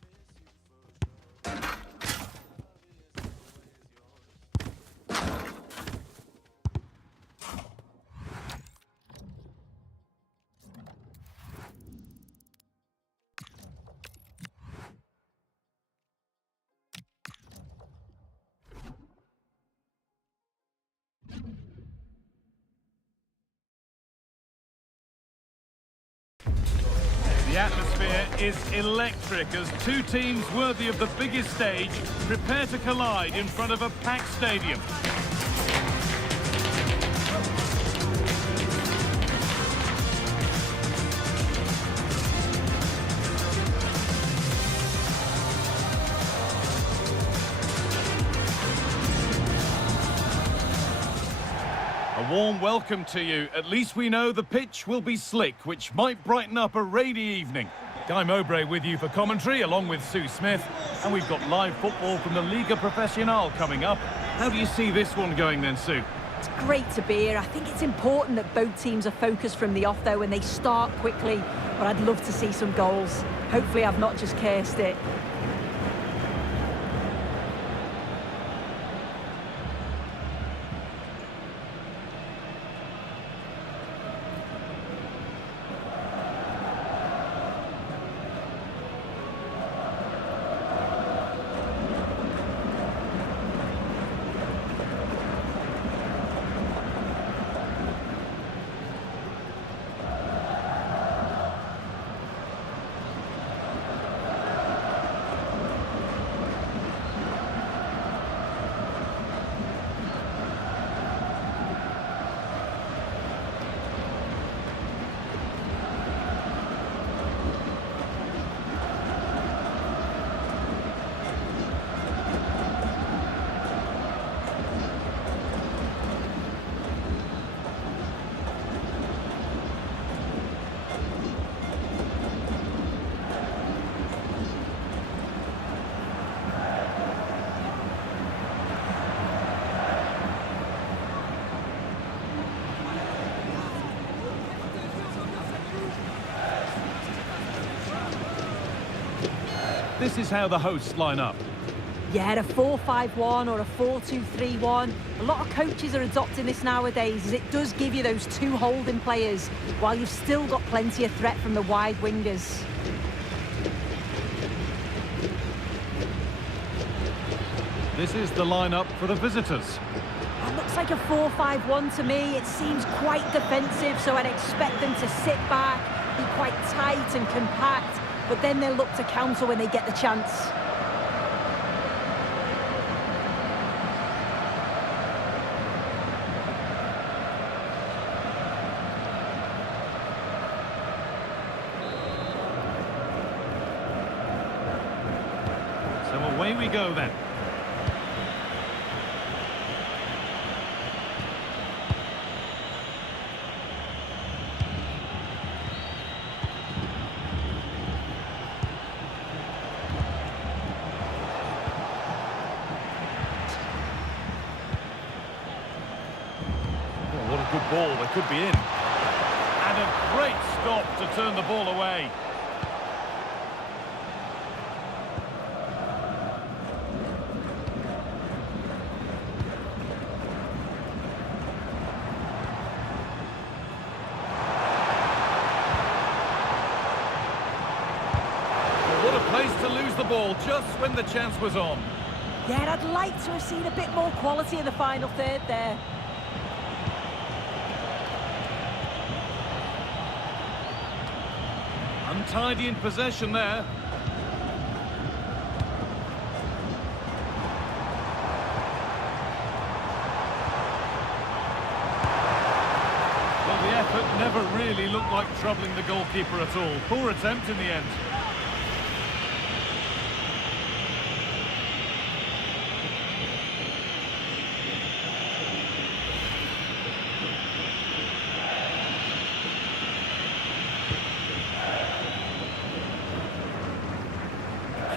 promise you for sure, girl, my love is always yours. Something's changed, baby, this I know. Summer rains turn to winter snow, but I promise you for sure, girl, my love is always yours. The atmosphere is electric as two teams worthy of the biggest stage prepare to collide in front of a packed stadium. A warm welcome to you. At least we know the pitch will be slick, which might brighten up a rainy evening. Guy Mowbray with you for commentary, along with Sue Smith. And we've got live football from the Liga Professional coming up. How do you see this one going then, Sue? It's great to be here. I think it's important that both teams are focused from the off, though, and they start quickly. But I'd love to see some goals. Hopefully I've not just cursed it. This is how the hosts line up. Yeah, a 4-5-1 or a 4-2-3-1. A lot of coaches are adopting this nowadays, as it does give you those two holding players, while you've still got plenty of threat from the wide wingers. This is the lineup for the visitors. It looks like a 4-5-1 to me. It seems quite defensive, so I'd expect them to sit back, be quite tight and compact, but then they'll look to counter when they get the chance. So away we go then. Good ball, they could be in. And a great stop to turn the ball away. What a place to lose the ball just when the chance was on. Yeah, I'd like to have seen a bit more quality in the final third there. Untidy in possession there. Well, the effort never really looked like troubling the goalkeeper at all. Poor attempt in the end.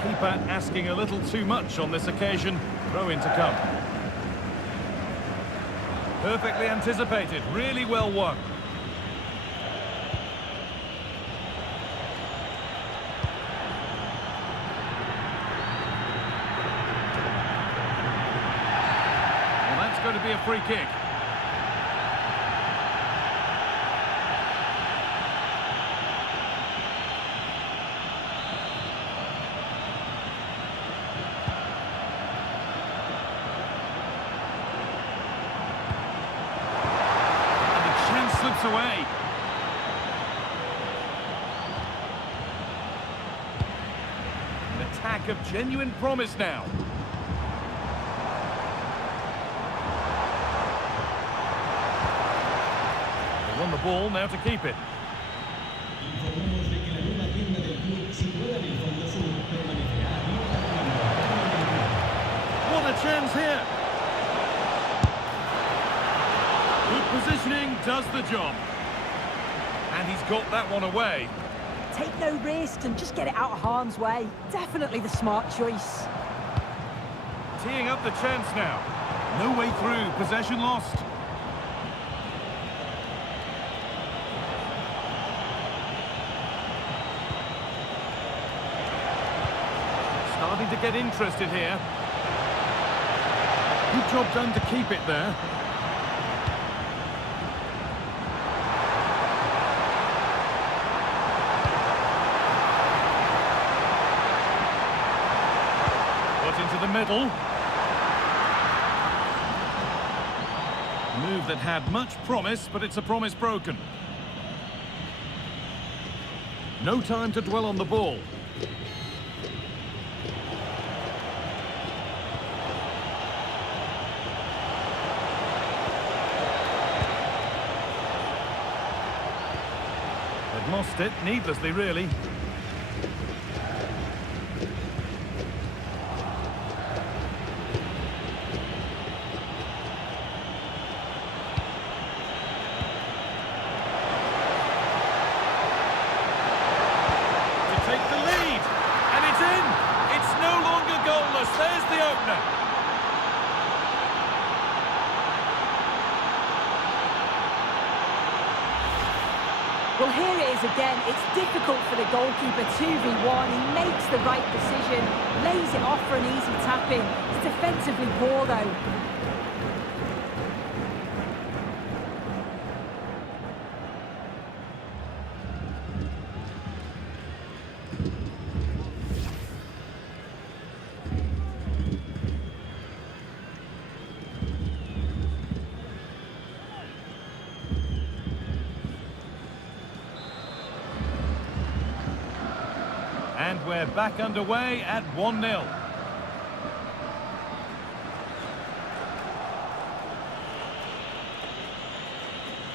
Keeper asking a little too much on this occasion. Throw in to come. Perfectly anticipated, really well won. Well, that's going to be a free kick. Slips away. An attack of genuine promise now. They won the ball, now to keep it. What a chance here! Good positioning does the job. And he's got that one away. Take no risks and just get it out of harm's way. Definitely the smart choice. Teeing up the chance now. No way through, possession lost. Starting to get interested here. Good job done to keep it there. Into the middle. A move that had much promise, but it's a promise broken. No time to dwell on the ball. They've lost it, needlessly really. There's the opener. Well, here it is again. It's difficult for the goalkeeper. 2v1. He makes the right decision, lays it off for an easy tap-in. It's defensively poor, though. And we're back underway at 1-0.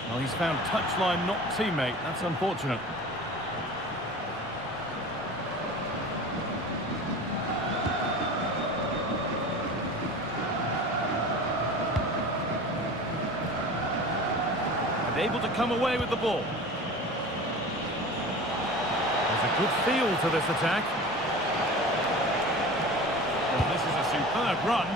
Well, he's found touchline, not teammate. That's unfortunate. And able to come away with the ball. There's a good feel to this attack. Well, this is a superb run.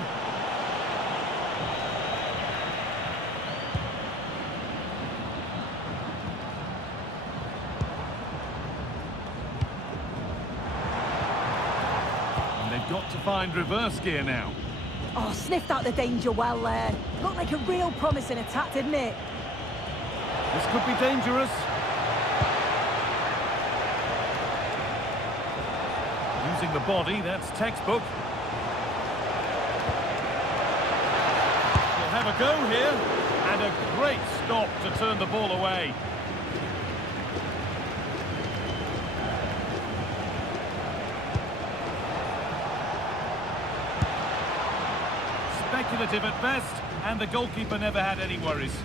got to find reverse gear now. Oh, sniffed out the danger well there. Looked like a real promising attack, didn't it? This could be dangerous. Using the body, that's textbook. We'll have a go here, and a great stop to turn the ball away. Speculative at best, and the goalkeeper never had any worries.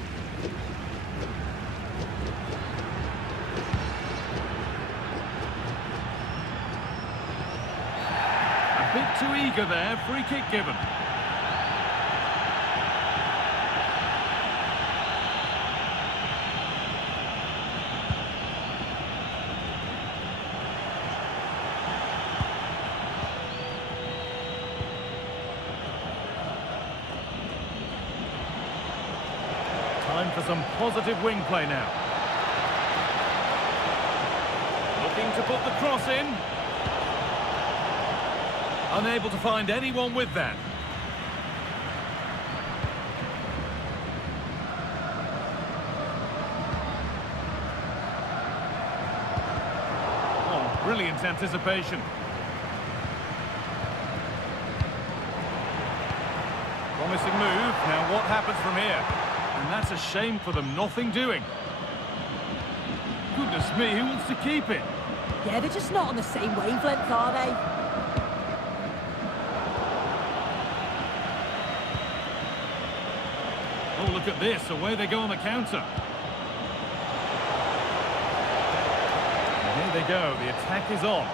A bit too eager there, free kick given. Time for some positive wing play now. Looking to put the cross in. Unable to find anyone with that. Oh, brilliant anticipation. Promising move. Now what happens from here? And that's a shame for them, nothing doing. Goodness me, who wants to keep it? Yeah, they're just not on the same wavelength, are they? Oh, look at this, away they go on the counter. And here they go, the attack is on.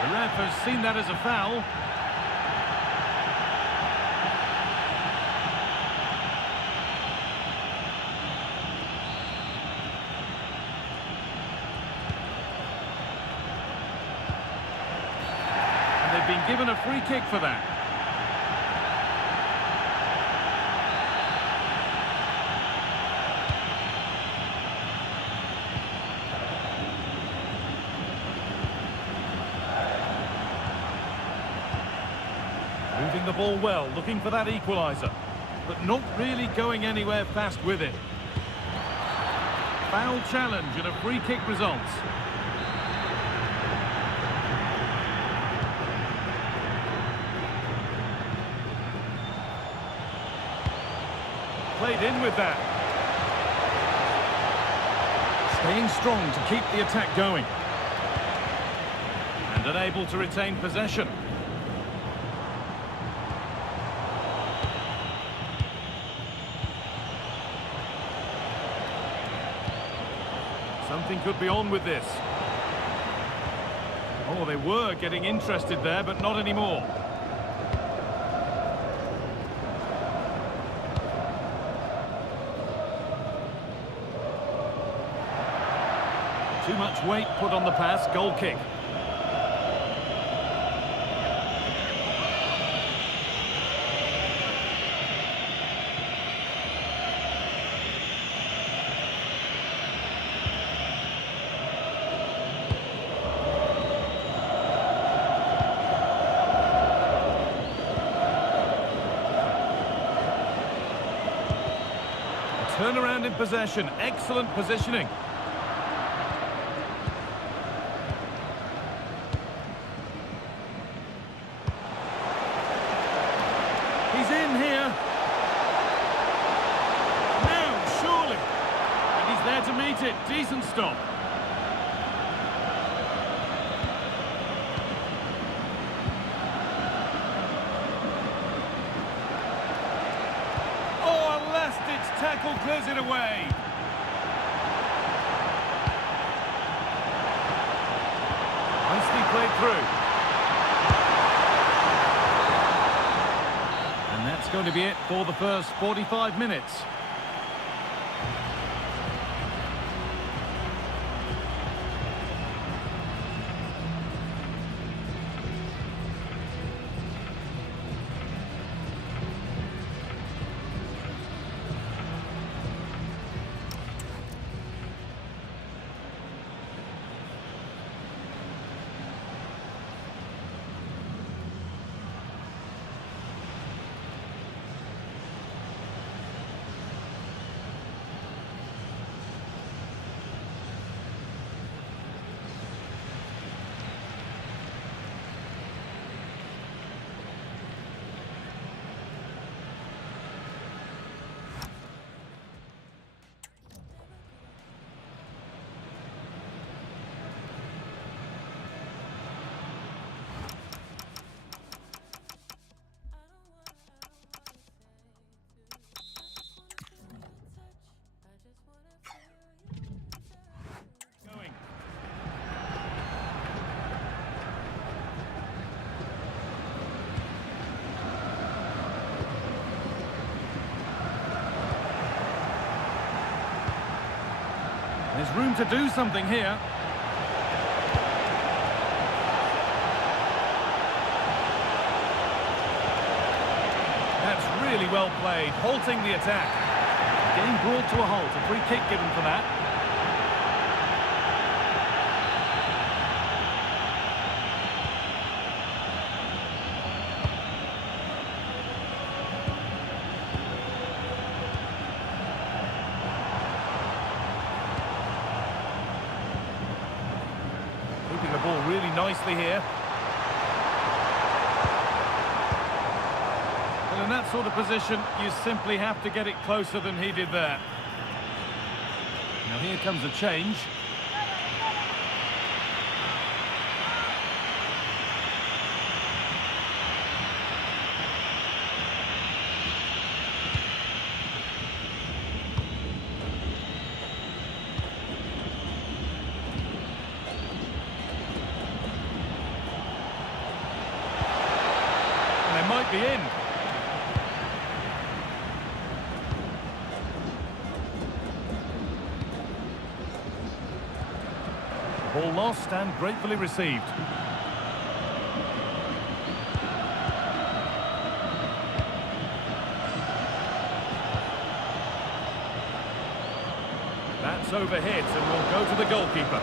The ref has seen that as a foul. Been given a free kick for that. Moving the ball well, looking for that equaliser, but not really going anywhere fast with it. Foul challenge and a free kick results. Played in with that. Staying strong to keep the attack going. And unable to retain possession. Something could be on with this. Oh, they were getting interested there, but not anymore. Too much weight put on the pass, goal kick. Turnaround in possession, excellent positioning. He's in here. Now, surely. And he's there to meet it. Decent stop. Oh, a last-ditch tackle clears it away. Nicely played through. That's going to be it for the first 45 minutes. There's room to do something here. That's really well played, halting the attack. Game brought to a halt, a free kick given for that. Keeping the ball really nicely here. Well, in that sort of position, you simply have to get it closer than he did there. Now here comes a change. And they might be in. Ball lost and gratefully received. That's overhit and will go to the goalkeeper.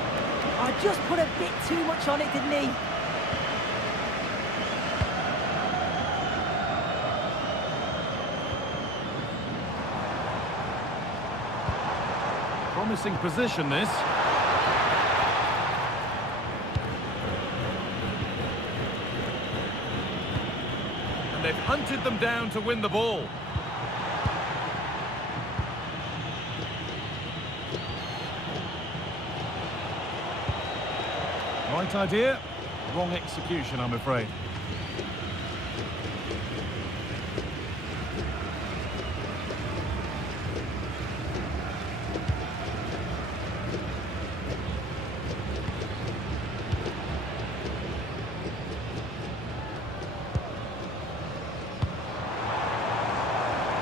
I just put a bit too much on it, didn't he? Promising position, this. And they've hunted them down to win the ball. Right idea, wrong execution, I'm afraid.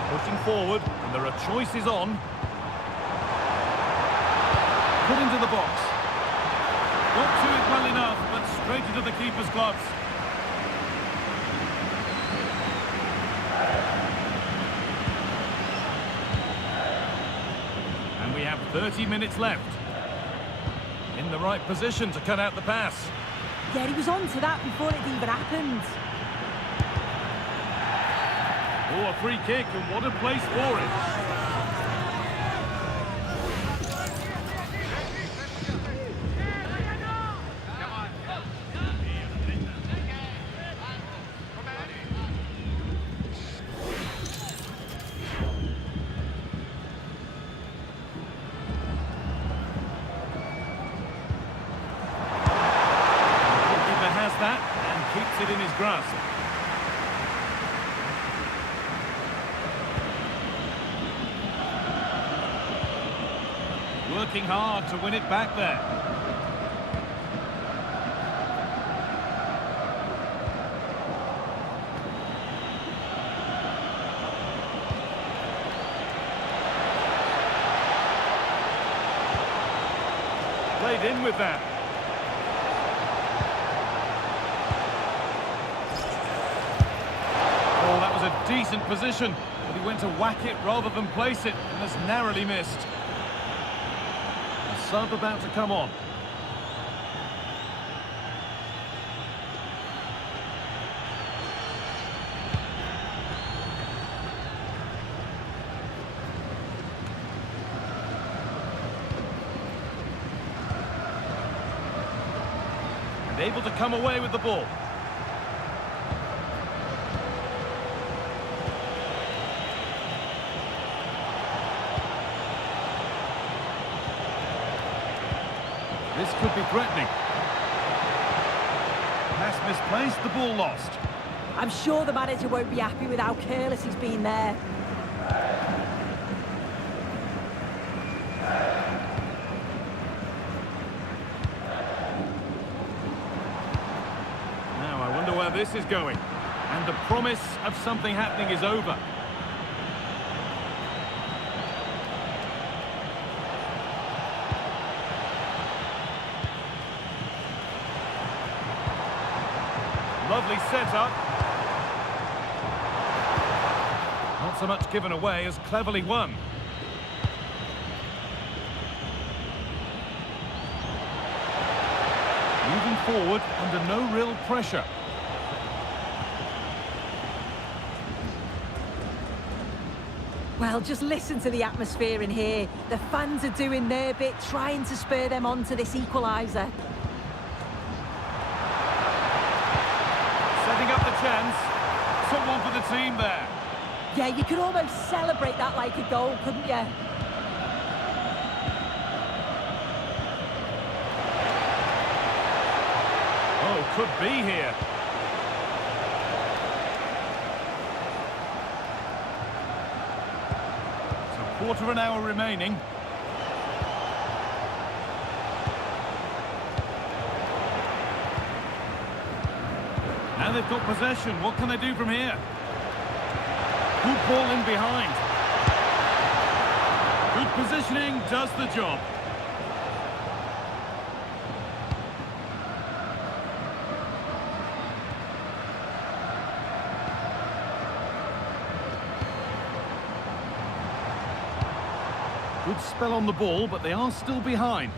Pushing forward, and there are choices on. Put into the box. Got to it well enough, but straight into the keeper's gloves. And we have 30 minutes left. In the right position to cut out the pass. Yeah, he was on to that before it even happened. Oh, a free kick, and what a place for it. That and keeps it in his grasp. Working hard to win it back there. Played in with that. A decent position, but he went to whack it rather than place it and has narrowly missed. A sub about to come on. And able to come away with the ball. This could be threatening. Pass misplaced, the ball lost. I'm sure the manager won't be happy with how careless he's been there. Now, I wonder where this is going. And the promise of something happening is over. Lovely setup. Not so much given away as cleverly won. Moving forward under no real pressure. Well, just listen to the atmosphere in here. The fans are doing their bit, trying to spur them on to this equaliser. Setting up the chance. Someone for the team there. Yeah, you could almost celebrate that like a goal, couldn't you? Oh, could be here. So quarter of an hour remaining. Now they've got possession. What can they do from here? Good ball in behind. Good positioning does the job. Good spell on the ball, but they are still behind.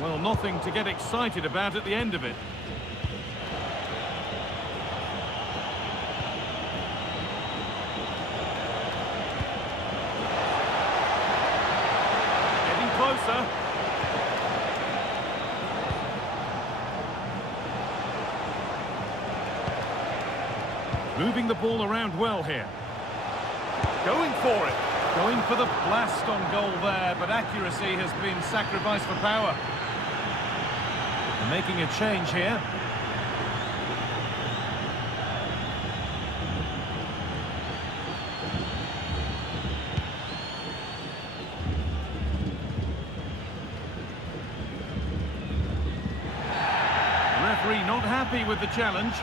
Well, nothing to get excited about at the end of it. Getting closer. Moving the ball around well here. Going for it. Going for the blast on goal there, but accuracy has been sacrificed for power. They're making a change here. The referee not happy with the challenge.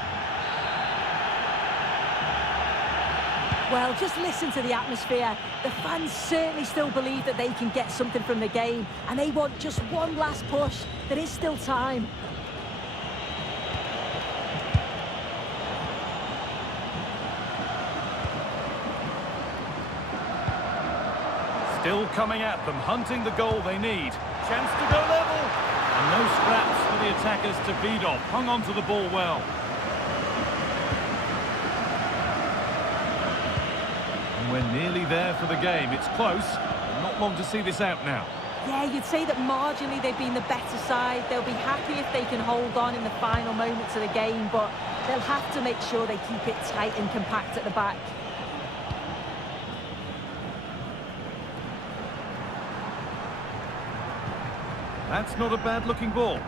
Well, just listen to the atmosphere. The fans certainly still believe that they can get something from the game, and they want just one last push. There is still time. Still coming at them, hunting the goal they need. Chance to go level. And no scraps for the attackers to feed off. Hung on to the ball well. And we're nearly there for the game. It's close. Not long to see this out now. Yeah, you'd say that marginally they've been the better side. They'll be happy if they can hold on in the final moments of the game, but they'll have to make sure they keep it tight and compact at the back. That's not a bad-looking ball.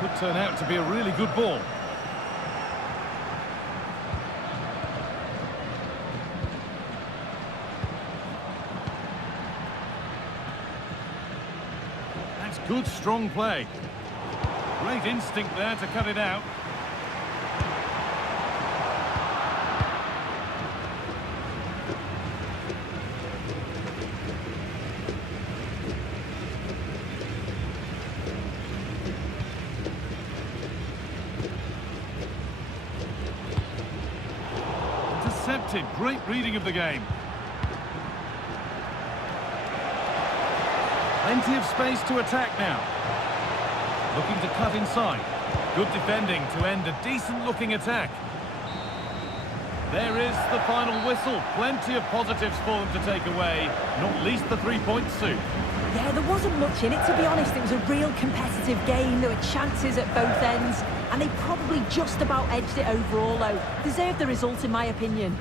Could turn out to be a really good ball. That's good, strong play. Great instinct there to cut it out. Intercepted. Great reading of the game. Plenty of space to attack now. Looking to cut inside. Good defending to end a decent-looking attack. There is the final whistle. Plenty of positives for them to take away, not least the 3 points soon. Yeah, there wasn't much in it, to be honest. It was a real competitive game. There were chances at both ends, and they probably just about edged it overall, though. Deserved the result, in my opinion.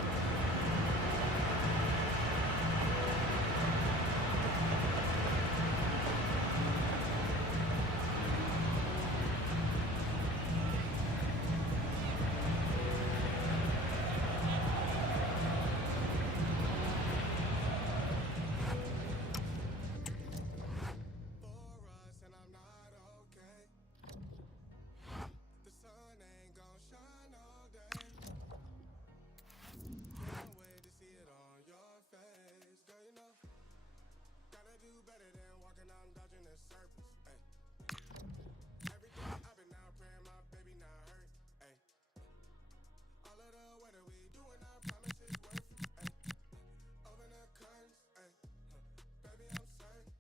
I'm dodging the surface. Ay. Everything I've been out praying my baby not hurt. Ay. All of the weather we doing, I promise it's worth it. Ay. Open the curtains. Ay. Baby, I'm certain.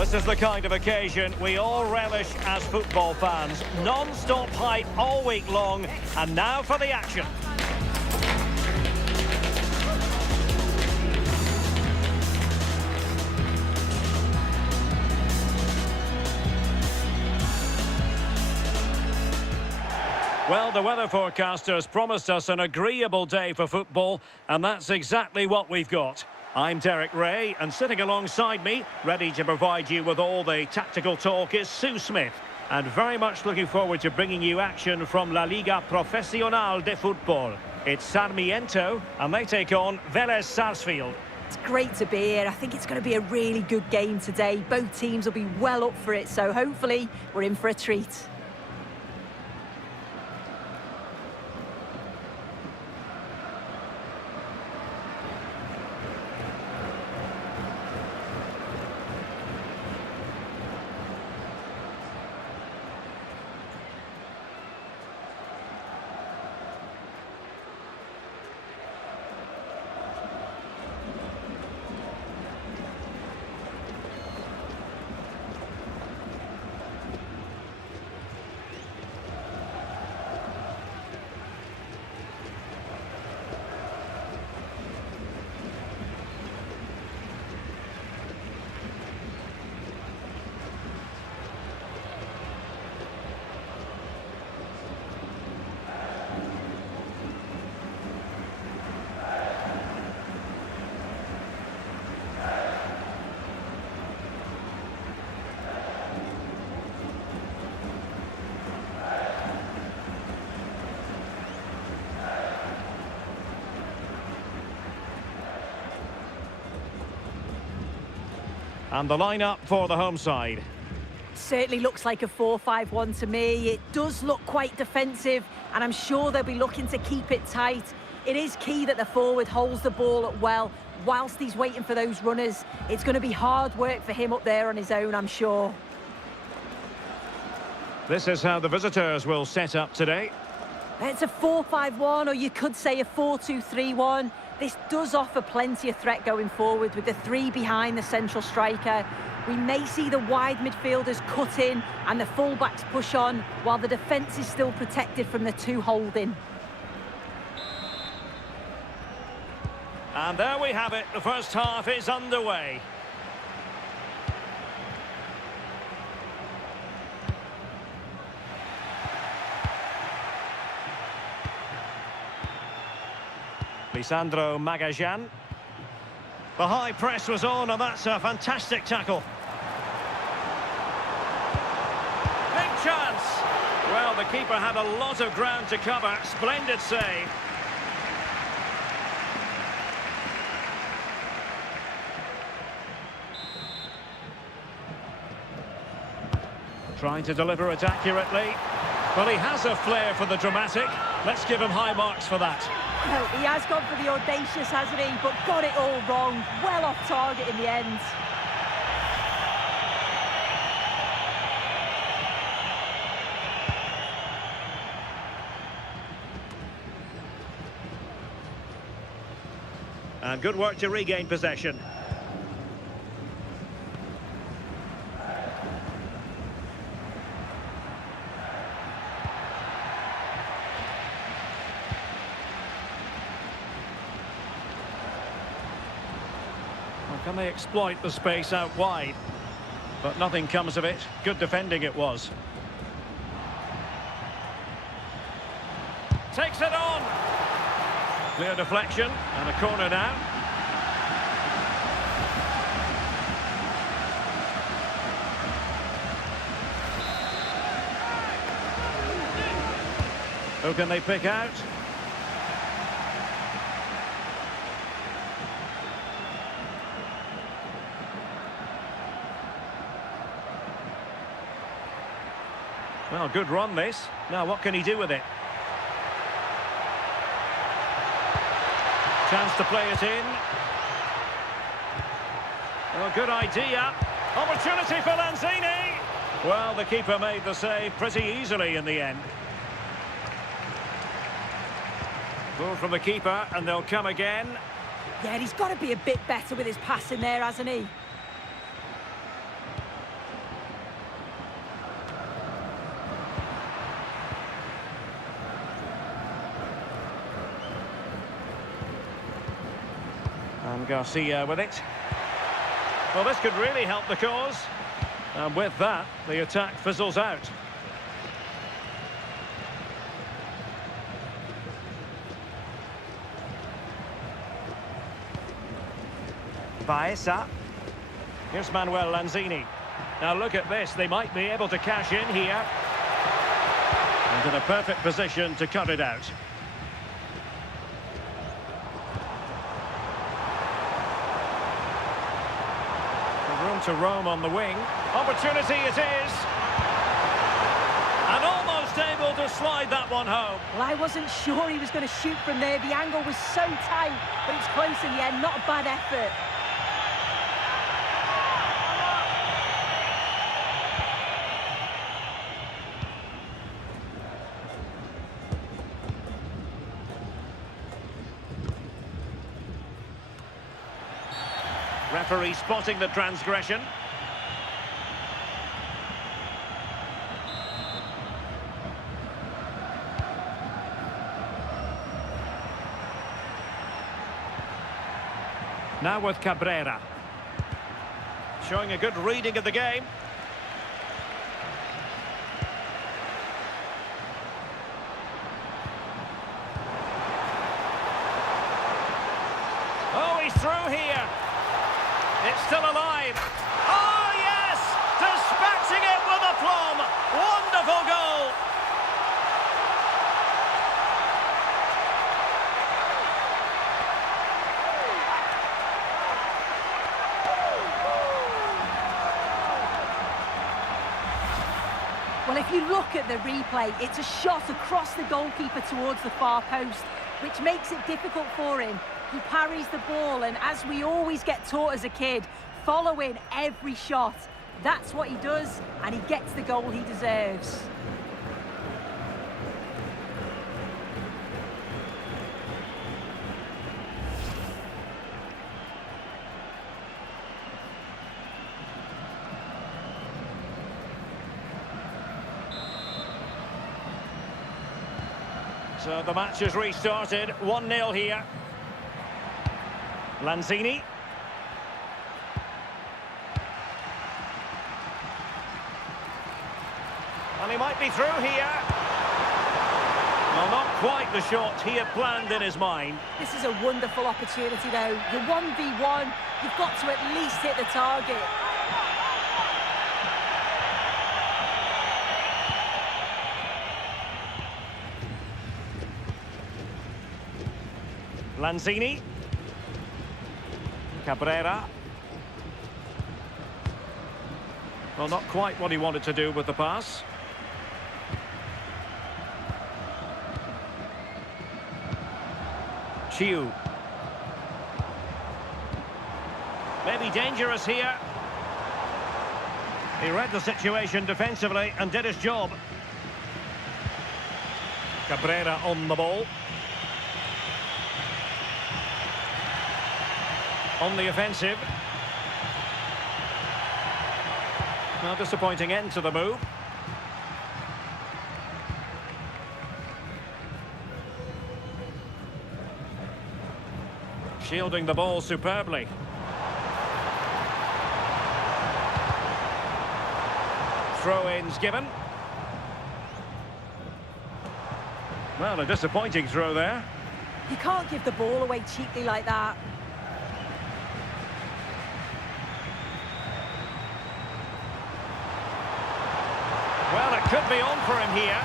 This is the kind of occasion we all relish as football fans. Non-stop hype all week long, and now for the action. Well, the weather forecasters promised us an agreeable day for football, and that's exactly what we've got. I'm Derek Ray, and sitting alongside me, ready to provide you with all the tactical talk, is Sue Smith. And very much looking forward to bringing you action from La Liga Profesional de Football. It's Sarmiento, and they take on Vélez Sarsfield. It's great to be here. I think it's going to be a really good game today. Both teams will be well up for it, so hopefully we're in for a treat. And the lineup for the home side. Certainly looks like a 4-5-1 to me. It does look quite defensive, and I'm sure they'll be looking to keep it tight. It is key that the forward holds the ball up well whilst he's waiting for those runners. It's going to be hard work for him up there on his own, I'm sure. This is how the visitors will set up today. It's a 4-5-1, or you could say a 4-2-3-1. This does offer plenty of threat going forward with the three behind the central striker. We may see the wide midfielders cut in and the fullbacks push on, while the defence is still protected from the two holding. And there we have it. The first half is underway. Lisandro Magajan. The high press was on, and that's a fantastic tackle. Big chance. Well, the keeper had a lot of ground to cover. Splendid save. Trying to deliver it accurately. Well, he has a flair for the dramatic. Let's give him high marks for that. Well, he has gone for the audacious, hasn't he? But got it all wrong. Well off target in the end. And good work to regain possession. Can they exploit the space out wide? But nothing comes of it. Good defending it was. Takes it on. Clear deflection and a corner now. Who can they pick out? Well, good run this. Now what can he do with it? Chance to play it in. Well, good idea. Opportunity for Lanzini. Well, the keeper made the save pretty easily in the end. Goal from the keeper, and they'll come again. Yeah, he's got to be a bit better with his passing there, hasn't he? And Garcia with it. Well, this could really help the cause. And with that, the attack fizzles out. Baeza. Here's Manuel Lanzini. Now look at this, they might be able to cash in here. And in a perfect position to cut it out. Room to roam on the wing. Opportunity it is. And almost able to slide that one home. Well, I wasn't sure he was going to shoot from there. The angle was so tight, but it's close in the end. Not a bad effort. Referee spotting the transgression. Now with Cabrera. Showing a good reading of the game. Oh, he's through here. It's still alive. Oh, yes! Dispatching it with aplomb. Wonderful goal. Well, if you look at the replay, it's a shot across the goalkeeper towards the far post, which makes it difficult for him. He parries the ball, and as we always get taught as a kid, following every shot. That's what he does, and he gets the goal he deserves. So the match has restarted, 1-0 here. Lanzini. And he might be through here. Well, not quite the shot he had planned in his mind. This is a wonderful opportunity, though. You're 1v1. You've got to at least hit the target. Lanzini. Cabrera. Well, not quite what he wanted to do with the pass. Chiu. Maybe dangerous here. He read the situation defensively and did his job. Cabrera on the ball. On the offensive. Well, disappointing end to the move. Shielding the ball superbly. Throw-ins given. Well, a disappointing throw there. You can't give the ball away cheaply like that. Well, it could be on for him here.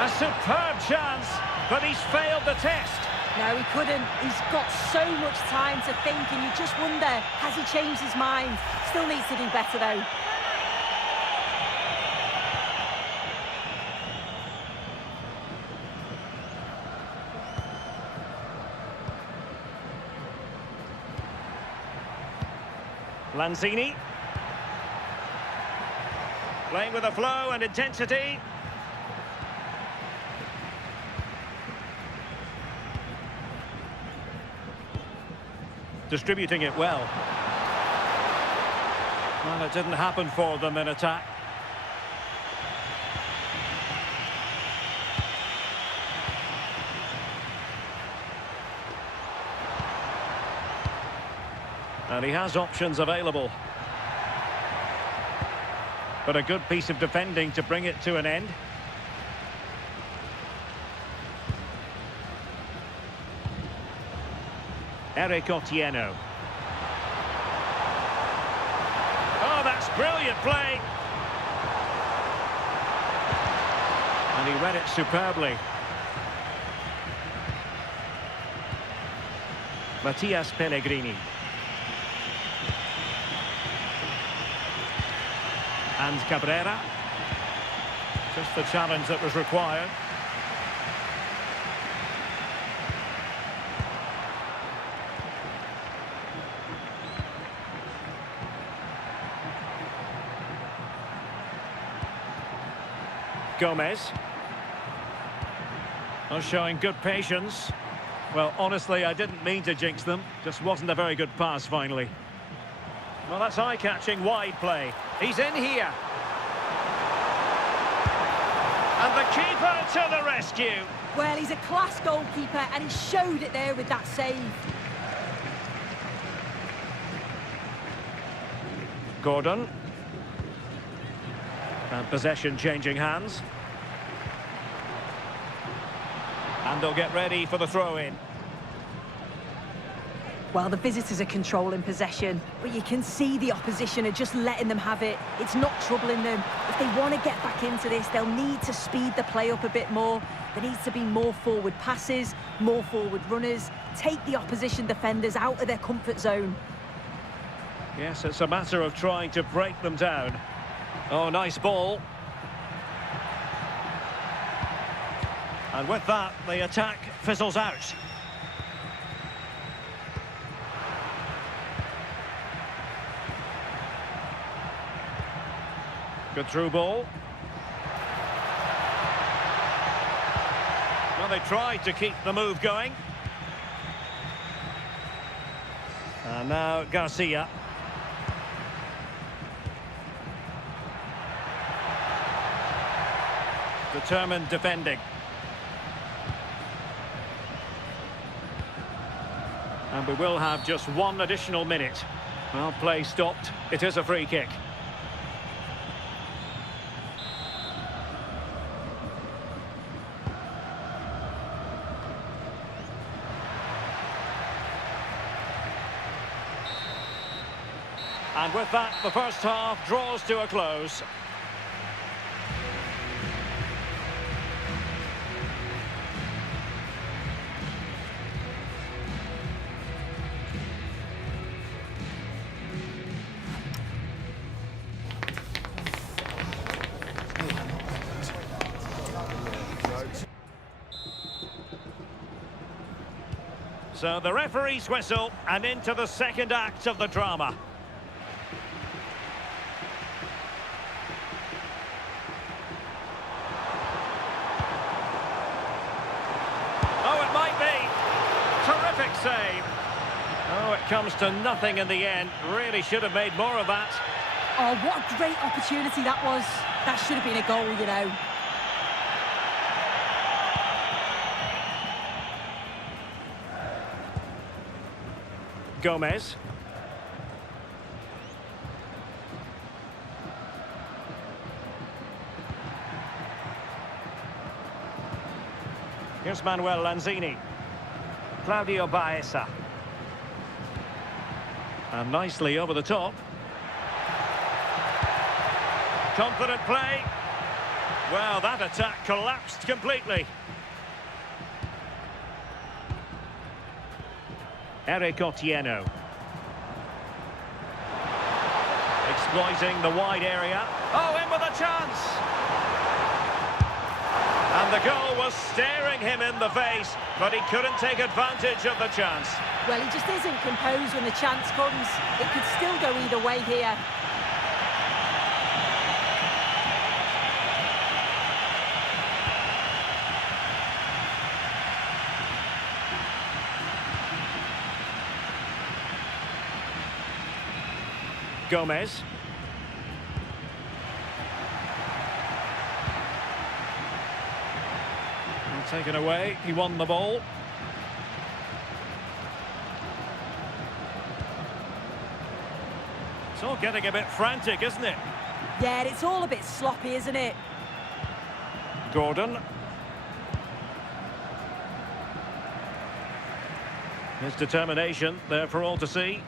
A superb chance, but he's failed the test. No, he couldn't. He's got so much time to think, and you just wonder, has he changed his mind? Still needs to do better, though. Lanzini. Playing with a flow and intensity. Distributing it well. Well, it didn't happen for them in attack. And he has options available. But a good piece of defending to bring it to an end. Eric Otieno. Oh, that's brilliant play. And he read it superbly. Mattias Pellegrini. And Cabrera. Just the challenge that was required. Gomez. Oh, showing good patience. Well, honestly, I didn't mean to jinx them. Just wasn't a very good pass, finally. Well, that's eye-catching wide play. He's in here. And the keeper to the rescue. Well, he's a class goalkeeper, and he showed it there with that save. Gordon. And possession changing hands. And they'll get ready for the throw-in. Well, the visitors are controlling possession, but you can see the opposition are just letting them have it. It's not troubling them. If they want to get back into this, they'll need to speed the play up a bit more. There needs to be more forward passes, more forward runners. Take the opposition defenders out of their comfort zone. Yes, it's a matter of trying to break them down. Oh, nice ball. And with that, the attack fizzles out. Good through ball. Well, they tried to keep the move going. And now Garcia. Determined defending. And we will have just one additional minute. Well, play stopped. It is a free kick. And with that, the first half draws to a close. So the referee's whistle, and into the second act of the drama. Oh, it might be. Terrific save. Oh, it comes to nothing in the end. Really should have made more of that. Oh, what a great opportunity that was. That should have been a goal, you know. Gomez. Here's Manuel Lanzini. Claudio Baeza. And nicely over the top. Confident play. Well, that attack collapsed completely. Eric Otieno. Exploiting the wide area. Oh, in with a chance! And the goal was staring him in the face, but he couldn't take advantage of the chance. Well, he just isn't composed when the chance comes. It could still go either way here. Gomez. Well, taken away, he won the ball. It's all getting a bit frantic, isn't it? Yeah, it's all a bit sloppy, isn't it? Gordon. His determination there for all to see.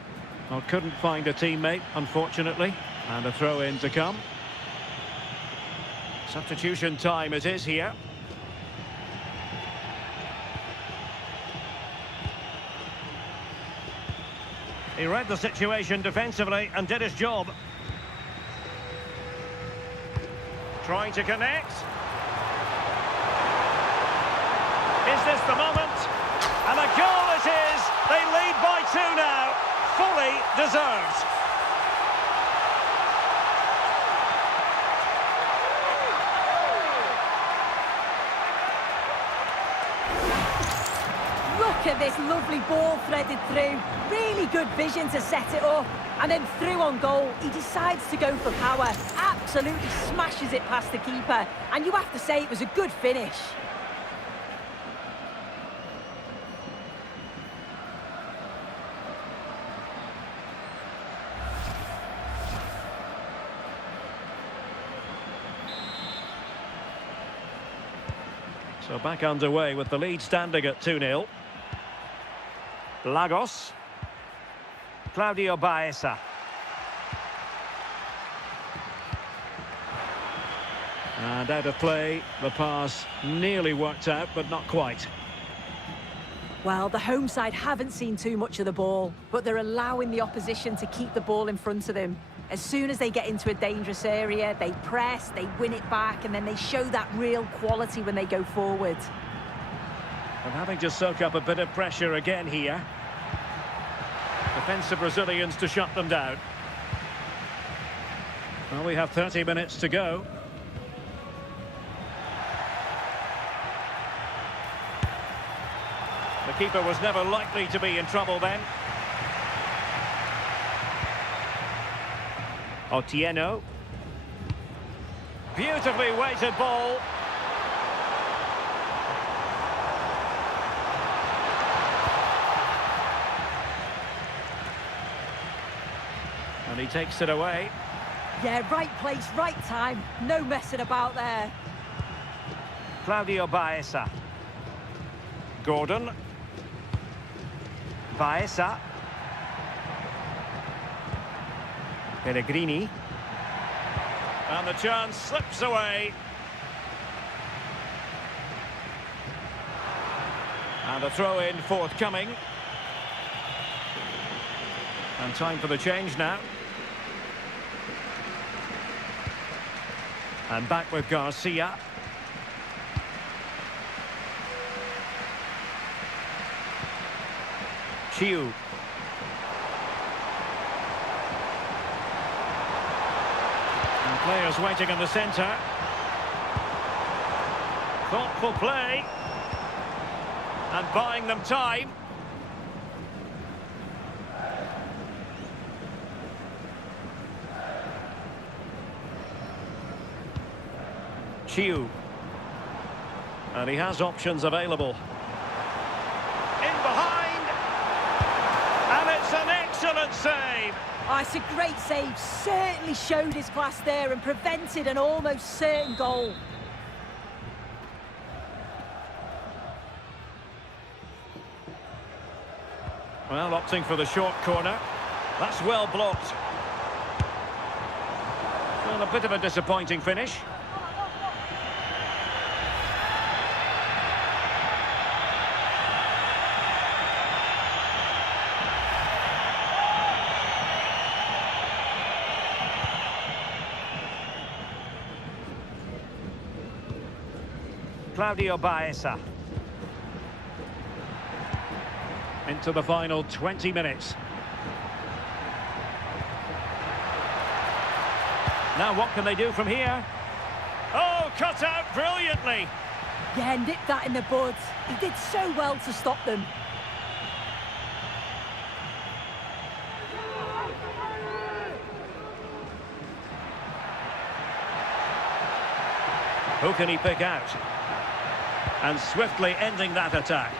Well, couldn't find a teammate, unfortunately. And a throw-in to come. Substitution time it is here. He read the situation defensively and did his job. Trying to connect. Is this the moment? And a goal it is! They lead by 2 now. Fully deserved. Look at this lovely ball threaded through. Really good vision to set it up. And then through on goal, he decides to go for power. Absolutely smashes it past the keeper. And you have to say it was a good finish. So back underway with the lead standing at 2-0. Lagos. Claudio Baeza. And out of play, the pass nearly worked out, but not quite. Well, the home side haven't seen too much of the ball, but they're allowing the opposition to keep the ball in front of them. As soon as they get into a dangerous area, they press, they win it back, and then they show that real quality when they go forward. And having to soak up a bit of pressure again here. Defensive Brazilians to shut them down. Well, we have 30 minutes to go. The keeper was never likely to be in trouble then. Otieno. Beautifully weighted ball. And he takes it away. Yeah, right place, right time. No messing about there. Claudio Baeza. Gordon. Baeza. Pellegrini. And the chance slips away. And a throw-in forthcoming. And time for the change now. And back with Garcia. Chiu. And players waiting in the centre. Thoughtful play. And buying them time. Chiu. And he has options available. In behind. And it's an excellent save. Oh, it's a great save. Certainly showed his class there and prevented an almost certain goal. Well, opting for the short corner. That's well blocked. Well, a bit of a disappointing finish. Claudio Baeza. Into the final 20 minutes. Now what can they do from here? Oh, cut out brilliantly. Yeah, nipped that in the bud. He did so well to stop them. Who can he pick out? And swiftly ending that attack.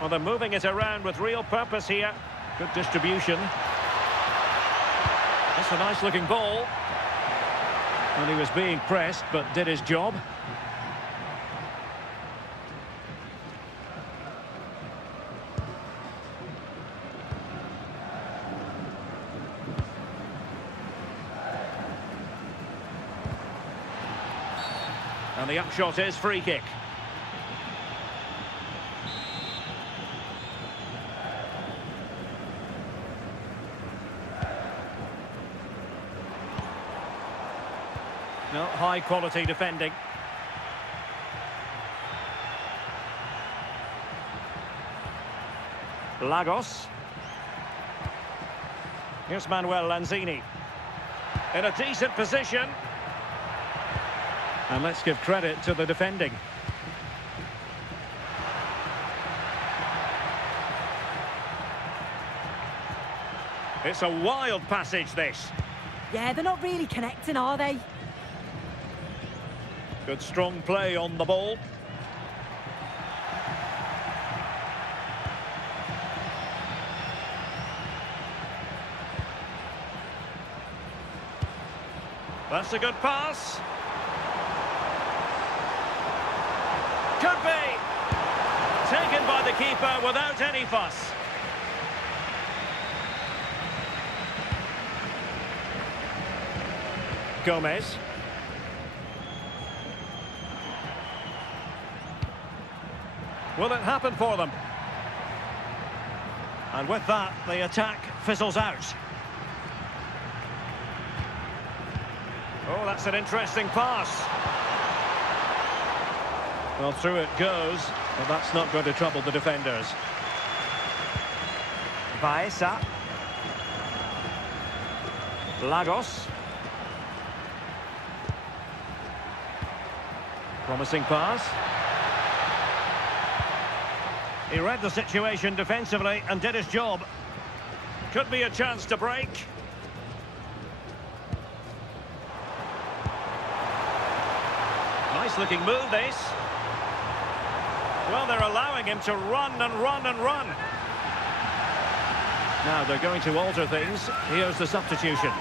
Well, they're moving it around with real purpose here. Good distribution. That's a nice-looking ball. And he was being pressed, but did his job. And the upshot is free kick. No, high quality defending. Lagos. Here's Manuel Lanzini. In a decent position. And let's give credit to the defending. It's a wild passage, this. Yeah, they're not really connecting, are they? Good strong play on the ball. That's a good pass. Could be. Taken by the keeper without any fuss. Gomez. Will it happen for them? And with that, the attack fizzles out. Oh, that's an interesting pass. Well, through it goes, but that's not going to trouble the defenders. Baeza. Lagos. Promising pass. He read the situation defensively and did his job. Could be a chance to break. Nice looking move, this. Well, they're allowing him to run and run and run. Now they're going to alter things. Here's the substitution.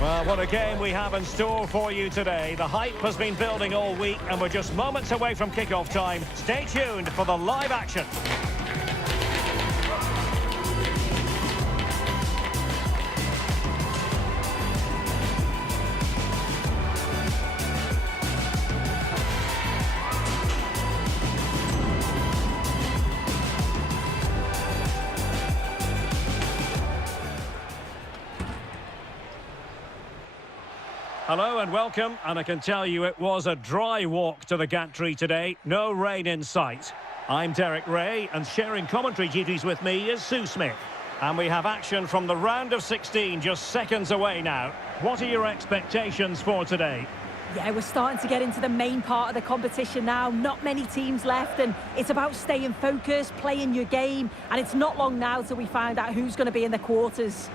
Well, what a game we have in store for you today. The hype has been building all week and we're just moments away from kick-off time. Stay tuned for the live action. Hello and welcome, and I can tell you it was a dry walk to the gantry today, no rain in sight. I'm Derek Ray, and sharing commentary duties with me is Sue Smith. And we have action from the round of 16 just seconds away now. What are your expectations for today? Yeah, we're starting to get into the main part of the competition now. Not many teams left, and it's about staying focused, playing your game, and it's not long now till we find out who's going to be in the quarters.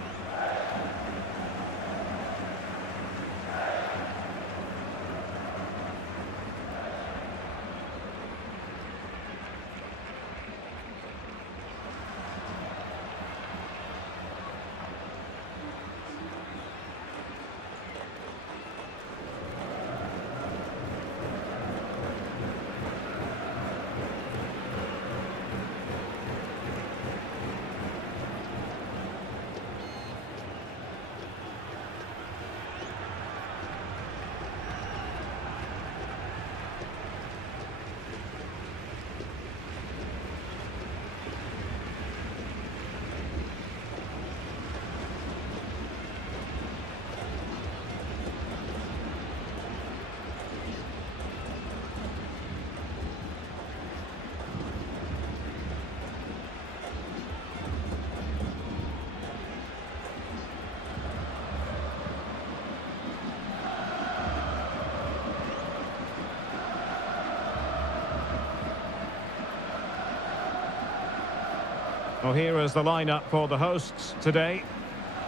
Well, here is the lineup for the hosts today.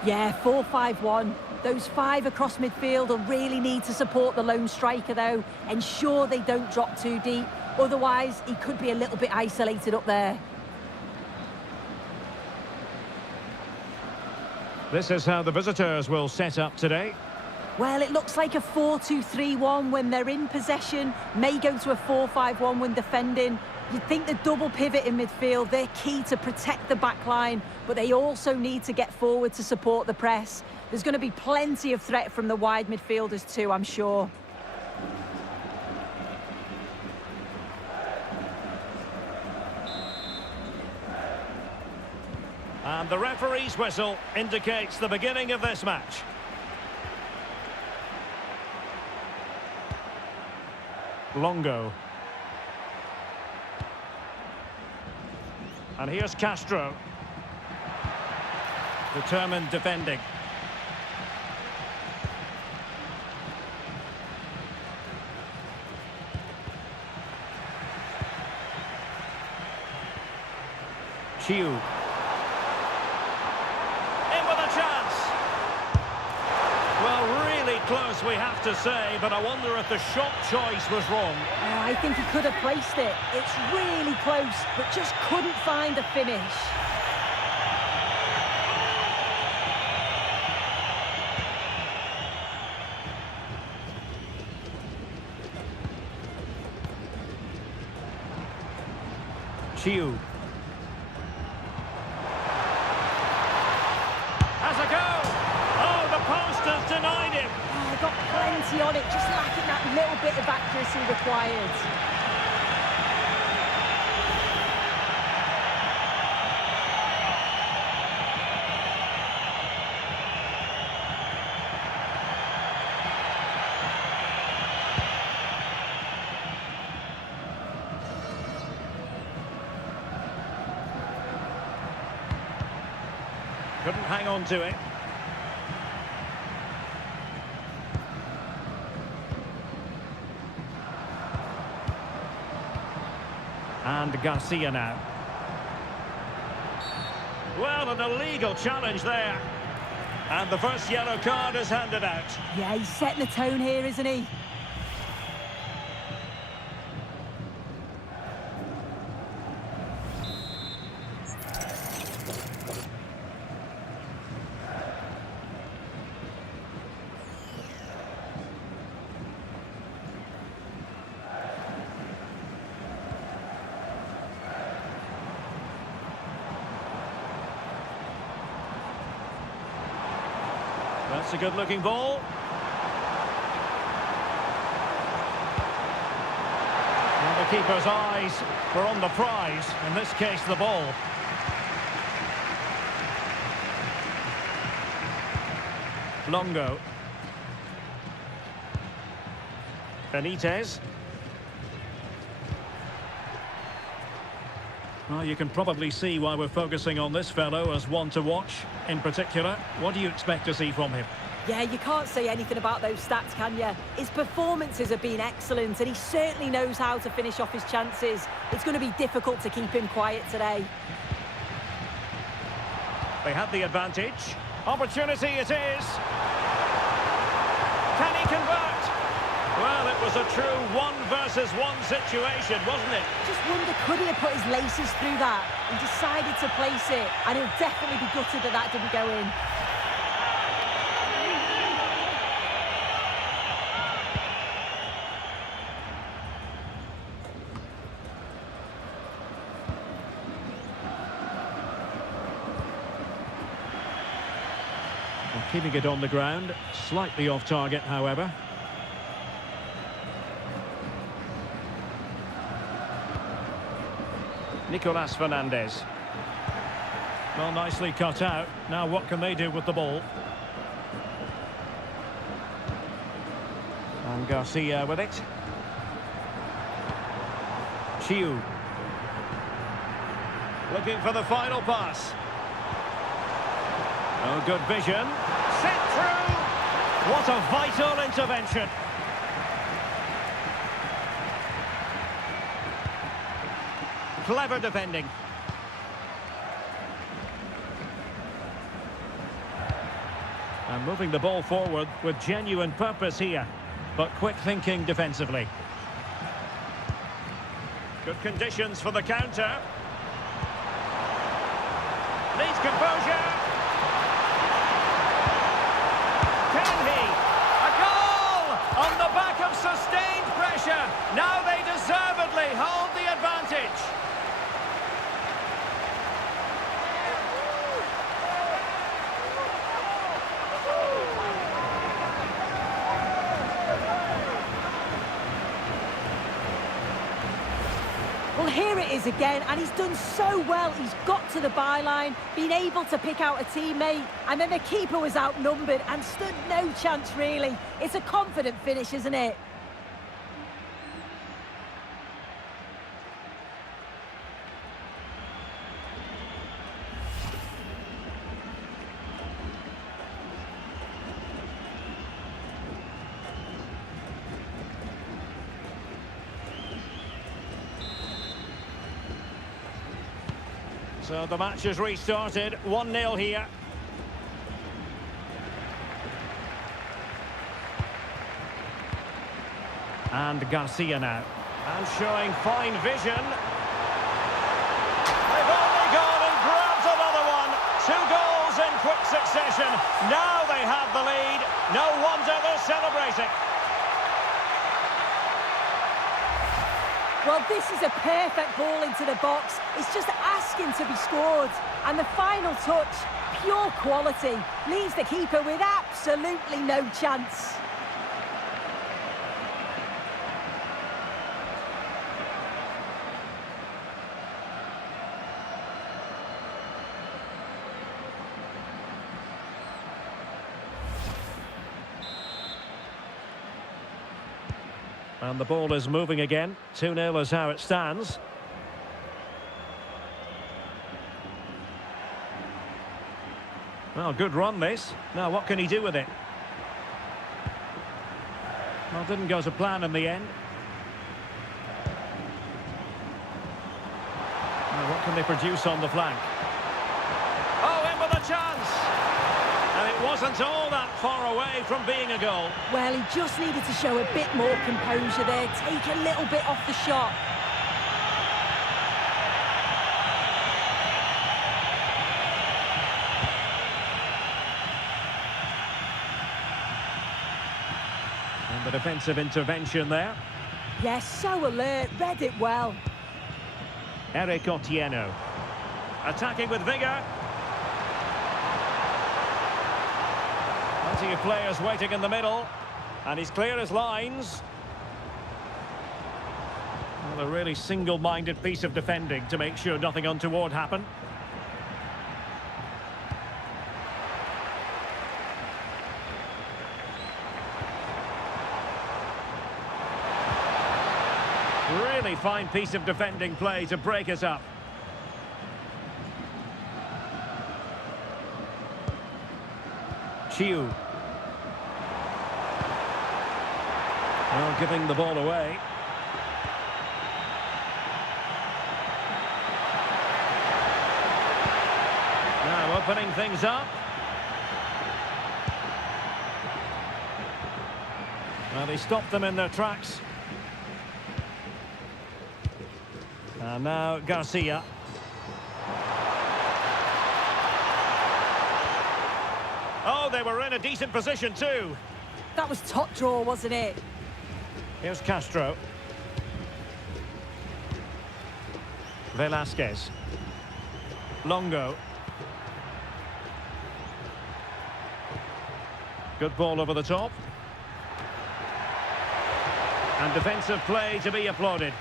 Yeah, 4-5-1. Those five across midfield will really need to support the lone striker, though. Ensure they don't drop too deep. Otherwise, he could be a little bit isolated up there. This is how the visitors will set up today. Well, it looks like a 4-2-3-1 when they're in possession. May go to a 4-5-1 when defending. You'd think the double pivot in midfield, they're key to protect the back line, but they also need to get forward to support the press. There's going to be plenty of threat from the wide midfielders too, I'm sure. And the referee's whistle indicates the beginning of this match. Longo. And here's Castro. Determined defending. Chiu. In with a chance. Well, really close, we have to say, but I wonder if the shot choice was wrong. I think he could have placed it. It's really close, but just couldn't find a finish. Chiu. Has a go! Oh, the post has denied him! Oh, got plenty on it, just lacking that little bit of accuracy required. Couldn't hang on to it. And Garcia now. Well, an illegal challenge there. And the first yellow card is handed out. Yeah, he's setting the tone here, isn't he? That's a good-looking ball. And the keeper's eyes were on the prize, in this case the ball. Longo. Benitez. Well, you can probably see why we're focusing on this fellow as one to watch in particular. What do you expect to see from him? Yeah, you can't say anything about those stats, can you? His performances have been excellent and he certainly knows how to finish off his chances. It's going to be difficult to keep him quiet today. They had the advantage. Opportunity it is. Can he convert? Well, it was a true 1-versus-1 situation, wasn't it? Just wonder, could he have put his laces through that? He decided to place it, and he'll definitely be gutted that that didn't go in. Well, keeping it on the ground, slightly off target, however. Nicolas Fernandez. Well, nicely cut out. Now what can they do with the ball? And Garcia with it. Chiu. Looking for the final pass. Oh, good vision. Set through! What a vital intervention. Clever defending. And moving the ball forward with genuine purpose here, but quick thinking defensively. Good conditions for the counter. Needs composure. Can he? A goal! On the back of sustained pressure. Now they deservedly hold the advantage. Well, here it is again, and he's done so well. He's got to the byline, been able to pick out a teammate, and then the keeper was outnumbered and stood no chance, really. It's a confident finish, isn't it? So the match has restarted, 1-0 here. And Garcia now. And showing fine vision. They've only gone and grabbed another one. 2 goals in quick succession. Now they have the lead. No wonder they're celebrating. Well, this is a perfect ball into the box. It's just asking to be scored. And the final touch, pure quality, leaves the keeper with absolutely no chance. And the ball is moving again. 2-0 is how it stands. Well, good run this. Now what can he do with it? Well, didn't go to plan in the end. Now what can they produce on the flank? Oh, in with a chance! And it wasn't all that far away from being a goal. Well, he just needed to show a bit more composure there, take a little bit off the shot. And the defensive intervention there. Yes, so alert, read it well. Eric Otieno. Attacking with vigour. And Plenty of players waiting in the middle. And he's clear as lines. Well, a really single-minded piece of defending to make sure nothing untoward happened. Really fine piece of defending play to break us up. Chiu. Well, giving the ball away. Now opening things up. Well, he stopped them in their tracks. And now Garcia. Oh, they were in a decent position too. That was top draw, wasn't it? Here's Castro. Velasquez. Longo. Good ball over the top. And defensive play to be applauded.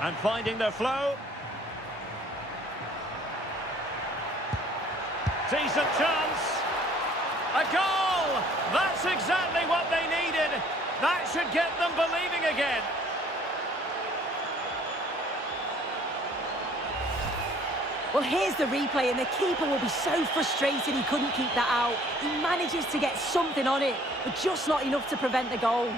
And finding their flow. Decent chance. A goal! That's exactly what they needed. That should get them believing again. Well, here's the replay, and the keeper will be so frustrated he couldn't keep that out. He manages to get something on it, but just not enough to prevent the goal.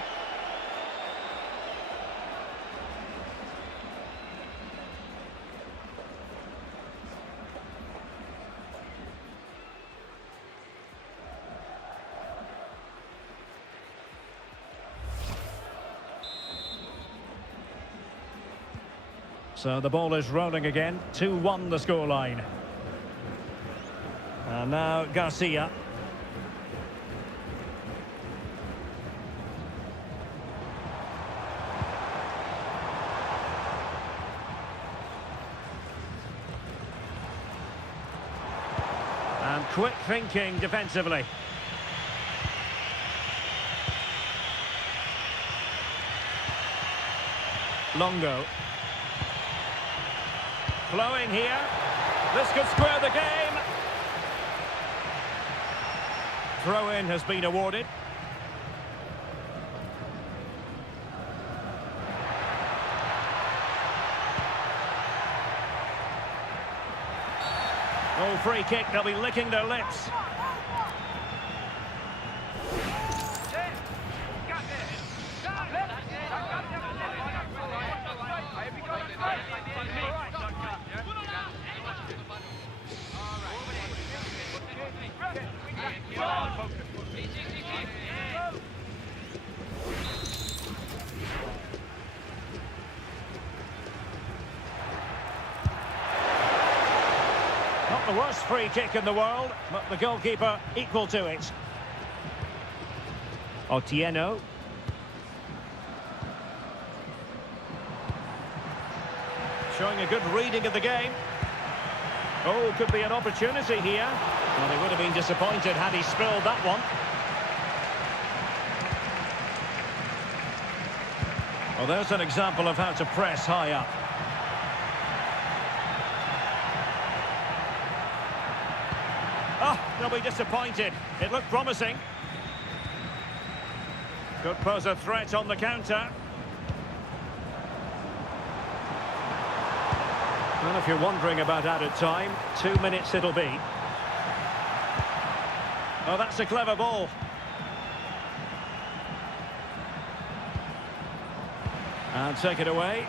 So the ball is rolling again. 2-1 the scoreline. And now Garcia. And quick thinking defensively. Longo. Flowing here. This could square the game. Throw-in has been awarded. Oh, free kick. They'll be licking their lips. Not the worst free kick in the world, but the goalkeeper equal to it. Otieno. Showing a good reading of the game. Oh, could be an opportunity here. Well, he would have been disappointed had he spilled that one. Well, there's an example of how to press high up. Oh, they'll be disappointed. It looked promising. Could pose a threat on the counter. Well, if you're wondering about added time, 2 minutes it'll be. Oh, that's a clever ball. And take it away.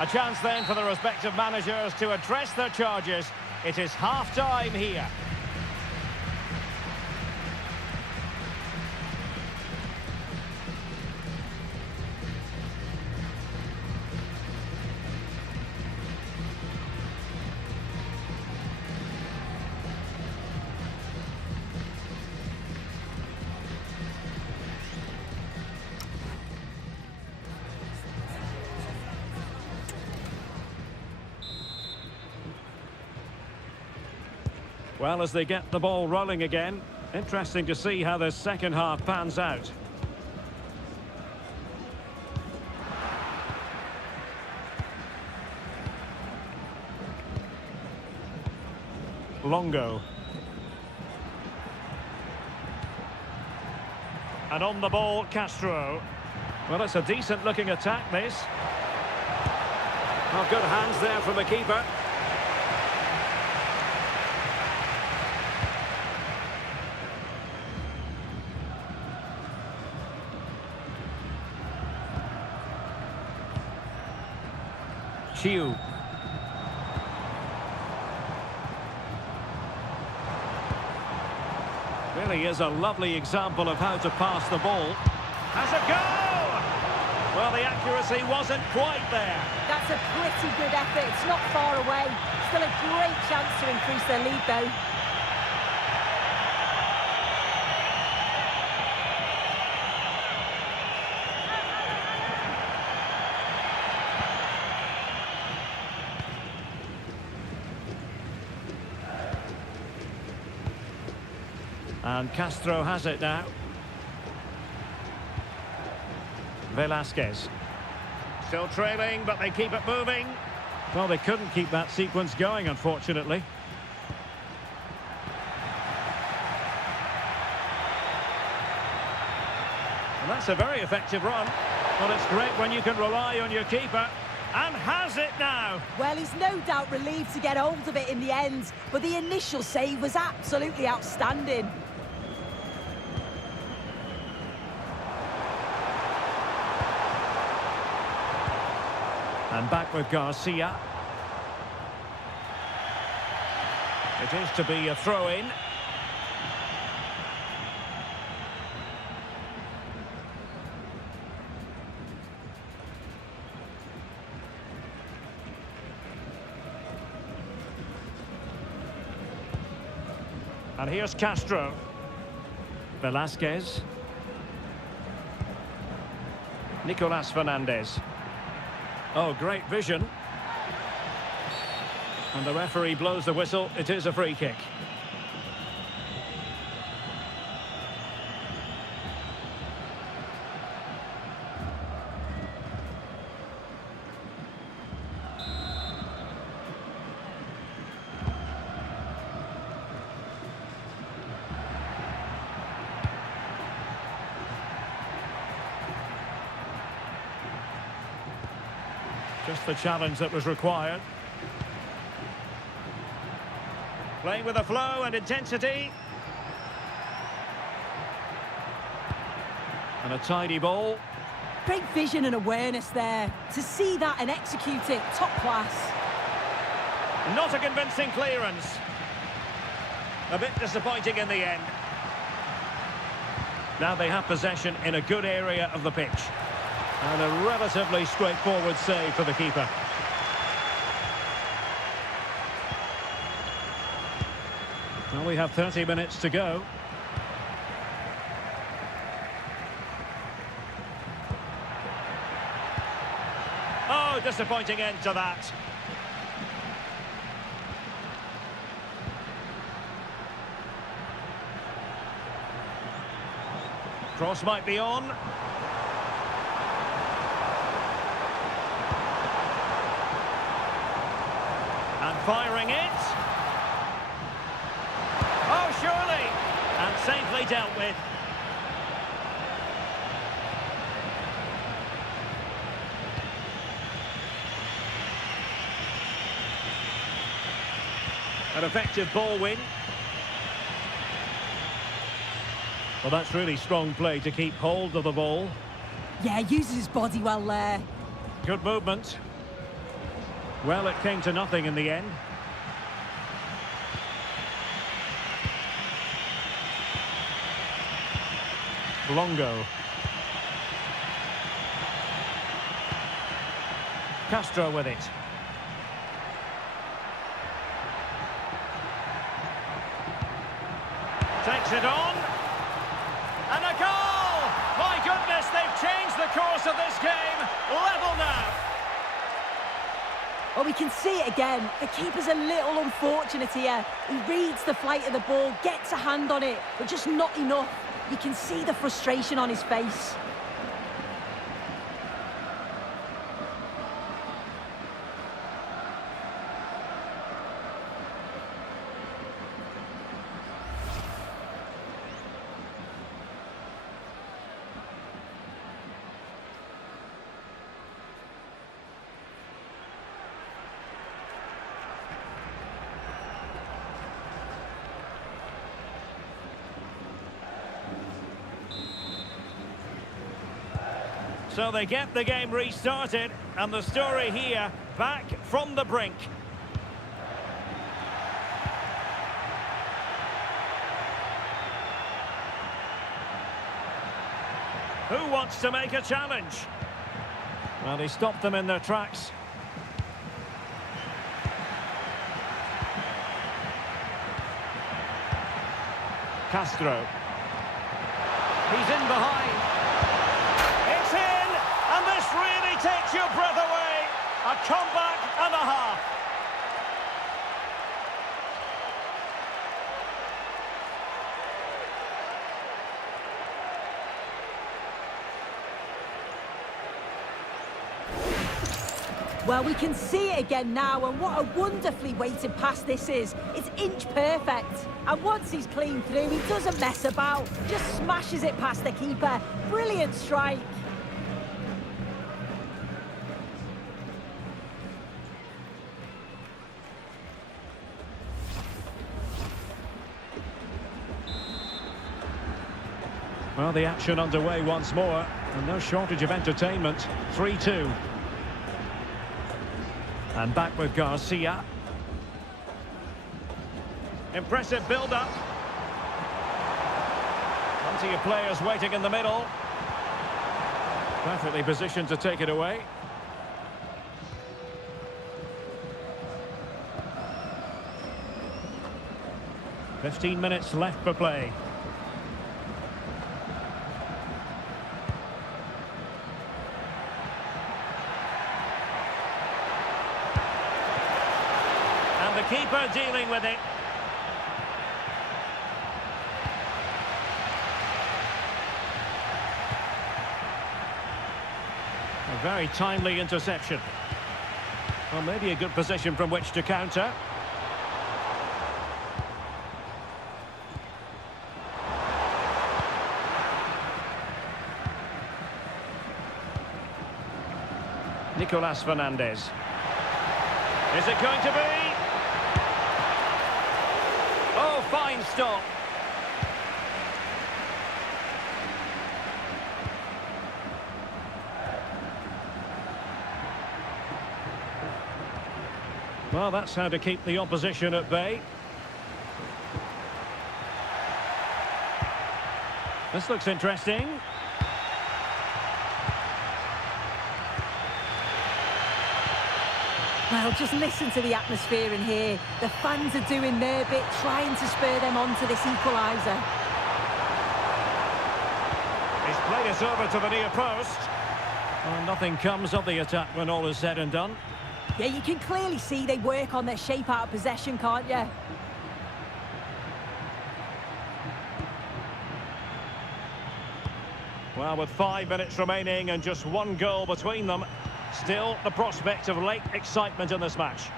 A chance then for the respective managers to address their charges. It is half-time here. Well, as they get the ball rolling again, interesting to see how this second half pans out. Longo. And on the ball, Castro. Well, it's a decent-looking attack, this. Oh, good hands there from the keeper. Chiu. Really is a lovely example of how to pass the ball. Has a go! Well, the accuracy wasn't quite there. That's a pretty good effort. It's not far away. Still a great chance to increase their lead, though. And Castro has it now. Velasquez. Still trailing, but they keep it moving. Well, they couldn't keep that sequence going, unfortunately. And that's a very effective run. Well, it's great when you can rely on your keeper. And has it now. Well, he's no doubt relieved to get hold of it in the end, but the initial save was absolutely outstanding. And back with Garcia. It is to be a throw-in. And here's Castro. Velasquez. Nicolas Fernandez. Oh, great vision. And the referee blows the whistle. It is a free kick. Just the challenge that was required. Playing with a flow and intensity. And a tidy ball. Great vision and awareness there. To see that and execute it, top class. Not a convincing clearance. A bit disappointing in the end. Now they have possession in a good area of the pitch. And a relatively straightforward save for the keeper. Well, we have 30 minutes to go. Oh, disappointing end to that. Cross might be on. And firing it. Oh, surely. And safely dealt with. An effective ball win. Well, that's really strong play to keep hold of the ball. Yeah, uses his body well there. Good movement. Well, it came to nothing in the end. Longo. Castro with it. Takes it on. And a goal! My goodness, they've changed the course of this game. Level now. But we can see it again. The keeper's a little unfortunate here. He reads the flight of the ball, gets a hand on it, but just not enough. You can see the frustration on his face. So they get the game restarted, and the story here, back from the brink. Who wants to make a challenge? Well, he stopped them in their tracks. Castro. He's in behind. It's in, and this really takes your breath away. A comeback and a half. Well, we can see it again now, and what a wonderfully weighted pass this is. It's inch perfect. And once he's clean through, he doesn't mess about. Just smashes it past the keeper. Brilliant strike. Well, the action underway once more, and no shortage of entertainment. 3-2. And back with Garcia. Impressive build-up. Plenty of players waiting in the middle. Perfectly positioned to take it away. "15 minutes left for play. And the keeper dealing with it. A very timely interception. Well, maybe a good position from which to counter. Nicolas Fernandez. Is it going to be? Oh, fine stop. Well, that's how to keep the opposition at bay. This looks interesting. Well, just listen to the atmosphere in here. The fans are doing their bit, trying to spur them on to this equaliser. He's played it over to the near post. Well, nothing comes of the attack when all is said and done. Yeah, you can clearly see they work on their shape out of possession, can't you? Well, with 5 minutes remaining and just one goal between them, still the prospect of late excitement in this match.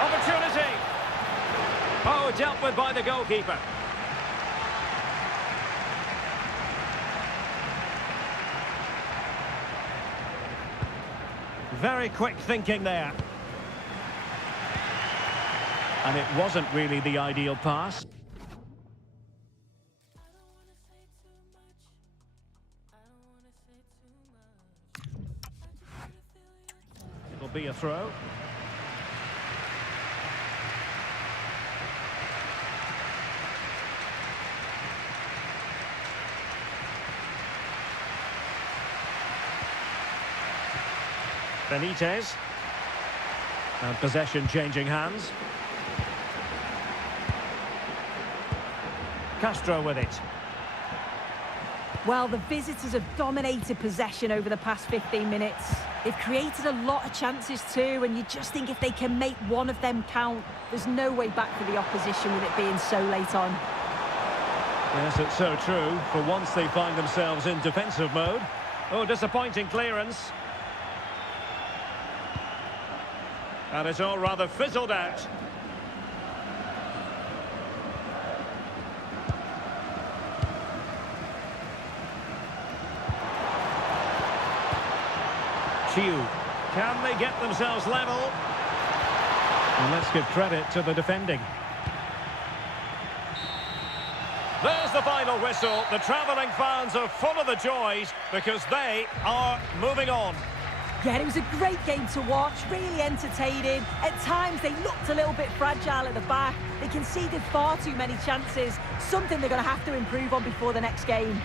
Opportunity! Oh, dealt with by the goalkeeper. Very quick thinking there. And it wasn't really the ideal pass. It'll be a throw. Benitez. And possession changing hands. Castro with it. Well, the visitors have dominated possession over the past 15 minutes. They've created a lot of chances too, and you just think if they can make one of them count, there's no way back for the opposition with it being so late on. Yes, it's so true. For once they find themselves in defensive mode. Oh, disappointing clearance. And it's all rather fizzled out. Can they get themselves level? And let's give credit to the defending. There's the final whistle. The travelling fans are full of the joys because they are moving on. Yeah, it was a great game to watch, really entertaining. At times they looked a little bit fragile at the back. They conceded far too many chances, something they're going to have to improve on before the next game.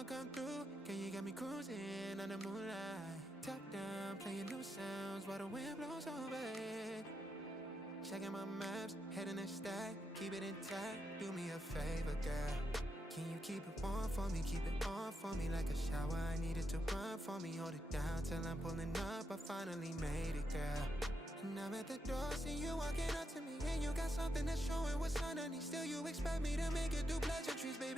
wanna come through? Can you get me cruising under moonlight? Top down, playing new sounds while the wind blows over it. Checking my maps, heading a stack, keep it intact. Do me a favor, girl. Can you keep it warm for me, keep it on for me like a shower? I needed to run for me, hold it down till I'm pulling up. I finally made it, girl. And I'm at the door, see you walking up to me, and you got something that's showing what's underneath. Still you expect me to make it do pleasantries, baby.